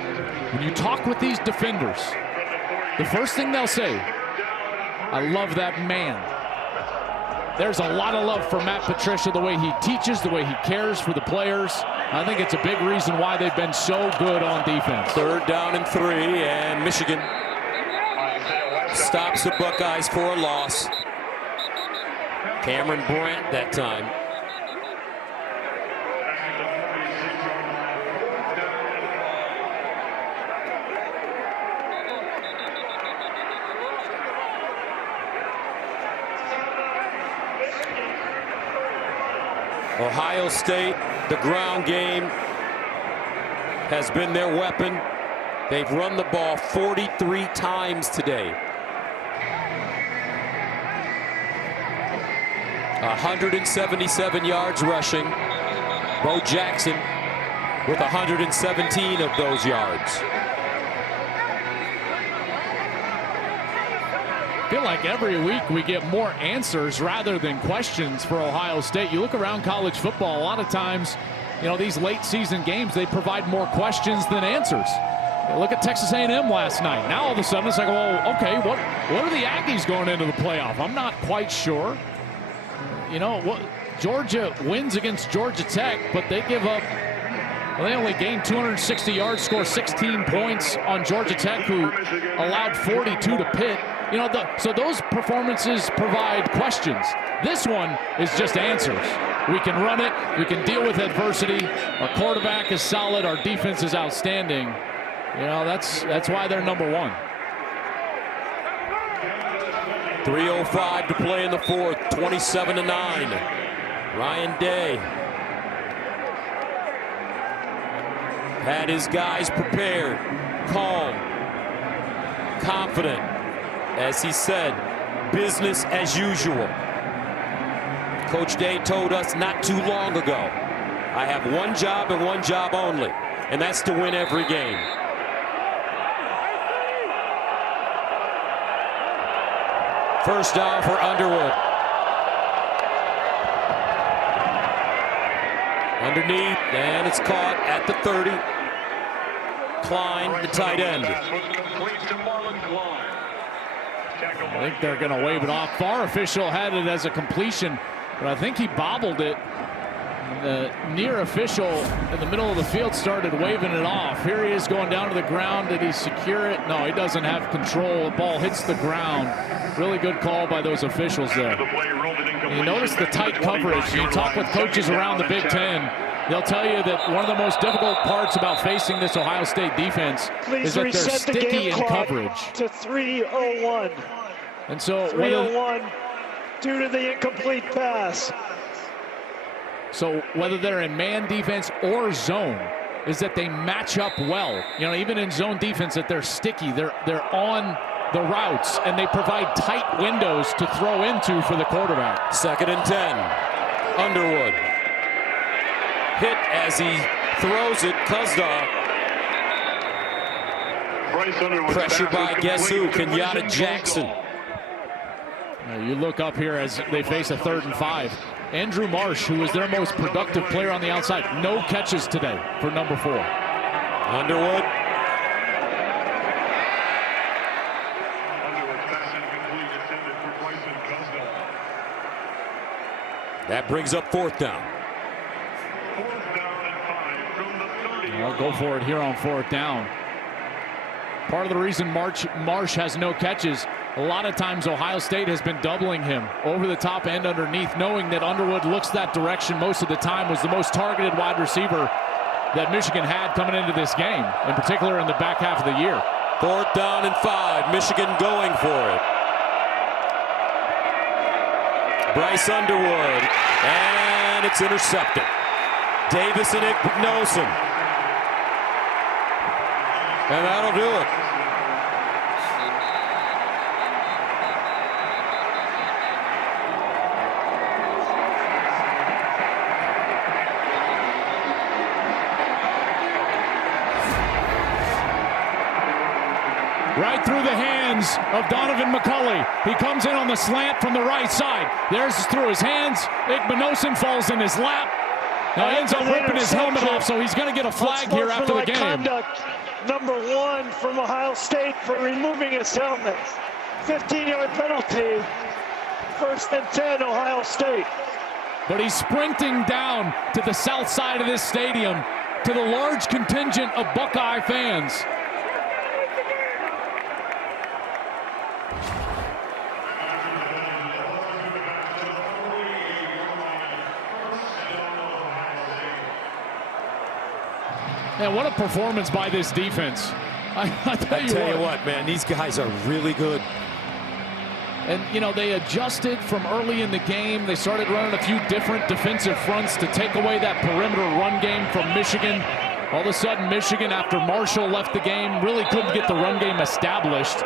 When you talk with these defenders, the first thing they'll say, I love that man. There's a lot of love for Matt Patricia, the way he teaches, the way he cares for the players. I think it's a big reason why they've been so good on defense. 3rd down and 3, and Michigan stops the Buckeyes for a loss. Cameron Brandt that time. Ohio State, the ground game has been their weapon. They've run the ball 43 times today. 177 yards rushing. Bo Jackson with 117 of those yards. I feel like every week we get more answers rather than questions for Ohio State. You look around college football, a lot of times, you know, these late season games, they provide more questions than answers. Look at Texas A&M last night. Now all of a sudden it's like, well, okay, what are the Aggies going into the playoff? I'm not quite sure. You know, Georgia wins against Georgia Tech, but they give up, well, they only gained 260 yards, score 16 points on Georgia Tech, who allowed 42 to Pitt. You know, so those performances provide questions. This one is just answers. We can run it. We can deal with adversity. Our quarterback is solid. Our defense is outstanding. You know, that's why they're number 1. 3:05 to play in the 4th, 27-9. Ryan Day had his guys prepared, calm, confident. As he said, business as usual. Coach Day told us not too long ago, I have one job and one job only, and that's to win every game. First down for Underwood. Underneath, and it's caught at the 30. Klein, the tight end. I think they're going to wave it off. VAR official had it as a completion, but I think he bobbled it. The near official in the middle of the field started waving it off. Here he is going down to the ground. Did he secure it? No, he doesn't have control. The ball hits the ground. Really good call by those officials there. And you notice the tight coverage. You talk with coaches around the Big Ten, they'll tell you that one of the most difficult parts about facing this Ohio State defense is that they're sticky in coverage. To 3:01. And so 3:01 due to the incomplete pass. So whether they're in man defense or zone, is that they match up well. You know, even in zone defense, that they're sticky. They're on the routes, and they provide tight windows to throw into for the quarterback. 2nd and 10. Underwood. Hit as he throws it. Kuzdar. Pressure by guess who? Kenyatta Jackson. Now you look up here as they face a 3rd and 5. Andrew Marsh, who was their most productive player on the outside, no catches today for number 4. Underwood. That brings up 4th down. I'll go for it here on 4th down. Part of the reason Marsh has no catches, a lot of times Ohio State has been doubling him over the top and underneath, knowing that Underwood looks that direction most of the time, was the most targeted wide receiver that Michigan had coming into this game, in particular in the back half of the year. 4th down and 5. Michigan going for it. Bryce Underwood, and it's intercepted. Davis and Ignosin. And that'll do it. Right through the hands of Donovan McCulley. He comes in on the slant from the right side. There's through his hands. Ignosin falls in his lap. Now ends up ripping his helmet off, so he's going to get a flag here after the game. Conduct number 1 from Ohio State for removing his helmet. 15-yard penalty. 1st and 10, Ohio State. But he's sprinting down to the south side of this stadium to the large contingent of Buckeye fans. Man, what a performance by this defense. I tell you what, man, these guys are really good. And, you know, they adjusted from early in the game. They started running a few different defensive fronts to take away that perimeter run game from Michigan. All of a sudden, Michigan, after Marshall left the game, really couldn't get the run game established.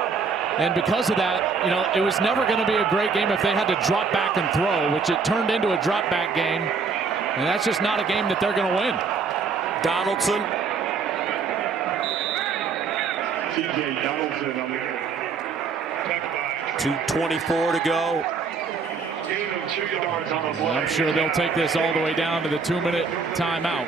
And because of that, you know, it was never going to be a great game if they had to drop back and throw, which it turned into a drop back game. And that's just not a game that they're going to win. Donaldson. TJ Donaldson on the 2:24 to go. I'm sure they'll take this all the way down to the 2-minute timeout.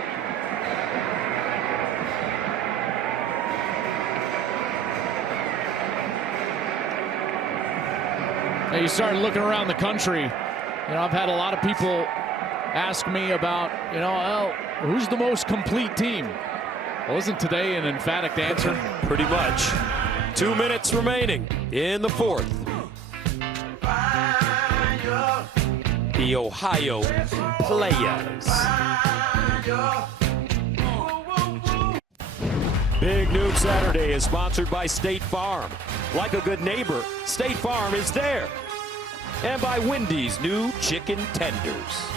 Now you start looking around the country. You know, I've had a lot of people ask me about, you know, well, who's the most complete team? Well, isn't today an emphatic answer? Pretty much. 2 minutes remaining in the 4th. The Ohio players. Big Noon Saturday is sponsored by State Farm. Like a good neighbor, State Farm is there. And by Wendy's new chicken tenders.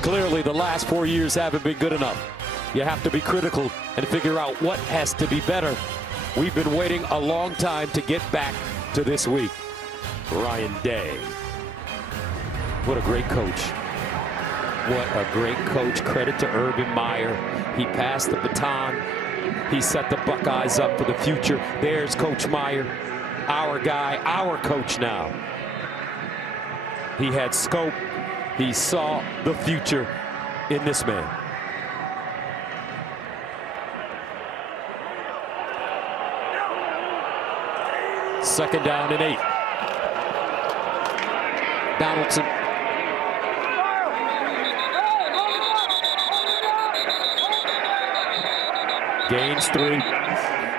Clearly, the last 4 years haven't been good enough. You have to be critical and figure out what has to be better. We've been waiting a long time to get back to this week. Ryan Day. What a great coach. What a great coach. Credit to Urban Meyer. He passed the baton. He set the Buckeyes up for the future. There's Coach Meyer, our guy, our coach now. He had scope. He saw the future in this man. Second down and 8. Donaldson. Gains 3.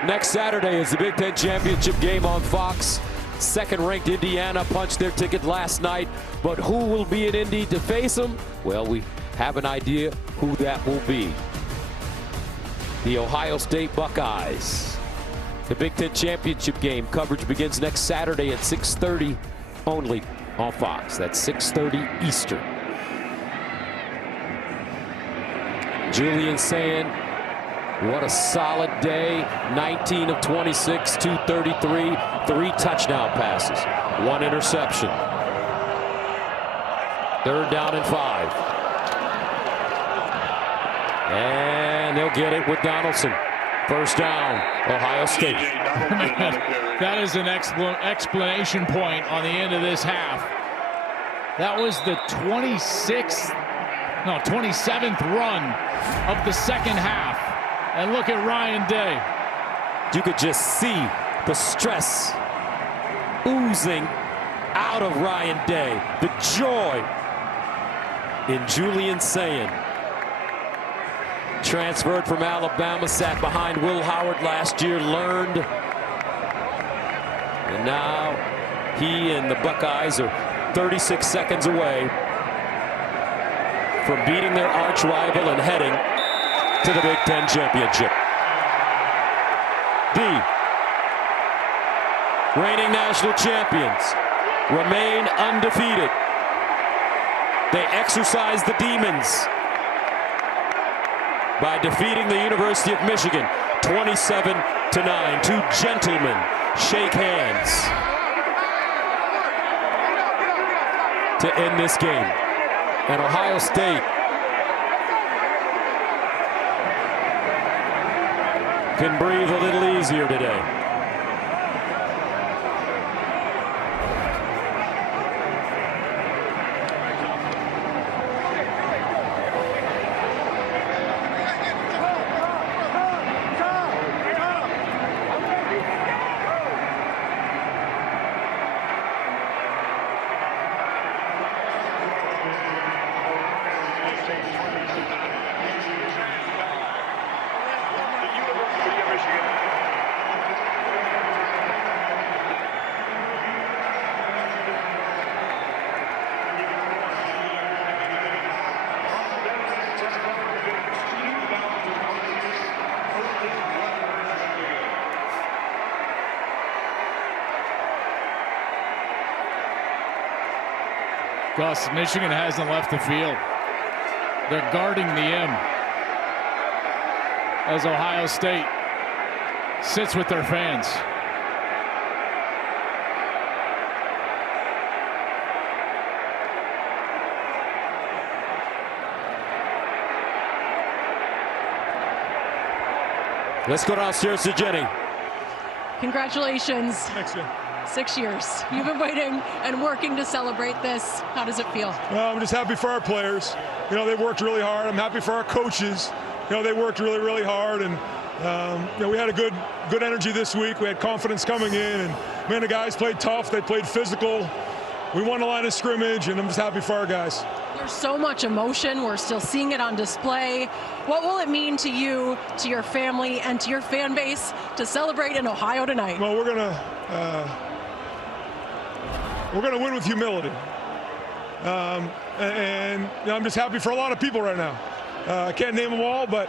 Next Saturday is the Big Ten Championship game on Fox. Second-ranked Indiana punched their ticket last night, but who will be in Indy to face them? Well, we have an idea who that will be. The Ohio State Buckeyes. The Big Ten Championship game coverage begins next Saturday at 6:30 only on Fox. That's 6:30 Eastern. Julian saying, what a solid day. 19 of 26, 233, 3 touchdown passes, 1 interception. 3rd down and 5. And they'll get it with Donaldson. 1st down, Ohio State. That is an explanation point on the end of this half. That was the 27th run of the second half. And look at Ryan Day. You could just see the stress oozing out of Ryan Day. The joy in Julian saying. Transferred from Alabama, sat behind Will Howard last year, learned. And now he and the Buckeyes are 36 seconds away from beating their arch rival and heading to the Big Ten championship. The reigning national champions remain undefeated. They exercise the demons by defeating the University of Michigan 27-9. Two gentlemen shake hands to end this game. And Ohio State can breathe a little easier today. Gus, Michigan hasn't left the field. They're guarding the M as Ohio State sits with their fans. Let's go downstairs to Jenny. Congratulations. Thanks, Jim. 6 years. You've been waiting and working to celebrate this. How does it feel? Well, I'm just happy for our players. You know, they worked really hard. I'm happy for our coaches. You know, they worked really, really hard. And, you know, we had a good energy this week. We had confidence coming in. And, man, the guys played tough. They played physical. We won the line of scrimmage, and I'm just happy for our guys. There's so much emotion. We're still seeing it on display. What will it mean to you, to your family, and to your fan base to celebrate in Ohio tonight? Well, we're gonna win with humility, and you know, I'm just happy for a lot of people right now. I can't name them all, but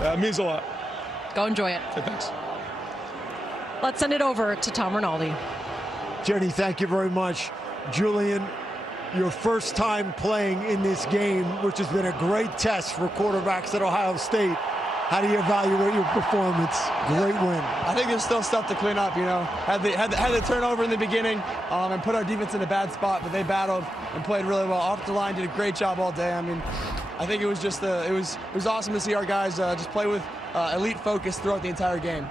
it means a lot. Go enjoy it. Okay, thanks. Let's send it over to Tom Rinaldi. Jenny, thank you very much. Julian, your first time playing in this game, which has been a great test for quarterbacks at Ohio State. How do you evaluate your performance? Great win. I think there's still stuff to clean up, you know. Had the turnover in the beginning and put our defense in a bad spot, but they battled and played really well. Off the line, did a great job all day. I mean, I think it was just it was awesome to see our guys just play with elite focus throughout the entire game.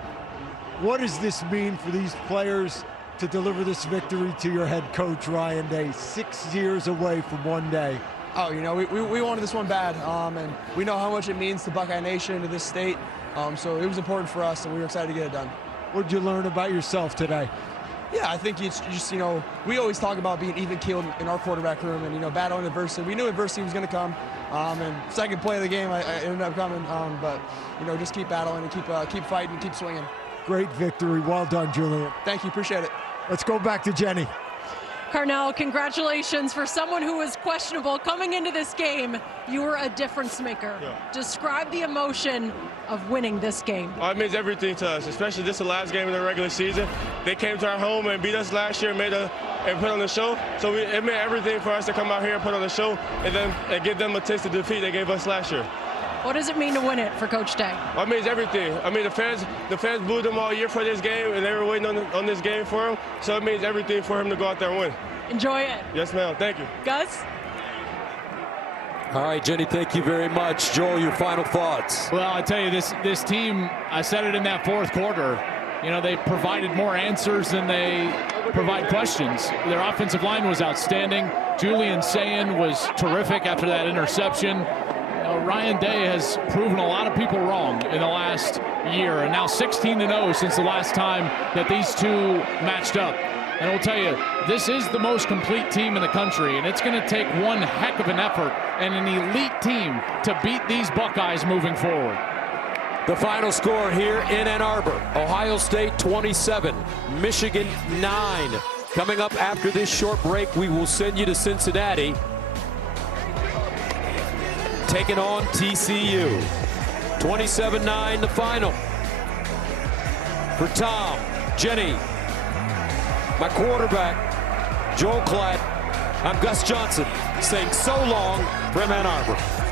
What does this mean for these players to deliver this victory to your head coach, Ryan Day, 6 years away from one day? Oh, you know, we wanted this one bad, and we know how much it means to Buckeye Nation, to this state, so it was important for us, and we were excited to get it done. What did you learn about yourself today? Yeah, I think it's just, you know, we always talk about being even-keeled in our quarterback room and, you know, battling adversity. We knew adversity was going to come, and second play of the game, I ended up coming, but, you know, just keep battling and keep fighting, keep swinging. Great victory. Well done, Julian. Thank you. Appreciate it. Let's go back to Jenny. Carnell, congratulations. For someone who was questionable coming into this game, you were a difference maker. Yeah. Describe the emotion of winning this game. Well, it means everything to us, especially this is the last game of the regular season. They came to our home and beat us last year and put on the show. So it meant everything for us to come out here and put on the show and give them a taste of defeat they gave us last year. What does it mean to win it for Coach Day? Well, it means everything. I mean, the fans booed him all year for this game, and they were waiting on this game for him. So it means everything for him to go out there and win. Enjoy it. Yes, ma'am. Thank you. Gus? All right, Jenny, thank you very much. Joel, your final thoughts. Well, I tell you, this team, I said it in that fourth quarter, you know, they provided more answers than they provide questions. Their offensive line was outstanding. Julian Sayin was terrific after that interception. Ryan Day has proven a lot of people wrong in the last year, and now 16-0 since the last time that these two matched up. And I'll tell you, this is the most complete team in the country, and it's going to take one heck of an effort and an elite team to beat these Buckeyes moving forward. The final score here in Ann Arbor, Ohio State 27, Michigan 9. Coming up after this short break, we will send you to Cincinnati, taking on TCU. 27-9 the final. For Tom, Jenny, my quarterback, Joel Klatt, I'm Gus Johnson, saying so long from Ann Arbor.